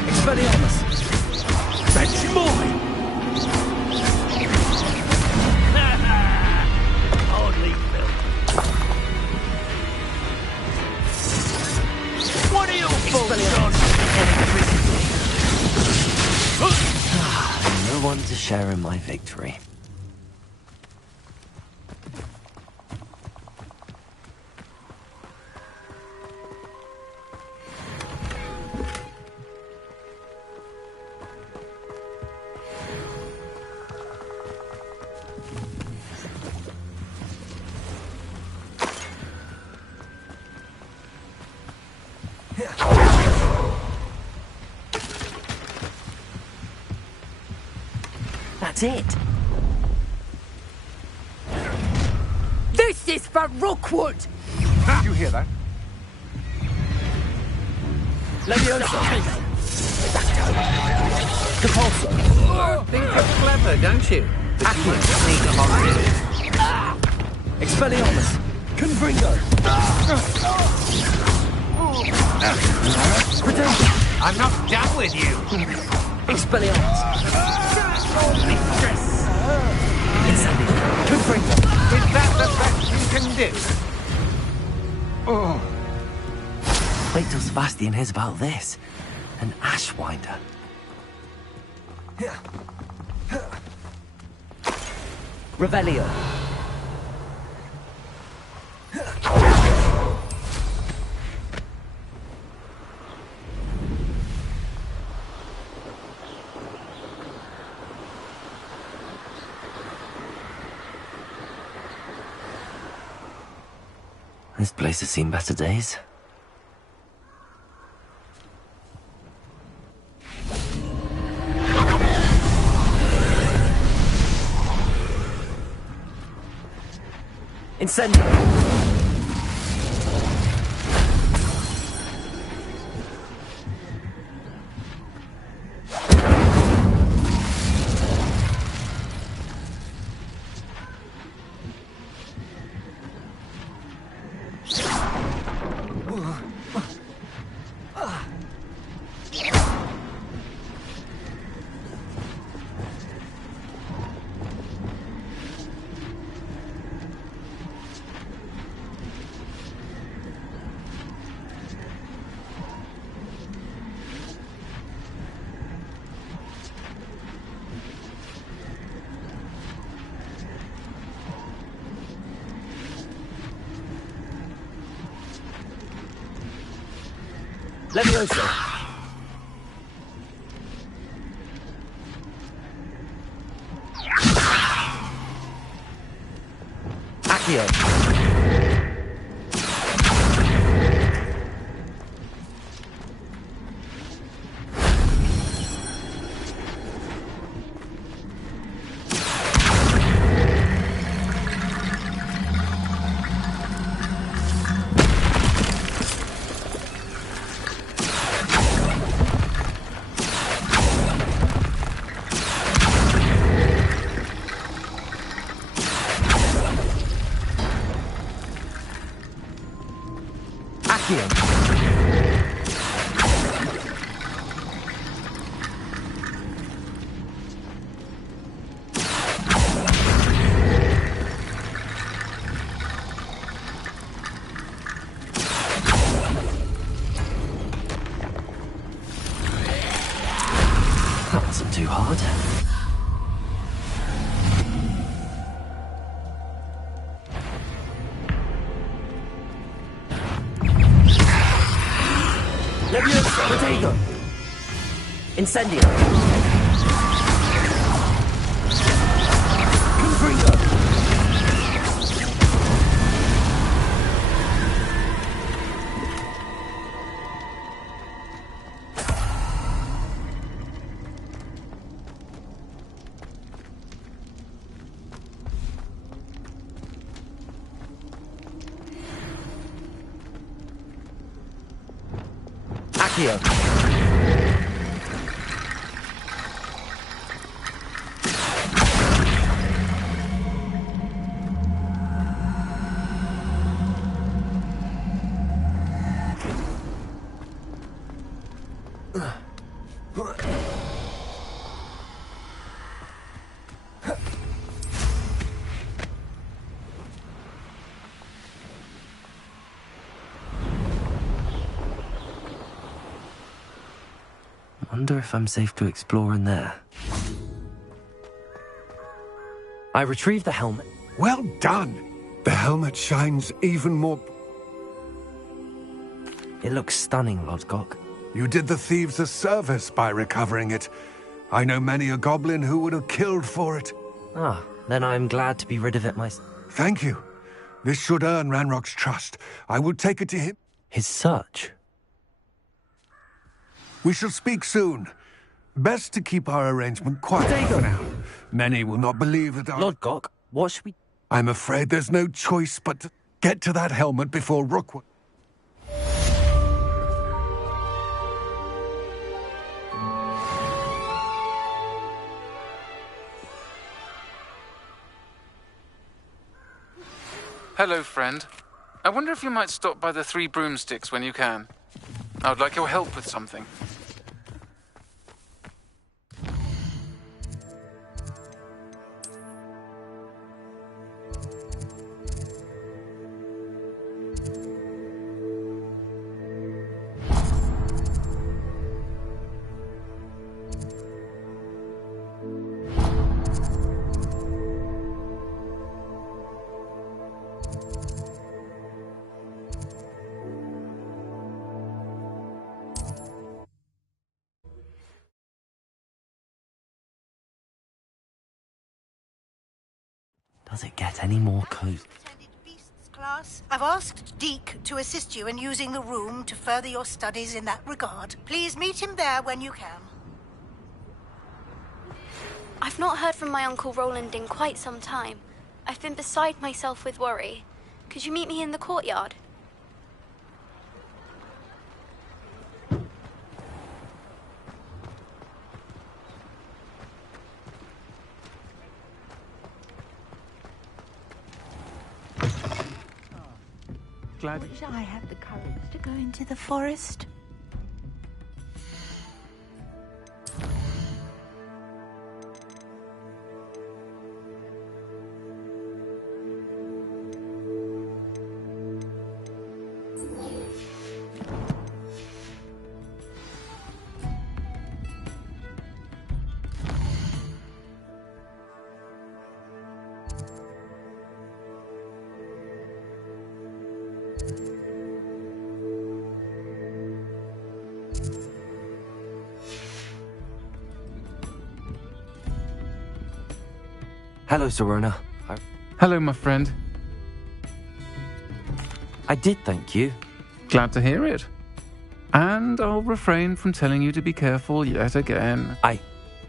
Expelliarmus. That's mine! Hardly built. What are your faults on? No one to share in my victory. That's it. This is for Rookwood! Did you hear that? Levioso. Compulso. Think you're clever, don't you? Acting sneak among you. Expelliarmus. Confringo. Protego. I'm not done with you! Expelliarmus. Incendio. Confringo. Is that the best you can do? Oh. Sebastian hears about this. An Ashwinder. Revelio. This place has seen better days. Incendio. Levioso. Accio. That wasn't too hard. Levioso. Protego. Incendio. Confringo. Accio. Wonder if I'm safe to explore in there. I retrieved the helmet. Well done! The helmet shines even more... It looks stunning, Lodgok. You did the thieves a service by recovering it. I know many a goblin who would have killed for it. Ah, then I'm glad to be rid of it myself. Thank you. This should earn Ranrock's trust. I will take it to him. His search? We shall speak soon. Best to keep our arrangement quiet for now. Many will not believe that our... Lodgok, what should we... I'm afraid there's no choice but to get to that helmet before Rookwood. Hello, friend. I wonder if you might stop by the Three Broomsticks when you can. I would like your help with something. Does it get any more cozy? Class, I've asked Deke to assist you in using the room to further your studies in that regard. Please meet him there when you can. I've not heard from my Uncle Roland in quite some time. I've been beside myself with worry. Could you meet me in the courtyard? Glad. Wish I had the courage to go into the forest. Hello, Serona. Hello, my friend. I did thank you. Glad to hear it. And I'll refrain from telling you to be careful yet again.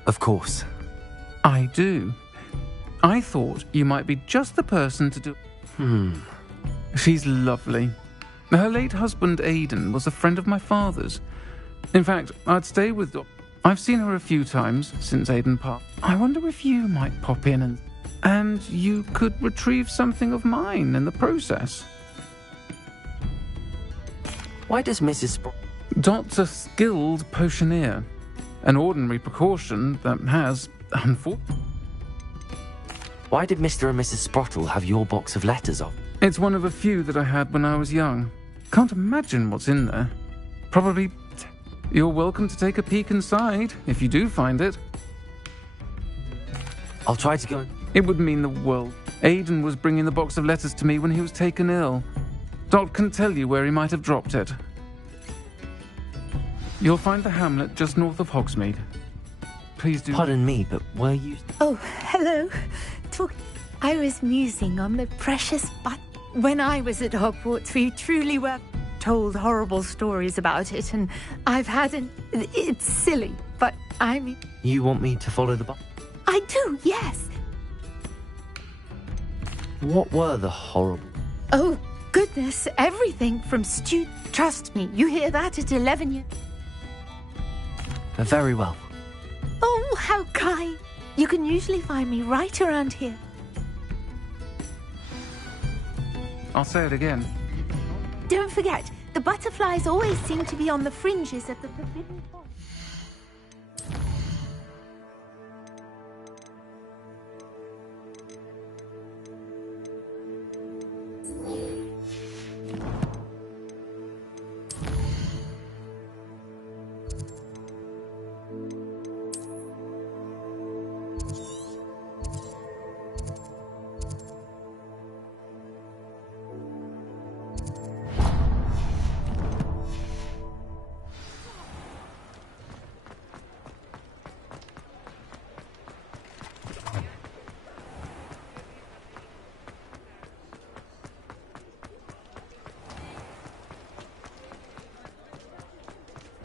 Of course. I do. I thought you might be just the person to do... She's lovely. Her late husband, Aidan, was a friend of my father's. In fact, I'd stay with I've seen her a few times since Aidan passed. I wonder if you might pop in and you could retrieve something of mine in the process. Why does Mrs. Dot's a skilled potioneer. An ordinary precaution that has, unfortunately... Why did Mr. and Mrs. Sprottle have your box of letters of? It's one of a few that I had when I was young. Can't imagine what's in there. Probably... You're welcome to take a peek inside, if you do find it. I'll try to go... It would mean the world. Aidan was bringing the box of letters to me when he was taken ill. Dot can tell you where he might have dropped it. You'll find the hamlet just north of Hogsmeade. Please do... Pardon me, but were you... Oh, hello. I was musing on the precious when I was at Hogwarts, we truly were told horrible stories about it, and I've had It's silly, but I mean... You want me to follow the bus? I do, yes. What were the horrible... Oh, goodness, everything from Trust me, you hear that at 11 years... Very well. Oh, how kind. You can usually find me right around here. I'll say it again. Don't forget, the butterflies always seem to be on the fringes of the forbidden forest.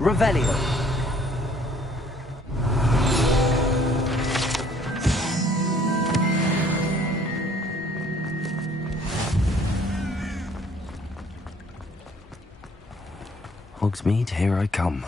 Revelio. Hogsmeade, here I come.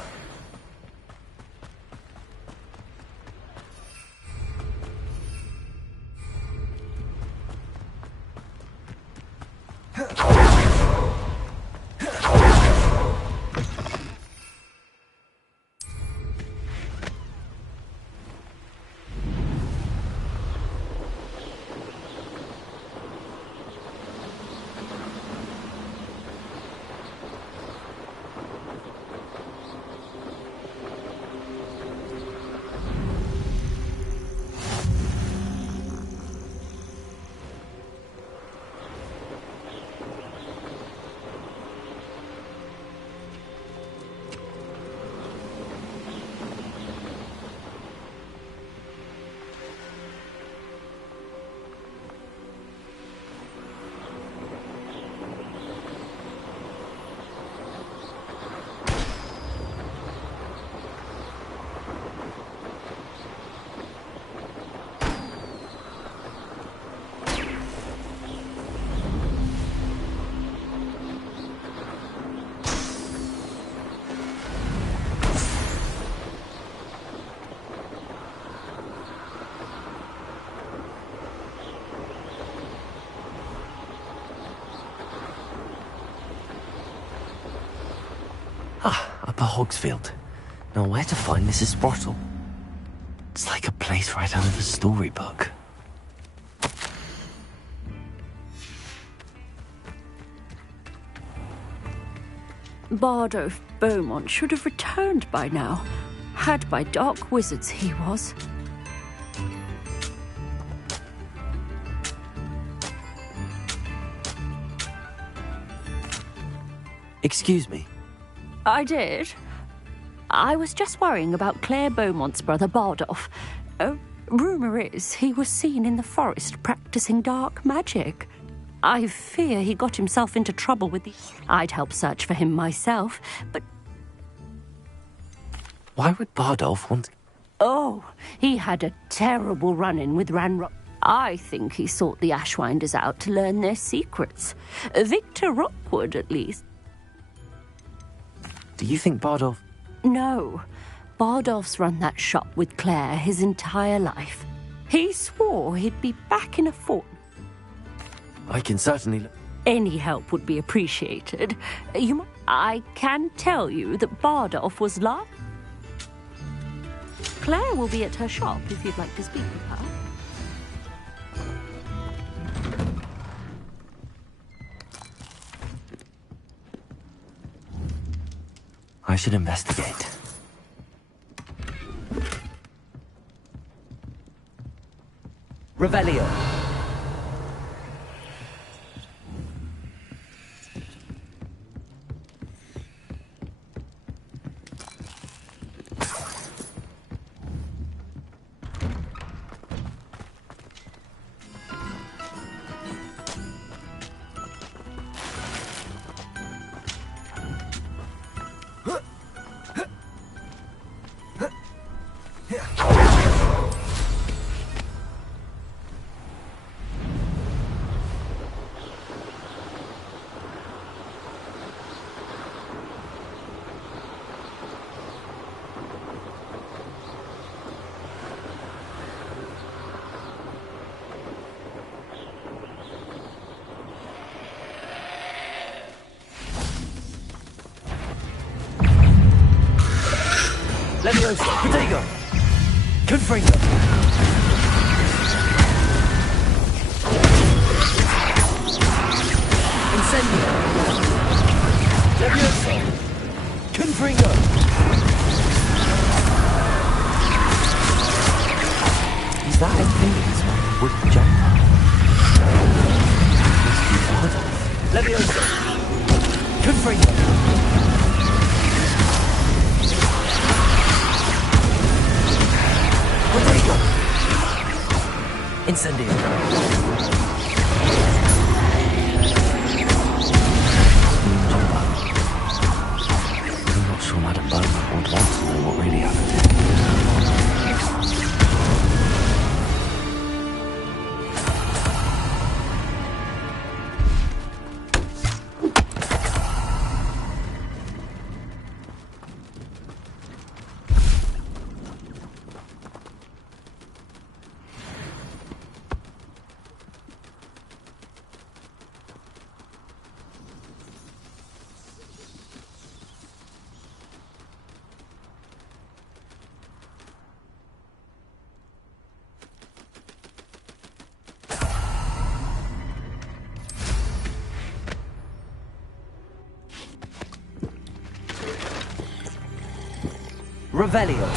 Upper Hogsfield. Now, where to find Mrs. Sprottle? It's like a place right out of a storybook. Bardolph Beaumont should have returned by now. Had by dark wizards he was. Excuse me. I did. I was just worrying about Claire Beaumont's brother Bardolph. Rumour is he was seen in the forest practicing dark magic. I fear he got himself into trouble with the... I'd help search for him myself, but... Why would Bardolph want... Oh, he had a terrible run-in with Ranrock. I think he sought the Ashwinders out to learn their secrets. Victor Rockwood, at least. Do you think Bardolph... No. Bardolph's run that shop with Claire his entire life. He swore he'd be back in a fort. I can certainly... Any help would be appreciated. I can tell you that Bardolph was last. Claire will be at her shop if you'd like to speak with her. I should investigate. Revelio. Leviosa, Protego! Confringo! Incendio! Leviosa! Confringo! Is that a thing? Would jump? Leviosa! Confringo! Incendio. I'm not sure Madame Beaumont would want to know what really happened here. Revelio.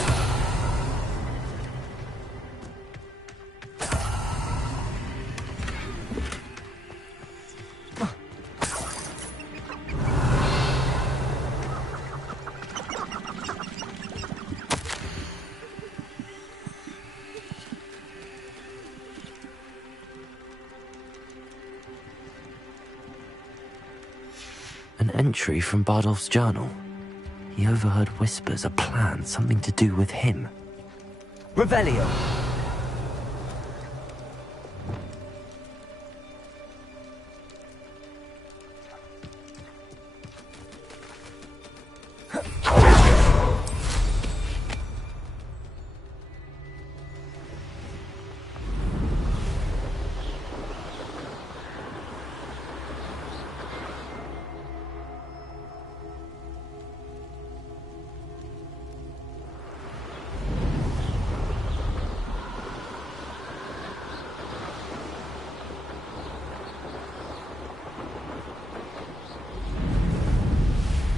An entry from Bardolph's journal. He overheard whispers, a plan, something to do with him. Revelio.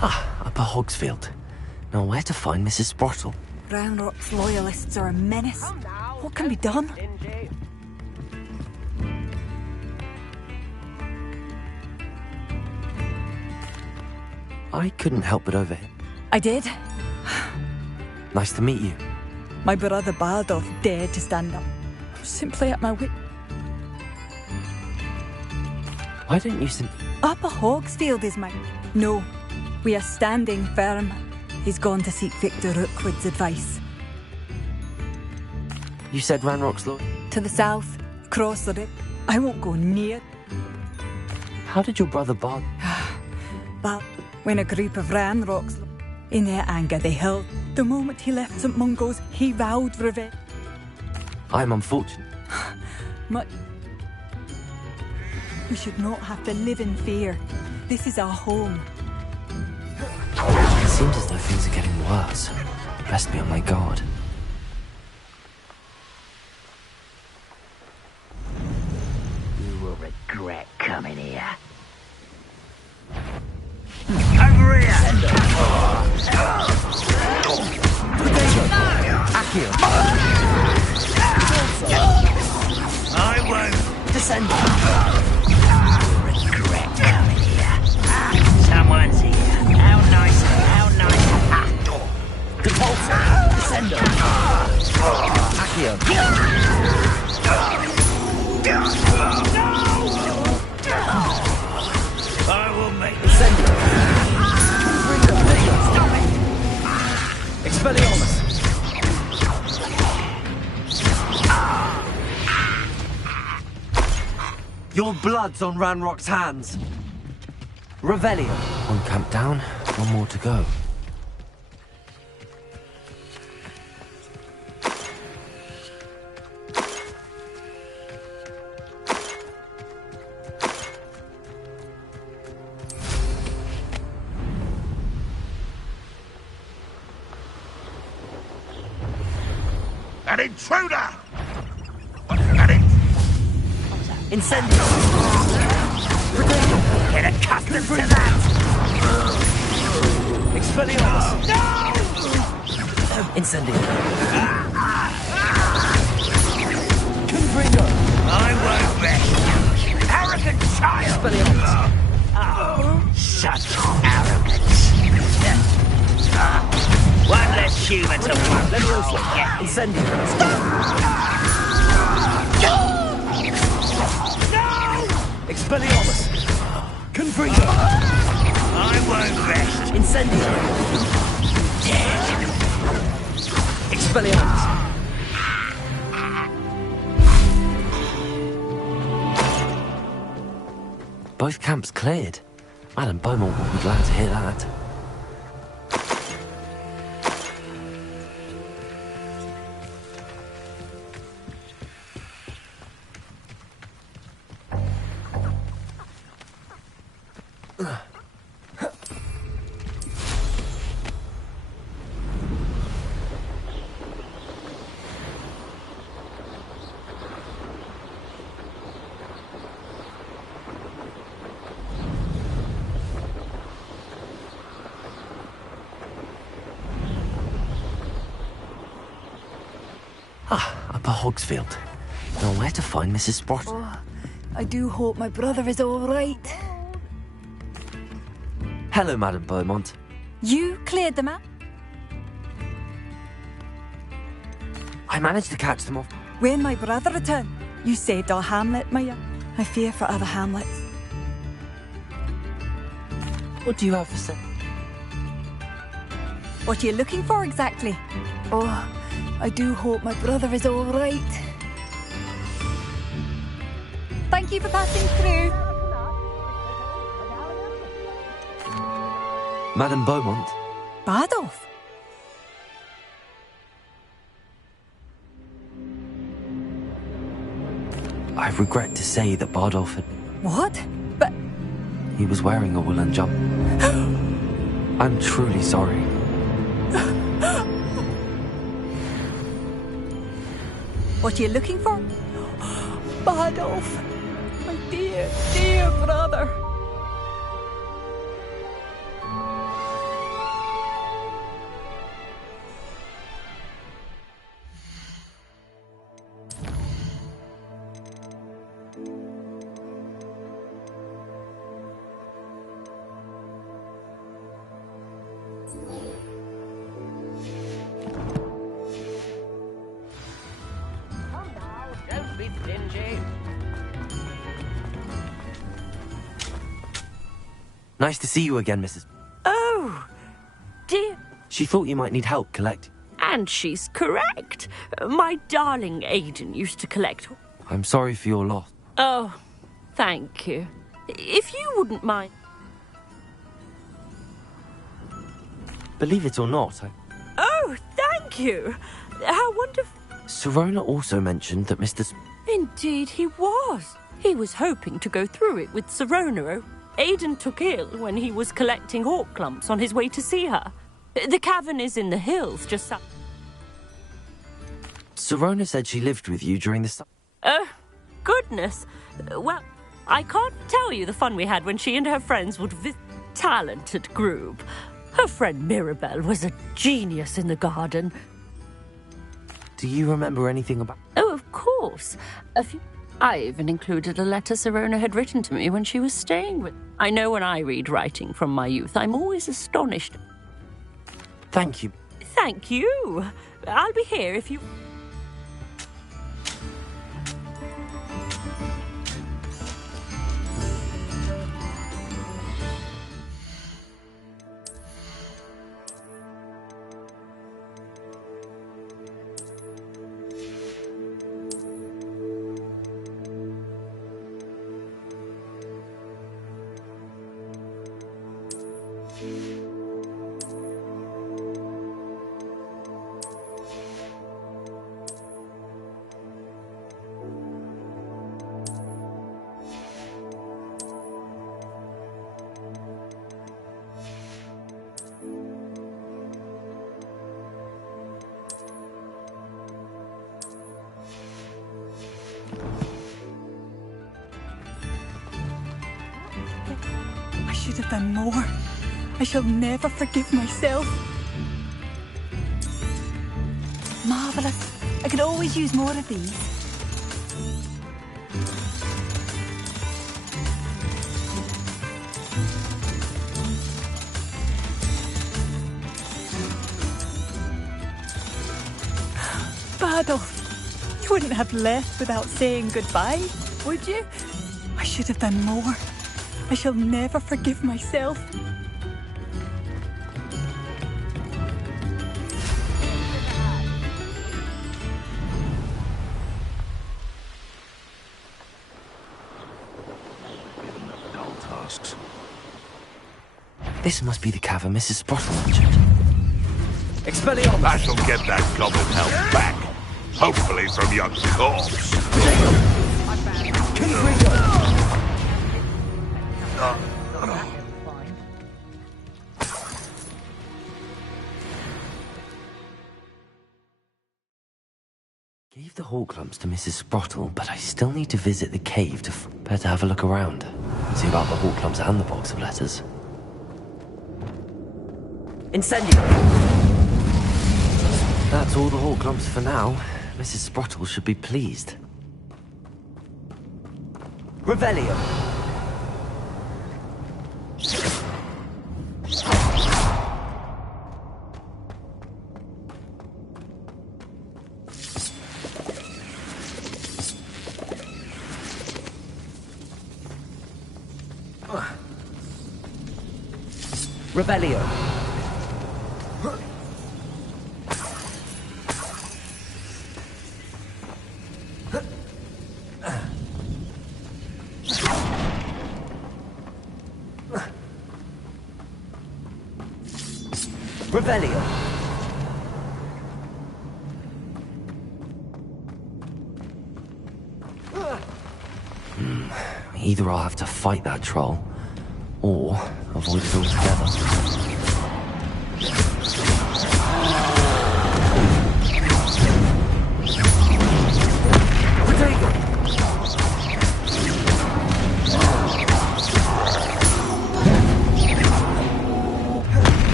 Upper Hogsfield. Now where to find Mrs. Sprottle? Roundrock's loyalists are a menace. What can be done? I couldn't help but overhear. I did. Nice to meet you. My brother Bardolph dared to stand up. I was simply at my wit. Why don't you Upper Hogsfield is my... No, we are standing firm. He's gone to seek Victor Rookwood's advice. You said Ranrock's law? To the south, across the river. I won't go near. How did your brother Bard... But when a group of Ranrocks, in their anger they held. The moment he left St. Mungo's, he vowed revenge. I'm unfortunate. We should not have to live in fear. This is our home. It seems as though things are getting worse. Best be on my guard. You will regret coming here. Over here! I won't descend. Regret coming here. Someone's here. How nice, how nice. Compulsory. Descendo. I will make Descendo. Stop it. Expelliarmus. Your blood's on Ranrock's hands. Revelio. One camp down, one more to go. An intruder! Incendio! Get accustomed to that! Expelliarmus! No! Incendio! Confringo! I won't rest! Arrogant child! Expelliarmus! Oh, such arrogance! One less human to work. Levioso! Incendio! Stop! Expelliarmus! Confringo! I won't rest. Incendio! Dead. Expelliarmus! Both camps cleared. Madam Beaumont will be glad to hear that. Upper Hogsfield. Now where to find Mrs. Sprottle? Oh, I do hope my brother is all right. Hello, Madam Beaumont. You cleared them out? I managed to catch them off. When my brother returned, you saved our hamlet, Maya. I fear for other hamlets. What do you have for sale? What are you looking for exactly? Oh, I do hope my brother is all right. Thank you for passing through. Madam Beaumont? Bardolph? I regret to say that Bardolph had... What? But... He was wearing a woolen jumper. I'm truly sorry. What are you looking for? Bardolph, my dear, dear brother. be stingy. Nice to see you again, Mrs. Oh, dear. She thought you might need help collecting. And she's correct. My darling Aiden used to collect. I'm sorry for your loss. Oh, thank you. If you wouldn't mind. Believe it or not, Oh, thank you. How wonderful. Serona also mentioned that Mr. Indeed he was. He was hoping to go through it with Serona. Aiden took ill when he was collecting hawk clumps on his way to see her. The cavern is in the hills just south. Serona said she lived with you during the summer. Oh, goodness. Well, I can't tell you the fun we had when she and her friends would visit. Talented group. Her friend Mirabelle was a genius in the garden. Do you remember anything about... Oh, of course. I even included a letter Serona had written to me when she was staying with. I know when I read writing from my youth, I'm always astonished. Thank you. Thank you. I'll be here if you... I should have done more. I shall never forgive myself. Marvellous. I could always use more of these. Badolf, you wouldn't have left without saying goodbye, would you? I should have done more. I shall never forgive myself. This must be the cavern Mrs. Sprottle mentioned. Expelliarmus! I shall get that goblin help back. Hopefully from your corpse. Gave the hawk clumps to Mrs. Sprottle, but I still need to visit the cave to better have a look around. See about the hawk clumps and the box of letters. Incendio! That's all the hawk clumps for now. Mrs. Sprottle should be pleased. Revelio! Revelio! Revelio! Either I'll have to fight that troll, or avoid it altogether.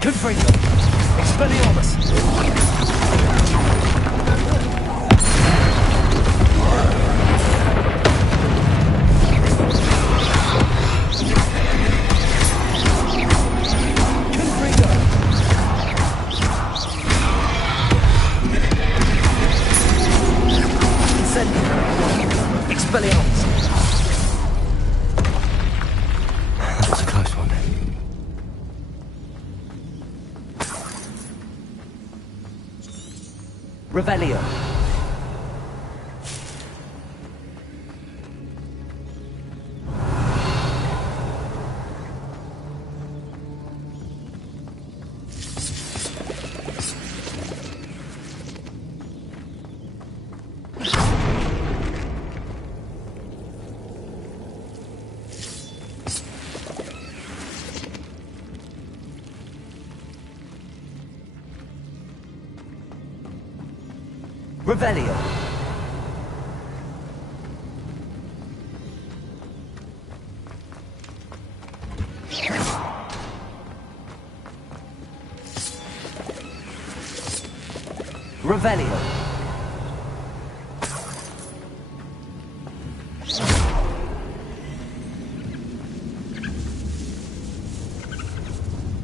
Confringo! Expelliarmus! Revelio. Revelio. Revelio.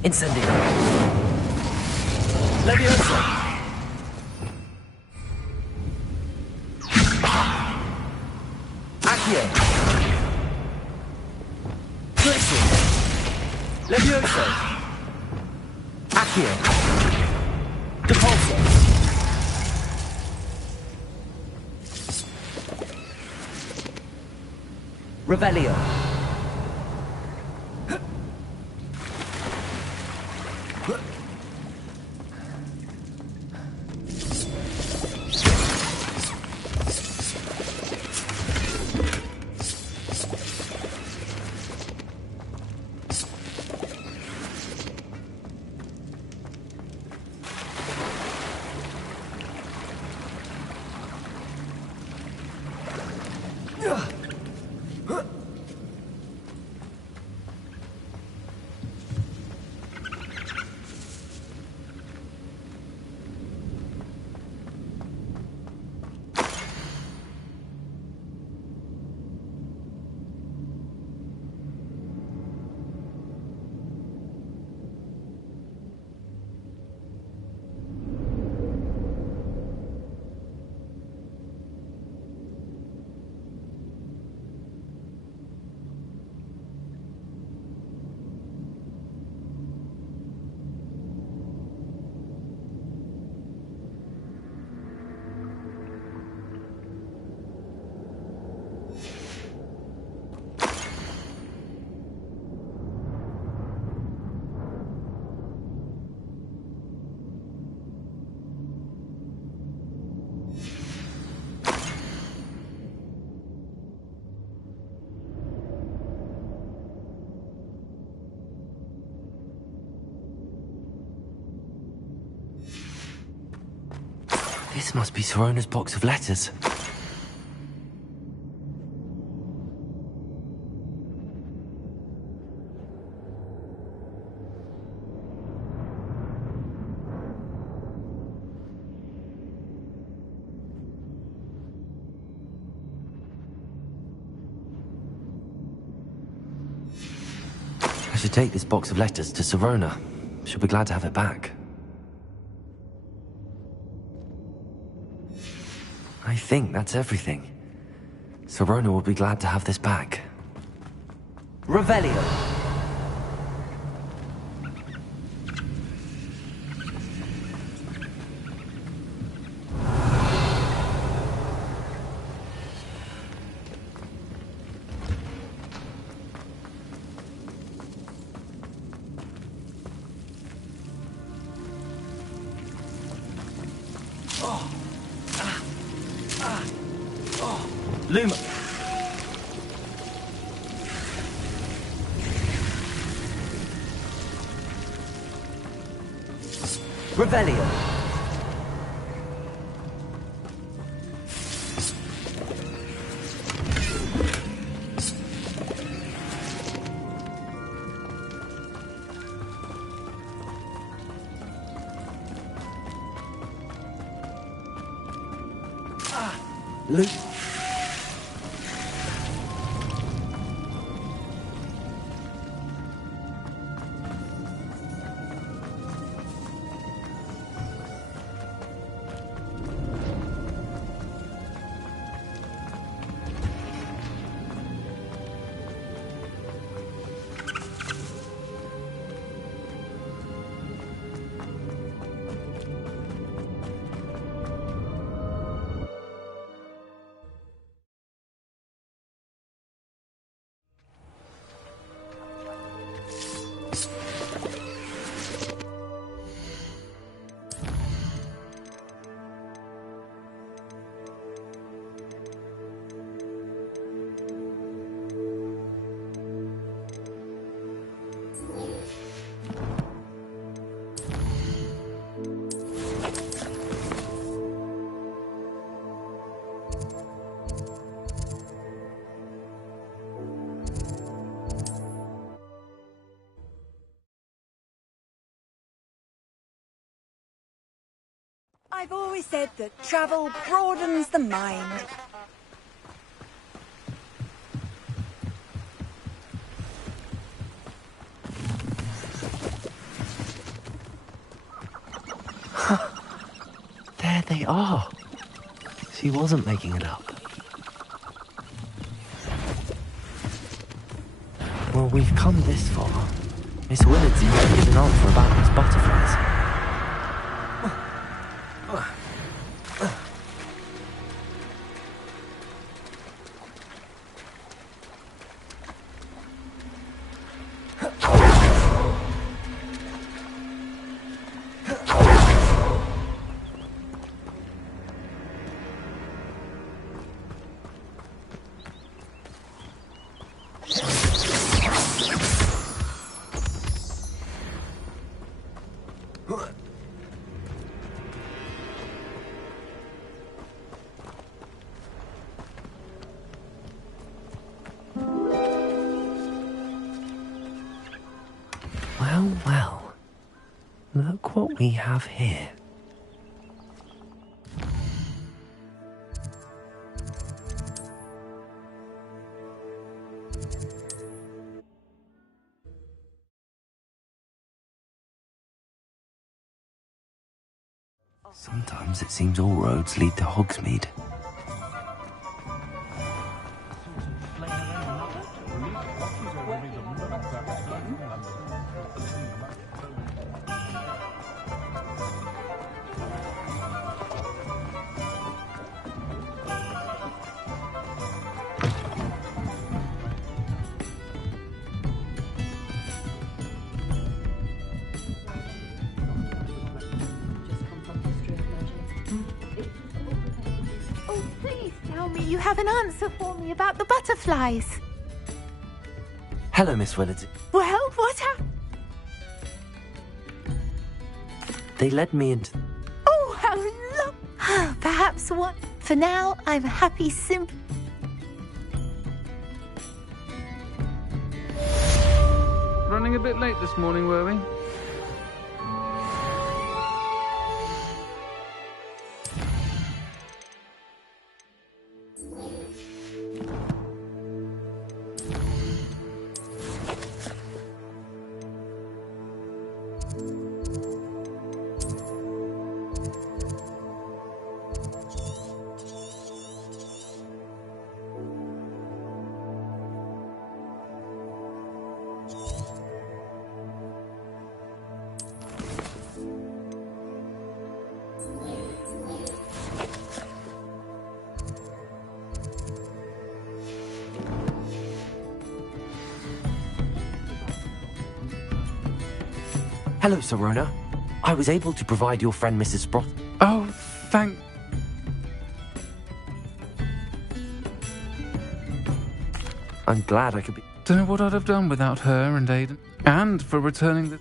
Incendio. Leviosa. Accio. Glisten. Levioso. Accio. Depulso. Revelio. This must be Sirona's box of letters. I should take this box of letters to Sirona. She'll be glad to have it back. I think that's everything. Sirona will be glad to have this back. Revelio. Luma. Revelio. Luke. I've always said that travel broadens the mind. There they are. She wasn't making it up. Well, we've come this far. Miss Willard seems to give an answer about these butterflies. Well, well. Look what we have here. Sometimes it seems all roads lead to Hogsmeade. Oh, please tell me you have an answer for me about the butterflies. Hello, Miss Willard. Well, what happened? They led me into... Oh, how lovely. Perhaps what? For now, I'm happy simply... Running a bit late this morning, were we? Hello, Serona. I was able to provide your friend Mrs. Sproth. Oh, thank... I'm glad I could be... Don't know what I'd have done without her and Aidan. And for returning the...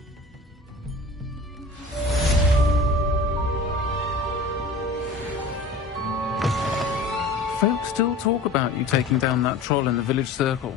Folks still talk about you taking down that troll in the village circle.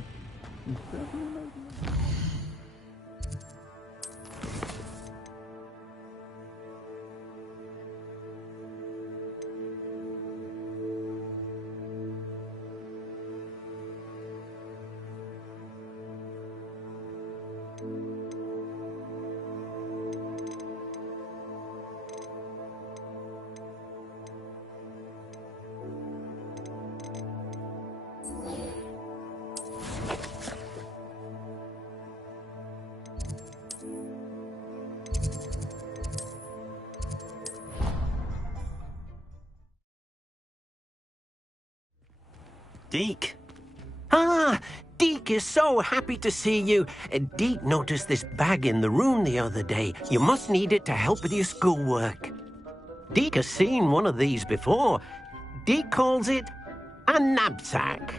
Deke. Ah, Deke is so happy to see you. Deke noticed this bag in the room the other day. You must need it to help with your schoolwork. Deke has seen one of these before. Deke calls it a knapsack.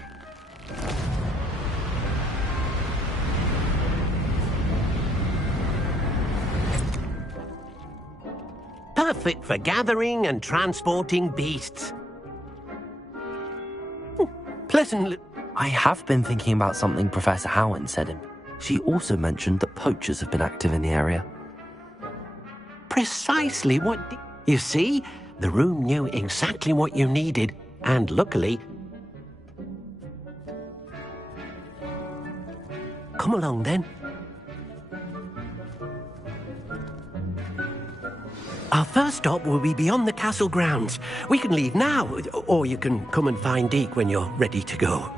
Perfect for gathering and transporting beasts. Pleasant. I have been thinking about something Professor Howard said. She also mentioned that poachers have been active in the area. Precisely what... You see, The room knew exactly what you needed, and luckily... Come along, then. Our first stop will be beyond the castle grounds. We can leave now, or you can come and find Deke when you're ready to go.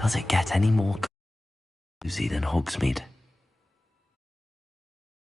Does it get any more cozy than Hogsmeade?